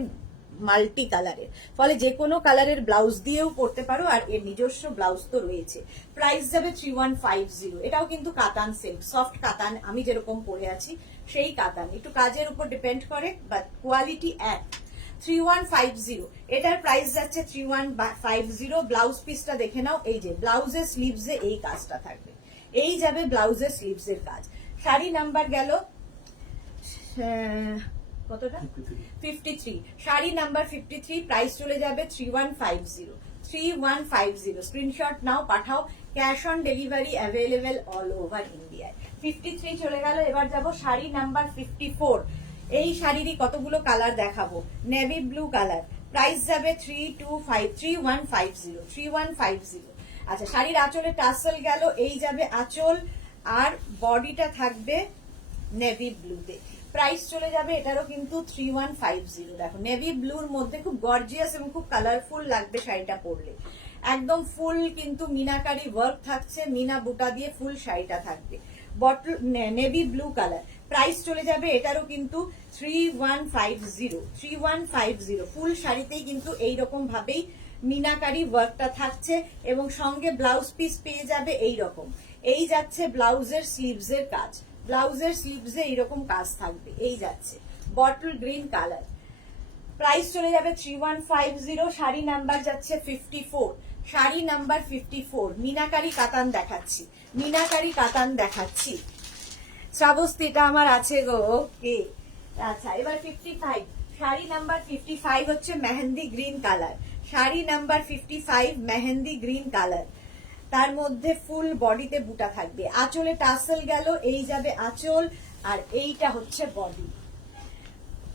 মাল্টি কালারের, ফলে যে কোনো কালারের ব্লাউজ দিয়েও পরতে পারো, আর এর নিজস্ব ব্লাউজ তো রয়েছে। প্রাইস যাবে 3150, এটাও কিন্তু কাতান সিল্ক, সফট কাতান, আমি যেরকম পরে আছি সেই কাতান, একটু কাজের উপর ডিপেন্ড করে, বাট কোয়ালিটি এক। 3150, এটার প্রাইস যাচ্ছে 3150। ব্লাউজ পিসটা দেখে নাও, এই যে ব্লাউজের স্লিভসে এই কাজটা থাকবে, এই যাবে ব্লাউজের স্লিভসের কাজ। শাড়ি নাম্বার গেল কতটা, 53, শাড়ি নাম্বার 53, প্রাইস চলে যাবে 3150, স্ক্রিনশট নাও, পাঠাও, cash on delivery available all over ইন্ডিয়ায়। 53 চলে গেল, এবার যাব শাড়ি নাম্বার 54, এই শাড়িরই কতগুলো কালার দেখাবো, নেভি ব্লু কালার, প্রাইস যাবে 3150। আচ্ছা, শাড়ির আঁচলে টাসেল গেল, এই যাবে আঁচল, আর বডিটা থাকবে নেভি ব্লুতে, প্রাইস চলে যাবে এটারও কিন্তু 3150। দেখো নেভি ব্লুর মধ্যে খুব গর্জিয়াস এবং খুব কালারফুল লাগবে শাড়িটা পরলে, একদম ফুল কিন্তু মিনাকারি ওয়ার্ক থাকছে, মিনা বুটা দিয়ে ফুল শাড়িটা থাকবে, bottle navy blue colour, price চলে যাবে এটারও কিন্তু 3150, ফুল শাড়িতেই কিন্তু এইরকম ভাবেই মিনাকারি ওয়ার্কটা থাকছে, এবং সঙ্গে ব্লাউজ পিস পেয়ে যাবে এই রকম, এই যাচ্ছে ব্লাউজের স্লিভসের কাজ, ব্লাউজের স্লিভসে এইরকম কাজ থাকবে, এই যাচ্ছে বটল গ্রিন কালার, প্রাইস চলে যাবে 3150। শাড়ি নাম্বার যাচ্ছে 54, শাড়ি নাম্বার 54, মিনাকারি কাতান দেখাচ্ছি, শ্রাবস্তি, এটা আমার আছে গো, ওকে। আচ্ছা, এবার 55, শাড়ি নাম্বার 55 হচ্ছে mehendi green colour, sari number 55 mehendi green colour, তার মধ্যে ফুল বডিতে বুটা থাকবে, আঁচলে টাসেল গেল, এই যাবে আঁচল, আর এইটা হচ্ছে বডি।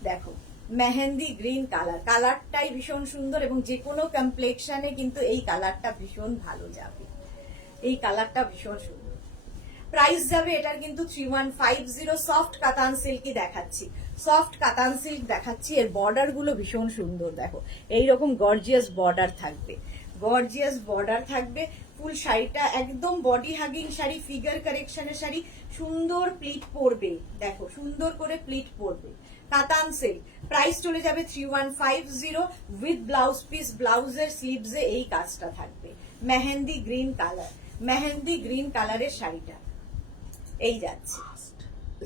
দেখো মেহেন্দি গ্রিন কালার, কালারটাই ভীষণ সুন্দর এবং যে কোনো কমপ্লেক্সনে কিন্তু এই কালারটা ভীষণ ভালো যাবে, এই কালারটা ভীষণ সুন্দর। প্রাইস যাবে এটার কিন্তু 3150। সফট কাতান সিল্কই দেখাচ্ছি, সফট কাতান সিল্ক দেখাচ্ছি। এর বর্ডার গুলো ভীষণ সুন্দর, দেখো এইরকম গর্জিয়াস বর্ডার থাকবে, গর্জিয়াস বর্ডার থাকবে। ফুল শাড়িটা একদম বডি হাগিং শাড়ি, ফিগার কারেকশনের শাড়ি, সুন্দর প্লিট পরবে, দেখো সুন্দর করে প্লিট পরবে। কাতান সিল্ক, প্রাইস চলে যাবে 3150 উইথ ব্লাউজ পিস। ব্লাউজের স্লিভসে এই কাজটা থাকবে। Mehendi green colour, mehendi green কালারের শাড়িটা এই যাচ্ছে।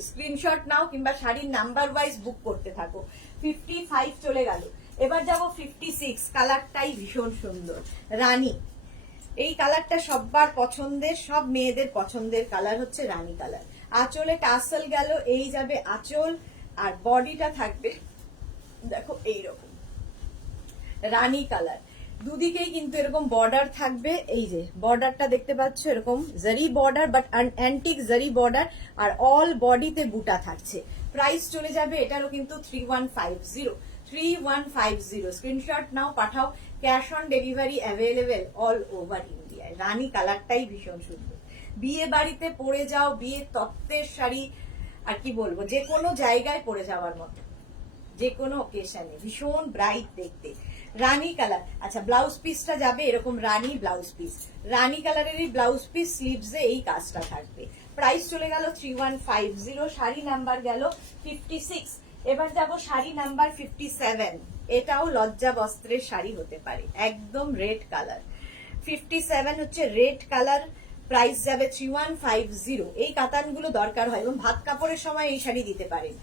স্ক্রিনশট নাও কিংবা শাড়ির নাম্বার ওয়াইজ বুক করতে থাকো। 55 চলে গেল, এবার যাবো 56। কালারটাই ভীষণ সুন্দর, রানী। এই কালারটা সবার পছন্দের, সব মেয়েদের পছন্দের কালার হচ্ছে রানী কালার। আঁচলে টাসেল গেল, এই যাবে আঁচল, আর বডিটা থাকবে দেখো এইরকম রানী কালার। দুদিকেই কিন্তু এরকম বর্ডার থাকবে, এই যে বর্ডারটা দেখতে পাচ্ছ এরকম জারি বর্ডার, বাট অ্যান্টিক জারি বর্ডার, আর অল বডিতে বুটা থাকছে। প্রাইস চলে যাবে এটারও কিন্তু 3150। স্ক্রিনশট নাও, পাঠাও। Cash on delivery available all over ইন্ডিয়ায়। রানী কালারটাই ভীষণ সুন্দর, বিয়ে বাড়িতে পরে যাও, বিয়ের তত্ত্বের শাড়ি, আর কি বলবো, যে কোনো জায়গায় পরে যাওয়ার মতো, যে কোনো অকেশনে ভীষণ ব্রাইট দেখতে। রানী কালার। আচ্ছা, ব্লাউজ পিসটা যাবে এরকম রানী ব্লাউজ পিস, রানী কালারেরই ব্লাউজ পিস, স্লিভসে এই কাজটা থাকবে। প্রাইস চলে গেল 3150। শাড়ি নাম্বার গেল 56। এবার যাব শাড়ি নাম্বার 57। এটাও লজ্জা বস্ত্রের শাড়ি হতে পারে, একদম রেড কালার। 57 হচ্ছে রেড কালার। প্রাইস যাবে 3150। এই কাতানগুলো দরকার হয় এবং ভাত কাপড়ের সময় এই শাড়ি দিতে পারেন।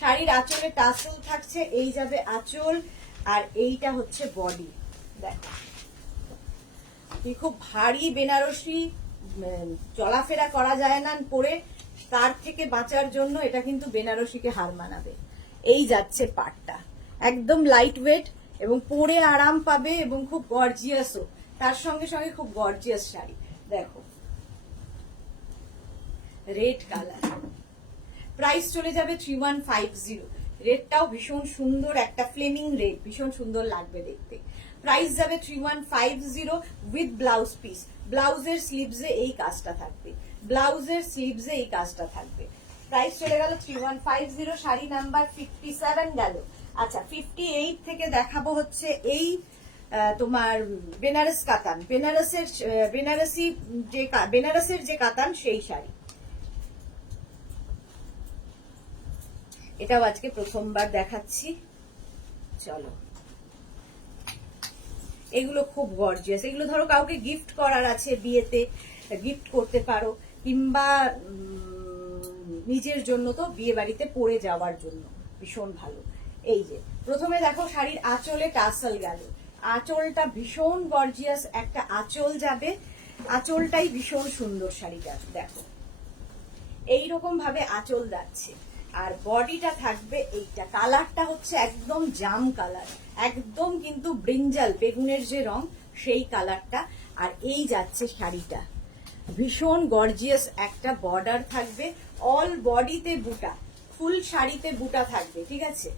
শাড়ির আঁচলে টাসেল থাকছে, এই যাবে আঁচল, আর এইটা হচ্ছে বডি। দেখো খুব ভারী বেনারসি, চলাফেরা করা যায় না পরে, তার থেকে বাঁচার জন্য এটা কিন্তু বেনারসিকে হার মানাবে। এই যাচ্ছে পাটটা, একদম লাইট ওয়েট এবং পরে আরাম পাবে এবং খুব গর্জিয়াসও, তার সঙ্গে সঙ্গে খুব গর্জিয়াস শাড়ি। দেখো রেড কালার, প্রাইস চলে যাবে 3150। রেডটাও ভীষণ সুন্দর, একটা ফ্লেমিং রেড, ভীষণ সুন্দর লাগবে দেখতে। প্রাইস যাবে 3150 উইথ ব্লাউজ পিস। ব্লাউজের স্লিভসে এই কাজটা থাকবে, ব্লাউজের স্লিভসে এই কাজটা থাকবে। প্রাইস চলে গেল 3150। শাড়ি নাম্বার 57 গেল। আচ্ছা, 58 থেকে দেখাবো হচ্ছে এই তোমার বেনারস কাতান, বেনারসের যে কাতান সেই শাড়ি। এটাও আজকে প্রথমবার দেখাচ্ছি, চলো। এগুলো খুব গর্জিয়াস, এগুলো ধরো কাউকে গিফট করার আছে, বিয়েতে গিফট করতে পারো, কিংবা নিজের জন্য তো বিয়ে বাড়িতে পরে যাওয়ার জন্য ভীষণ ভালো। এই যে প্রথমে দেখো শাড়ির আঁচলে টাসেল গেল, আঁচলটা ভীষণ গর্জিয়াস একটা আঁচল যাবে, আঁচলটাই ভীষণ সুন্দর শাড়িটা। দেখো এইরকম ভাবে আঁচল যাচ্ছে, আর বডিটা থাকবে এইটা। কালারটা হচ্ছে একদম জাম কালার, একদম কিন্তু ব্রিঞ্জাল বেগুনের যে রং সেই কালারটা। আর এই যাচ্ছে শাড়িটা, ভীষণ গর্জিয়াস একটা বর্ডার থাকবে, অল বডিতে বুটা, ফুল শাড়িতে বুটা থাকবে, ঠিক আছে।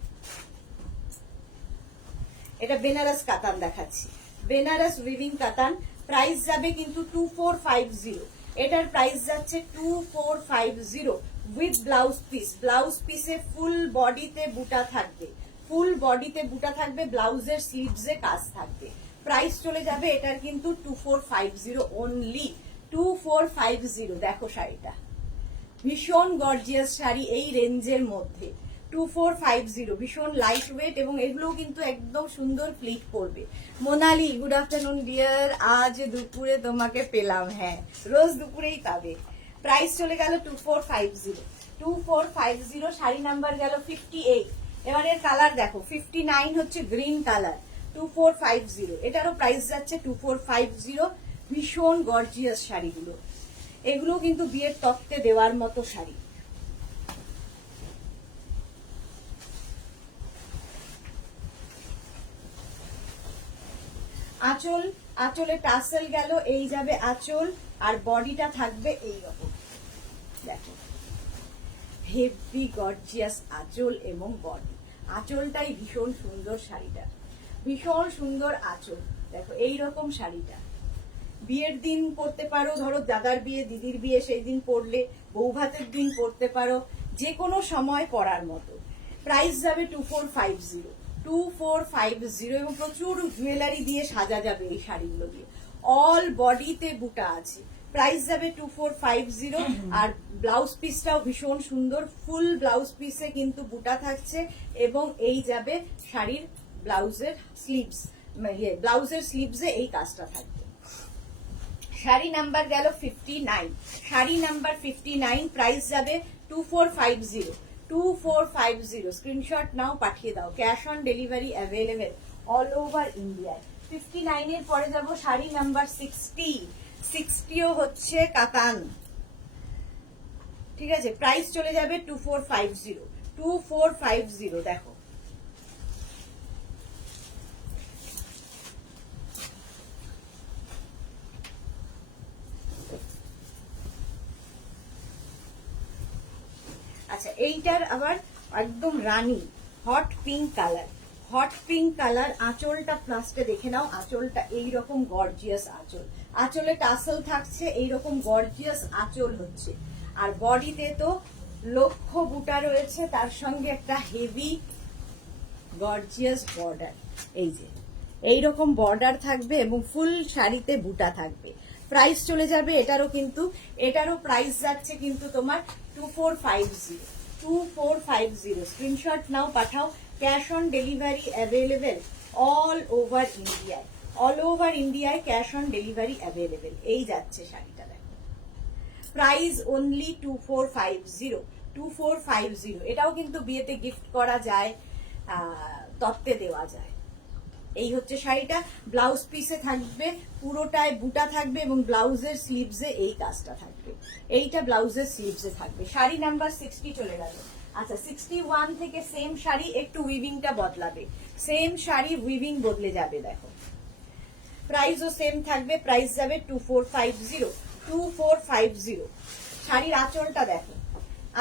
এটা বেনারস কাতান দেখাচ্ছি, বেনারস উইভিং কাতান। প্রাইস যাবে কিন্তু 2450। এটার প্রাইস যাচ্ছে 2450 উইথ ব্লাউজ পিস। ব্লাউজ পিসে ফুল বডিতে বুটা থাকবে, ফুল বডিতে বুটা থাকবে, ব্লাউজের স্লিভসে কাজ থাকবে। প্রাইস চলে যাবে এটার কিন্তু 2450 অনলি, 2450। দেখো শাড়িটা ভীষণ গর্জিয়াস শাড়ি এই রেঞ্জের মধ্যে, 2450, ভীষণ লাইট ওয়েট এবং এগুলোও কিন্তু একদম সুন্দর প্লিট পড়বে। মোনালি, গুড আফটারনুন ডিয়ার, আজ দুপুরে তোমাকে পেলাম, হ্যাঁ রোজ দুপুরেই পাবে। প্রাইস চলে গেল 2450। শাড়ি নাম্বার গেল 58। এবারের কালার দেখো, 59 হচ্ছে গ্রিন কালার, 2450। এটারও প্রাইস যাচ্ছে 2450। ভীষণ গর্জিয়াস শাড়িগুলো, এগুলো কিন্তু বিয়ের তত্ত্বে দেওয়ার মতো শাড়ি। আঁচল, আঁচলে টাসেল গেল, এই যাবে আঁচল, আর বডিটা থাকবে এইরকম। দেখো হেভি গর্জিয়াস আঁচল এবং বডি। আঁচলটাই ভীষণ সুন্দর শাড়িটা, ভীষণ সুন্দর আঁচল। দেখো এইরকম শাড়িটা বিয়ের দিন পরতে পারো, ধরো দাদার বিয়ে, দিদির বিয়ে, সেই দিন পরলে, বউ ভাতের দিন পরতে পারো, যে কোনো সময় পরার মতো। প্রাইস যাবে 2450, 2450, এবং প্রচুর জুয়েলারি দিয়ে সাজা যাবে এই শাড়িগুলো দিয়ে। অল বডিতে বুটা আছে। প্রাইস যাবে 2450, আর ব্লাউজ পিসটাও ভীষণ সুন্দর, ফুল ব্লাউজ পিসে কিন্তু বুটা থাকছে, এবং এই যাবে শাড়ির ব্লাউজের স্লিভস, ব্লাউজের স্লিভসে এই কাজটা থাকবে। শাড়ি নাম্বার গেল 59, শাড়ি নাম্বার 59, প্রাইস যাবে 2450, 2450। স্ক্রিনশট নাও, পাঠিয়ে দাও। Cash on delivery available all over ইন্ডিয়ায়। 59 এর পরে যাব শাড়ি নাম্বার 60, 60ও হচ্ছে কাতান, ঠিক আছে। প্রাইস চলে যাবে 2450, 2450। দেখো আচ্ছা, এইটার আবার একদম rani hot pink colour, hot pink colour. আঁচলটা প্লাস্টে দেখে নাও, আঁচলটা এইরকম গর্জিয়াস আঁচল, আঁচলে টাসেল থাকছে, এইরকম গর্জিয়াস আঁচল হচ্ছে। আর বডিতে তো লক্ষ বুটা রয়েছে, তার সঙ্গে একটা হেভি গর্জিয়াস বর্ডার, এই যে এইরকম বর্ডার থাকবে এবং ফুল শাড়িতে বুটা থাকবে। প্রাইস চলে যাবে এটারও, কিন্তু এটারও প্রাইস যাচ্ছে কিন্তু তোমার 2450, 2450। স্ক্রিনশট নাও, পাঠাও। Cash on delivery available all over ইন্ডিয়ায়, অল ওভার ইন্ডিয়ায় ক্যাশ অন ডেলিভারি অ্যাভেলেবেল। এই যাচ্ছে শাড়িটা, দেখো প্রাইস অনলি 2450, 2450। এটাও কিন্তু বিয়েতে গিফট করা যায়, তত্ত্বে দেওয়া যায়। এই হচ্ছে শাড়িটা। ব্লাউজ পিসে থাকবে পুরোটায় বুটা থাকবে, এবং ব্লাউজের স্লিভসে এই কাজটা থাকবে, এইটা ব্লাউজের স্লিভসে থাকবে। শাড়ি নাম্বার 60 চলে গেল। আচ্ছা, 61 থেকে সেম শাড়ি, একটু উইভিংটা বদলাবে, সেম শাড়ি উইভিং বদলে যাবে। দেখো প্রাইসও সেম থাকবে, প্রাইস যাবে 2450, 2450। শাড়ির আঁচলটা দেখো,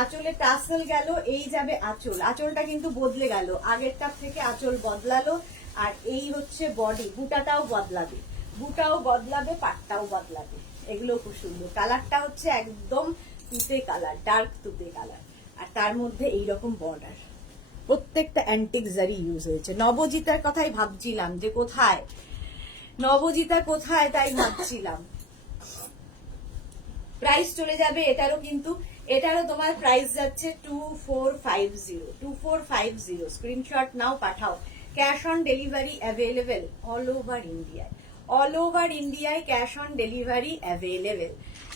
আঁচলে টাসেল গেল, এই যাবে আঁচল, আঁচলটা কিন্তু বদলে গেল, আগেরটার থেকে আঁচল বদলালো। আর এই হচ্ছে বডি, বুটাটাও বদলাবে, বুটাও বদলাবে, পাটটাও বদলাবে। এগুলো খুব সুন্দর। কালারটা হচ্ছে একদম তুতে কালার, ডার্ক তুতে কালার, আর তার মধ্যে এইরকম বর্ডার। প্রত্যেকটা অ্যান্টিক জারি ইউজ হয়েছে। নবজিতার কথাই ভাবছিলাম যে কোথায়, নবজিতা কোথায়, তাই ভাবছিলাম। প্রাইস চলে যাবে এটারও, কিন্তু এটারও তোমার প্রাইস যাচ্ছে 2450, 2450। স্ক্রিনশট নাও, পাঠাও। Cash on delivery available all over ইন্ডিয়ায়, অল ওভার ইন্ডিয়ায় cash on delivery available.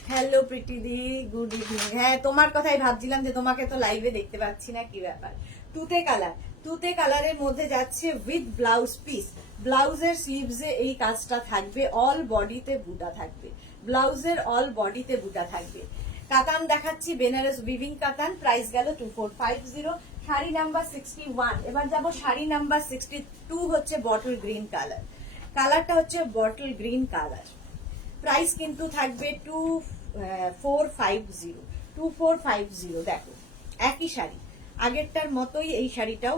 Hello প্রীতিদি, গুড ইভিনিং। হ্যাঁ, তোমার কথাই ভাবছিলাম যে তোমাকে তো লাইভে দেখতে পাচ্ছি না, কি ব্যাপার। তুতে কালার, তুতে কালারের মধ্যে যাচ্ছে উইথ ব্লাউজ পিস, ব্লাউজের স্লিভসে এই কাজটা থাকবে, অল বডিতে বুটা থাকবে, ব্লাউজের অল বডিতে বুটা থাকবে। কাতান দেখাচ্ছি, বেনারস উইভিং কাতান। প্রাইস গেল 2450। শাড়ি নাম্বার 61। এবার যাব শাড়ি নাম্বার 62, হচ্ছে বটল গ্রিন কালার, কালারটা হচ্ছে বটল গ্রিন কালার। প্রাইস কিন্তু থাকবে 2450, 2450। দেখো একই শাড়ি, আগেরটার মতোই এই শাড়িটাও।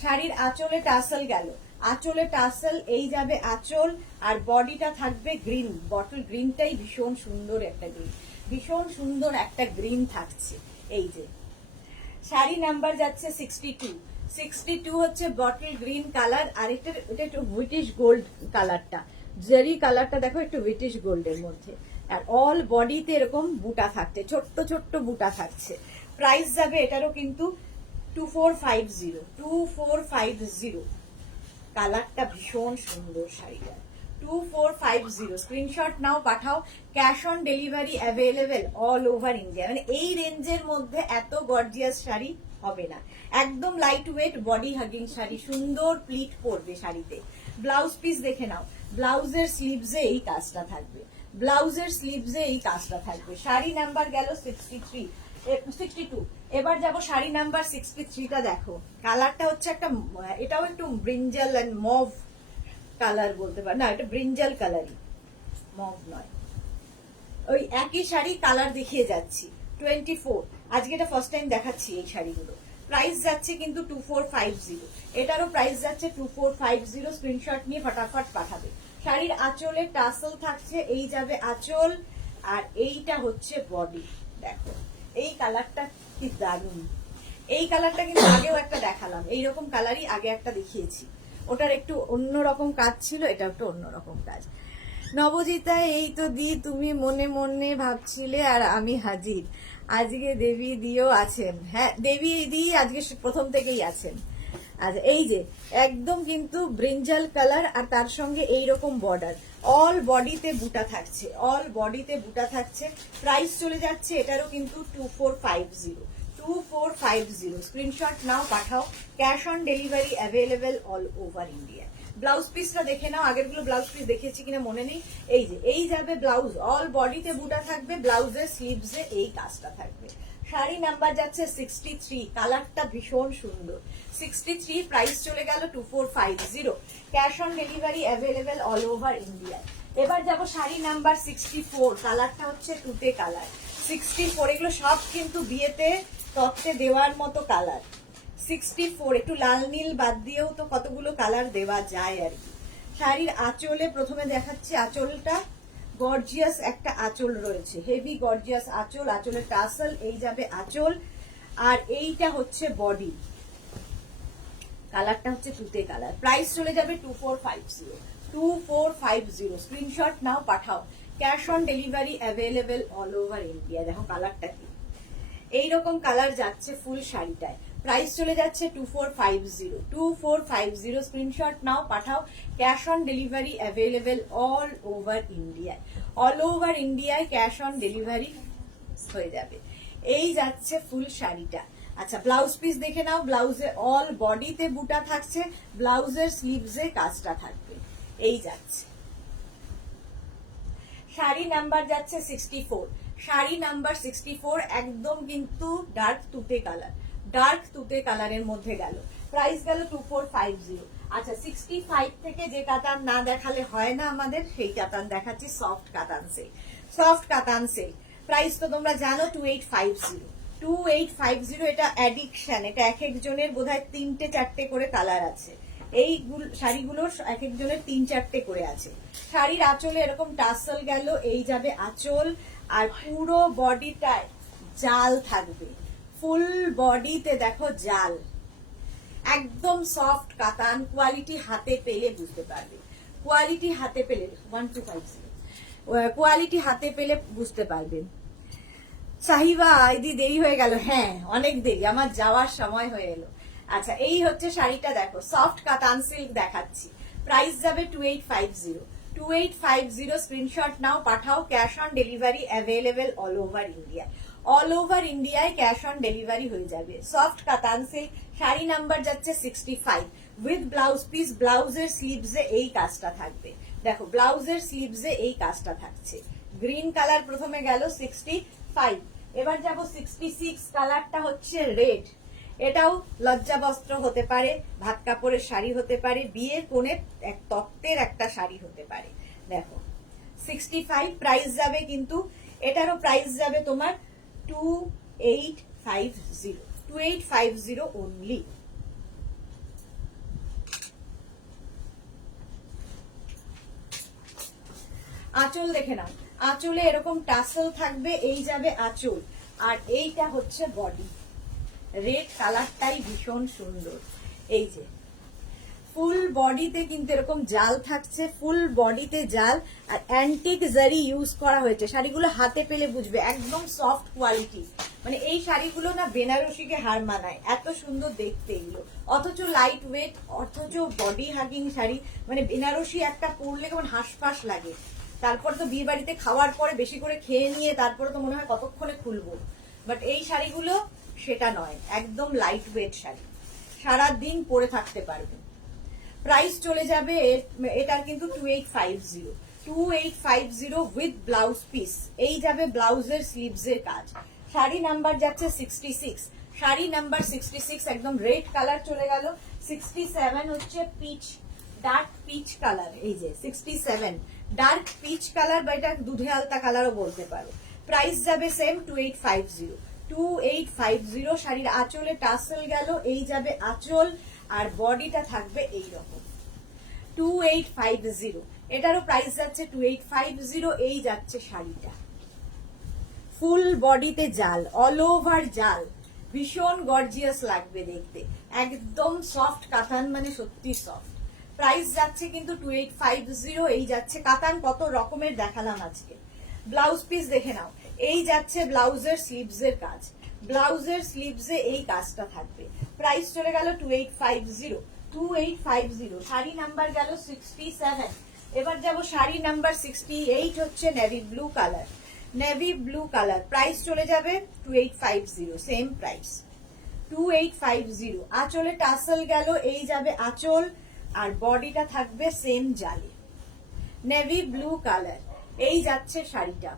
শাড়ির আঁচলে টাসেল গেল, আঁচলে টাসেল, এই যাবে আঁচল, আর বডিটা থাকবে গ্রিন, বটল গ্রিনটাই ভীষণ সুন্দর একটা গ্রিন, ভীষণ সুন্দর একটা গ্রিন থাকছে। এই যে শাড়ি নাম্বার যাচ্ছে 62, 62 হচ্ছে বটল গ্রিন কালার। আর এটা একটু ব্রিটিশ গোল্ড কালারটা, জেরি কালারটা দেখো, একটু ব্রিটিশ গোল্ডের মধ্যে। আর অল বডিতে এরকম বুটা থাকছে, ছোট্ট ছোট্ট বুটা থাকছে। প্রাইস যাবে এটারও কিন্তু 2450, 2450। কালারটা ভীষণ সুন্দর শাড়িটা, 2450। স্ক্রিনশট নাও, পাঠাও। Cash on delivery available all over India. মানে এই রেঞ্জের মধ্যে এত গর্জিয়াস শাড়ি হবে না, একদম light wait body hugging sari, সুন্দর প্লিট পরবে শাড়িতে। ব্লাউজ পিস দেখে নাও, ব্লাউজের স্লিভসে এই কাজটা থাকবে, ব্লাউজের স্লিভসে এই কাজটা থাকবে। শাড়ি নাম্বার গেল 63, 62। এবার যাব শাড়ি নাম্বার 63টা। দেখো কালারটা হচ্ছে একটা, এটাও একটু ব্রিঞ্জাল এন্ড মভ কালার বলতে পার, না এটা ব্রিঞ্জাল কালারই, মগ নয়, ওই একই শাড়ি কালার দেখিয়ে যাচ্ছি। 24, আজকে এটা ফার্স্ট টাইম দেখাচ্ছি এই শাড়িগুলো। প্রাইস যাচ্ছে কিন্তু 2450, এটারও প্রাইস যাচ্ছে 2450। স্ক্রিনশট নিয়ে ফটাফট পাঠাবে। শাড়ির আঁচলে টাসেল থাকছে, এই যাবে আঁচল, আর এইটা হচ্ছে বডি। দেখো এই কালারটা কি দারুণ, এই কালারটা কিন্তু আগেও একটা দেখালাম, এইরকম কালারই আগে একটা দেখিয়েছি, ওটার একটু অন্যরকম কাজ ছিল, এটা একটু অন্যরকম কাজ। নবজিতা, এই তো দি, তুমি মনে মনে ভাবছিলে আর আমি হাজির। আজকে দেবী দিও আছেন, হ্যাঁ দেবী দি আজকে প্রথম থেকেই আছেন। আচ্ছা, এই যে একদম কিন্তু ব্রিঞ্জাল কালার, আর তার সঙ্গে এইরকম বর্ডার, অল বডিতে বুটা থাকছে, অল বডিতে বুটা থাকছে। প্রাইস চলে যাচ্ছে এটারও কিন্তু 2450, 2450। স্ক্রিনশট নাও, পাঠাও। Cash on delivery available all over India. Blouse পিসটা দেখে নাও, আগের গুলো ব্লাউজ পিস দেখিয়েছি কিনা মনে নেই। এই যে এই যাবে ব্লাউজ, অল বডিতে বুটা থাকবে, ব্লাউজের স্লিভসে এই কাজটা থাকবে। শাড়ি নাম্বার যাচ্ছে 63, কালারটা ভীষণ সুন্দর। 63, প্রাইস চলে গেল 2450। Cash on delivery available all over India. এবার যাব শাড়ি নাম্বার 64, কালারটা হচ্ছে তুতে কালার। 64, এগুলো সব কিন্তু বিয়েতে তত্ত্বে দেওয়ার মতো কালার। 64, একটু লাল নীল বাদ দিয়েও তো কতগুলো কালার দেওয়া যায় আর কি। শাড়ির আঁচলে প্রথমে দেখাচ্ছি, আঁচলটা গর্জিয়াস একটা আঁচল রয়েছে, হেভি গর্জিয়াস আঁচল, আঁচলের টাসেল, এই যাবে আঁচল, আর এইটা হচ্ছে বডি। কালারটা হচ্ছে তুতে কালার। প্রাইস চলে যাবে 2450, 2450। স্ক্রিনশট নাও, পাঠাও। Cash on delivery available all over India. দেখো কালারটা কি, এইরকম কালার যাচ্ছে ফুল শাড়িটায়। প্রাইস চলে যাচ্ছে 2450, 2450। স্ক্রিনশট নাও, পাঠাও। Cash on delivery available all over ইন্ডিয়ায়, অল ওভার ইন্ডিয়ায় ক্যাশ অন ডেলিভারি হয়ে যাবে। এই যাচ্ছে ফুল শাড়িটা। আচ্ছা, ব্লাউজ পিস দেখে নাও। ব্লাউজে অল বডিতে বুটা থাকছে, ব্লাউজের স্লিভসে কাজটা থাকবে, এই যাচ্ছে। শাড়ি নাম্বার যাচ্ছে 64, শাড়ি নাম্বার 64, একদম কিন্তু ডার্ক তুতে কালার, ডার্ক তুতে কালারের মধ্যে গেল। প্রাইস গেল 2450। আচ্ছা, 65 থেকে যে কাতান না দেখালে হয় না আমাদের, সেই কাতান দেখাচ্ছি, সফট কাতান সিল্ক, সফট কাতান সিল্ক। প্রাইস তো তোমরা জানো 2850, 2850। এটা অ্যাডিকশন, এটা এক একজনের বোধহয় 3-4টে করে কালার আছে। এই শাড়িগুলোর এক একজনের 3-4টে করে আছে। শাড়ির আঁচলে এরকম টাসেল গেল, এই যাবে আঁচল, আর পুরো বডিটায় জাল থাকবে, ফুল বডিতে দেখো জাল, একদম সফট কাতান। কোয়ালিটি হাতে পেলে বুঝতে পারবে, কোয়ালিটি হাতে পেলে 1250, কোয়ালিটি হাতে পেলে বুঝতে পারবেন। সাহিবা, এদি দেরি হয়ে গেল, হ্যাঁ অনেক দেরি, আমার যাওয়ার সময় হয়ে এলো। আচ্ছা, এই হচ্ছে শাড়িটা, দেখো সফট কাতান সিল্ক দেখাচ্ছি। প্রাইস যাবে 2850, 2850। স্ক্রিনশট নাও, পাঠাও। Cash on delivery available all over India, all over ইন্ডিয়ায় ক্যাশ অন ডেলিভারি হয়ে যাবে। সফট কাতান সিল্ক। শাড়ি নাম্বার যাচ্ছে 65 উইথ ব্লাউজ পিস, ব্লাউজের স্লিভসে এই কাজটা থাকবে। দেখো ব্লাউজের স্লিভসে এই কাজটা থাকছে। গ্রিন কালার প্রথমে গেল 65, এবার যাব 66। কালারটা হচ্ছে রেড, এটাও লজ্জা বস্ত্র হতে পারে, ভাত কাপড়ের শাড়ি হতে পারে, বিয়ের কোণে এক তত্ত্বের একটা শাড়ি হতে পারে। দেখো 65, প্রাইস যাবে কিন্তু, এটারও প্রাইস যাবে তোমার 2850, 2850 অনলি। আঁচল দেখে নাও, আঁচলে এরকম টাসেল থাকবে, এই যাবে আঁচল, আর এইটা হচ্ছে বডি। রেড কালারটাই ভীষণ সুন্দর। এই যে ফুল বডিতে কিন্তু এরকম জাল থাকছে, ফুল বডিতে জাল, আর অ্যান্টিক জারি ইউজ করা হয়েছে। শাড়িগুলো হাতে পেলে বুঝবে, একদম সফট কোয়ালিটি। মানে এই শাড়িগুলো না বেনারসিকে হার মানায়, এত সুন্দর দেখতে এগুলো, অথচ লাইট ওয়েট, অথচ বডি হাগিং শাড়ি। মানে বেনারসি একটা পরলে কেমন হাঁসফাঁস লাগে, তারপর তো বিয়ে বাড়িতে খাওয়ার পরে বেশি করে খেয়ে নিয়ে তারপরে তো মনে হয় কতক্ষণে খুলবো। বাট এই শাড়িগুলো সেটা নয়, একদম লাইট ওয়েট শাড়ি, সারাদিন পরে থাকতে পারবে। প্রাইস চলে যাবে এটার কিন্তু 2850, 2850 উইথ ব্লাউজ পিস। এই যাবে ব্লাউজের স্লিভসের কাজ। শাড়ি নাম্বার যাচ্ছে 66, শাড়ি নাম্বার 66, একদম রেড কালার চলে গেল। 67 হচ্ছে পিচ, ডার্ক পিচ কালার। এই যে 67 ডার্ক পিচ কালার বা এটা দুধে আলতা কালারও বলতে পারো। প্রাইস যাবে সেম 2850। 2850 শাড়ির আঁচলে টাসেল গেল, এই যাবে আঁচল আর বডিটা থাকবে এইরকম 2850। এটারও প্রাইস যাচ্ছে 2850। এই যাচ্ছে শাড়িটা, ফুল বডিতে জাল, অল ওভার জাল, ভীষণ গর্জিয়াস লাগবে দেখতে, একদম সফট কাতান, মানে সত্যি সফট। প্রাইস যাচ্ছে কিন্তু 2850। এই যাচ্ছে কাতান, কত রকমের দেখালাম আজকে। ব্লাউজ পিস দেখে নাও, এই যাচ্ছে ব্লাউজের স্লিভসের কাজ, ব্লাউজের স্লিভসে এই কাজটা থাকবে। প্রাইস চলে গেল 2850। 2850। শাড়ি নাম্বার গেল 67। এবার যাব শাড়ি নাম্বার 68, হচ্ছে navy blue colour, navy blue colour. Price চলে যাবে 2850, সেম প্রাইস 2850। আঁচলে টাসেল গেল, এই যাবে আঁচল আর বডিটা থাকবে সেম জালে, নেভি ব্লু কালার। এই যাচ্ছে শাড়িটা,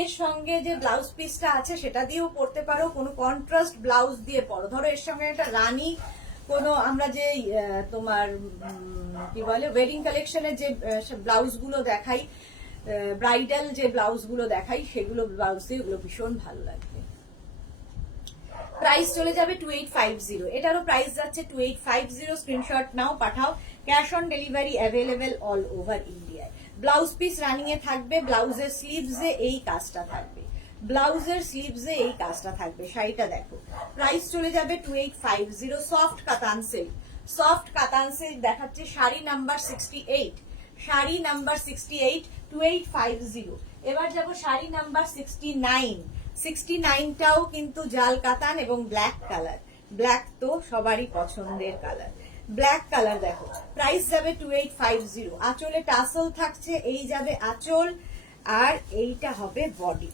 এর সঙ্গে যে ব্লাউজ পিসটা আছে সেটা দিয়েও পরতে পারো, কোনো কন্ট্রাস্ট ব্লাউজ দিয়ে পরো। ধরো এর সঙ্গে একটা রানী কোনো আমরা যে তোমার কি বলে ওয়েডিং কালেকশনের যে ব্লাউজ গুলো দেখাই, ব্রাইডাল যে ব্লাউজ গুলো দেখাই, সেগুলো ব্লাউজ দিয়ে ওগুলো ভীষণ ভালো লাগবে। প্রাইস চলে যাবে 2850। এটারও প্রাইস যাচ্ছে 2850। স্ক্রিনশট নাও, পাঠাও। Cash on delivery available all over ইন্ডিয়ায়। ব্লাউজ পিস রানিং এ থাকবে, ব্লাউজের স্লিভসে এই কাজটা থাকবে, ব্লাউজের স্লিভসে এই কাজটা থাকবে। শাড়িটা দেখো, প্রাইস চলে যাবে 2850। সফট কাতান সিল্ক, সফট কাতান সিল্ক দেখাচ্ছে। Sari number 68, sari number 68, 2850। এবার যাব শাড়ি নাম্বার 69। 69টাও কিন্তু জাল কাতান এবং ব্ল্যাক কালার, ব্ল্যাক তো সবারই পছন্দের কালার, ব্ল্যাক কালার দেখো। প্রাইস যাবে 2850। আঁচলে টাসল থাকছে, এই যাবে আঁচল আর এইটা হবে বডি।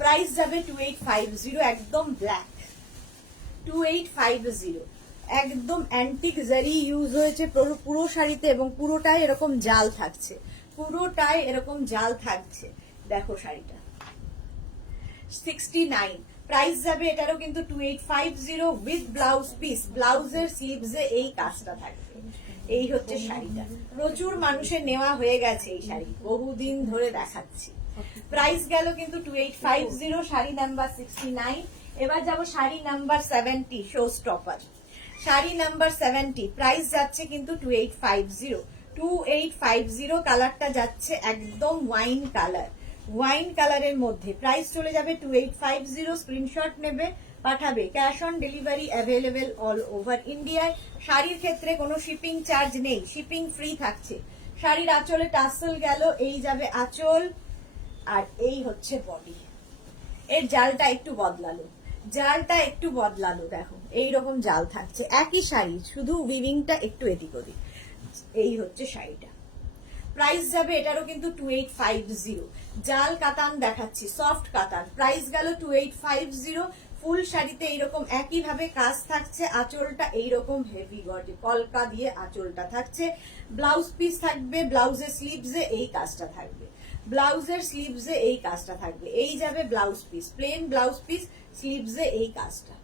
প্রাইস যাবে 2850, একদম ব্ল্যাক 2850। একদম অ্যান্টিক জারি ইউজ হয়েছে পুরো শাড়িতে এবং পুরোটাই এরকম জাল থাকছে, পুরোটাই এরকম জাল থাকছে। দেখো শাড়িটা 69। প্রাইস যাবে এটারও কিন্তু 2850 উইথ ব্লাউজ পিস, ব্লাউজের স্লিভসে এই কাজটা থাকবে। এই হচ্ছে শাড়িটা, প্রচুর মানুষের নেওয়া হয়ে গেছে এই শাড়ি, বহুদিন ধরে দেখাচ্ছি। প্রাইস গেল কিন্তু 2850, শাড়ি নাম্বার 69। এবার যাব sari number 70, show stopper. Sari number 70, price যাচ্ছে কিন্তু 2850। 2850। কালারটা যাচ্ছে একদম ওয়াইন কালার, ওয়াইন কালারের মধ্যে। প্রাইস চলে যাবে 2850। স্ক্রিনশট নেবে, পাঠাবে। Cash on delivery available all over ইন্ডিয়ায়। শাড়ির ক্ষেত্রে কোনো শিপিং চার্জ নেই, শিপিং ফ্রি থাকছে। শাড়ির আঁচলে টাসেল গেল, এই যাবে আঁচল আর এই হচ্ছে বডি। এর জালটা একটু বদলালো, জালটা একটু বদলালো, দেখো এইরকম জাল থাকছে, একই শাড়ি, শুধু উইভিংটা একটু এদিক ওদিক। এই হচ্ছে শাড়িটা। প্রাইস যাবে এটারও কিন্তু 2850। জাল কাতান দেখাচ্ছি, সফট কাতান। প্রাইস গেল 2850। ফুল শাড়িতে এইরকম একই ভাবে কাজ থাকছে, আঁচলটা এইরকম হেভি গর্জে কলকা দিয়ে আঁচলটা থাকছে। ব্লাউজ পিস থাকবে, ব্লাউজের স্লিভসে এই কাজটা থাকবে, ব্লাউজের স্লিভসে এই কাজটা থাকবে। এই যাবে blouse piece, plain blouse piece, স্লিভসে এই কাজটা।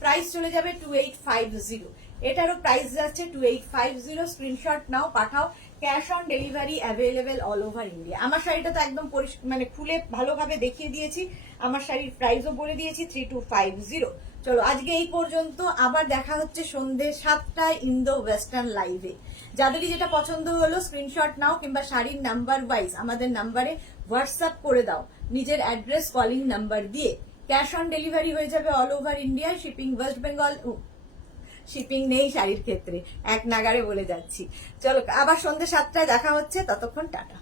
প্রাইস চলে যাবে 2850। এটারও প্রাইস যাচ্ছে 2850। স্ক্রিনশট নাও, পাঠাও। Cash on delivery available all over India. আমার শাড়িটা তো একদম মানে খুলে ভালোভাবে দেখিয়ে দিয়েছি, আমার শাড়ির প্রাইসও বলে দিয়েছি 3250। চলো আজকে এই পর্যন্ত, আবার দেখা হচ্ছে সন্ধ্যে 7টায় ইন্দো ওয়েস্টার্ন লাইভে। যাদেরই যেটা পছন্দ হলো স্ক্রিনশট নাও, কিংবা শাড়ির নাম্বার ওয়াইজ আমাদের নাম্বারে হোয়াটসঅ্যাপ করে দাও নিজের অ্যাড্রেস কলিং নাম্বার দিয়ে। ক্যাশ অন ডেলিভারি হয়ে যাবে all over India. Shipping West Bengal, shipping নেই শাড়ির ক্ষেত্রে, এক নাগারে বলে যাচ্ছি। চলো আবার সন্ধ্যে 7টায় দেখা হচ্ছে, ততক্ষণ টাটা।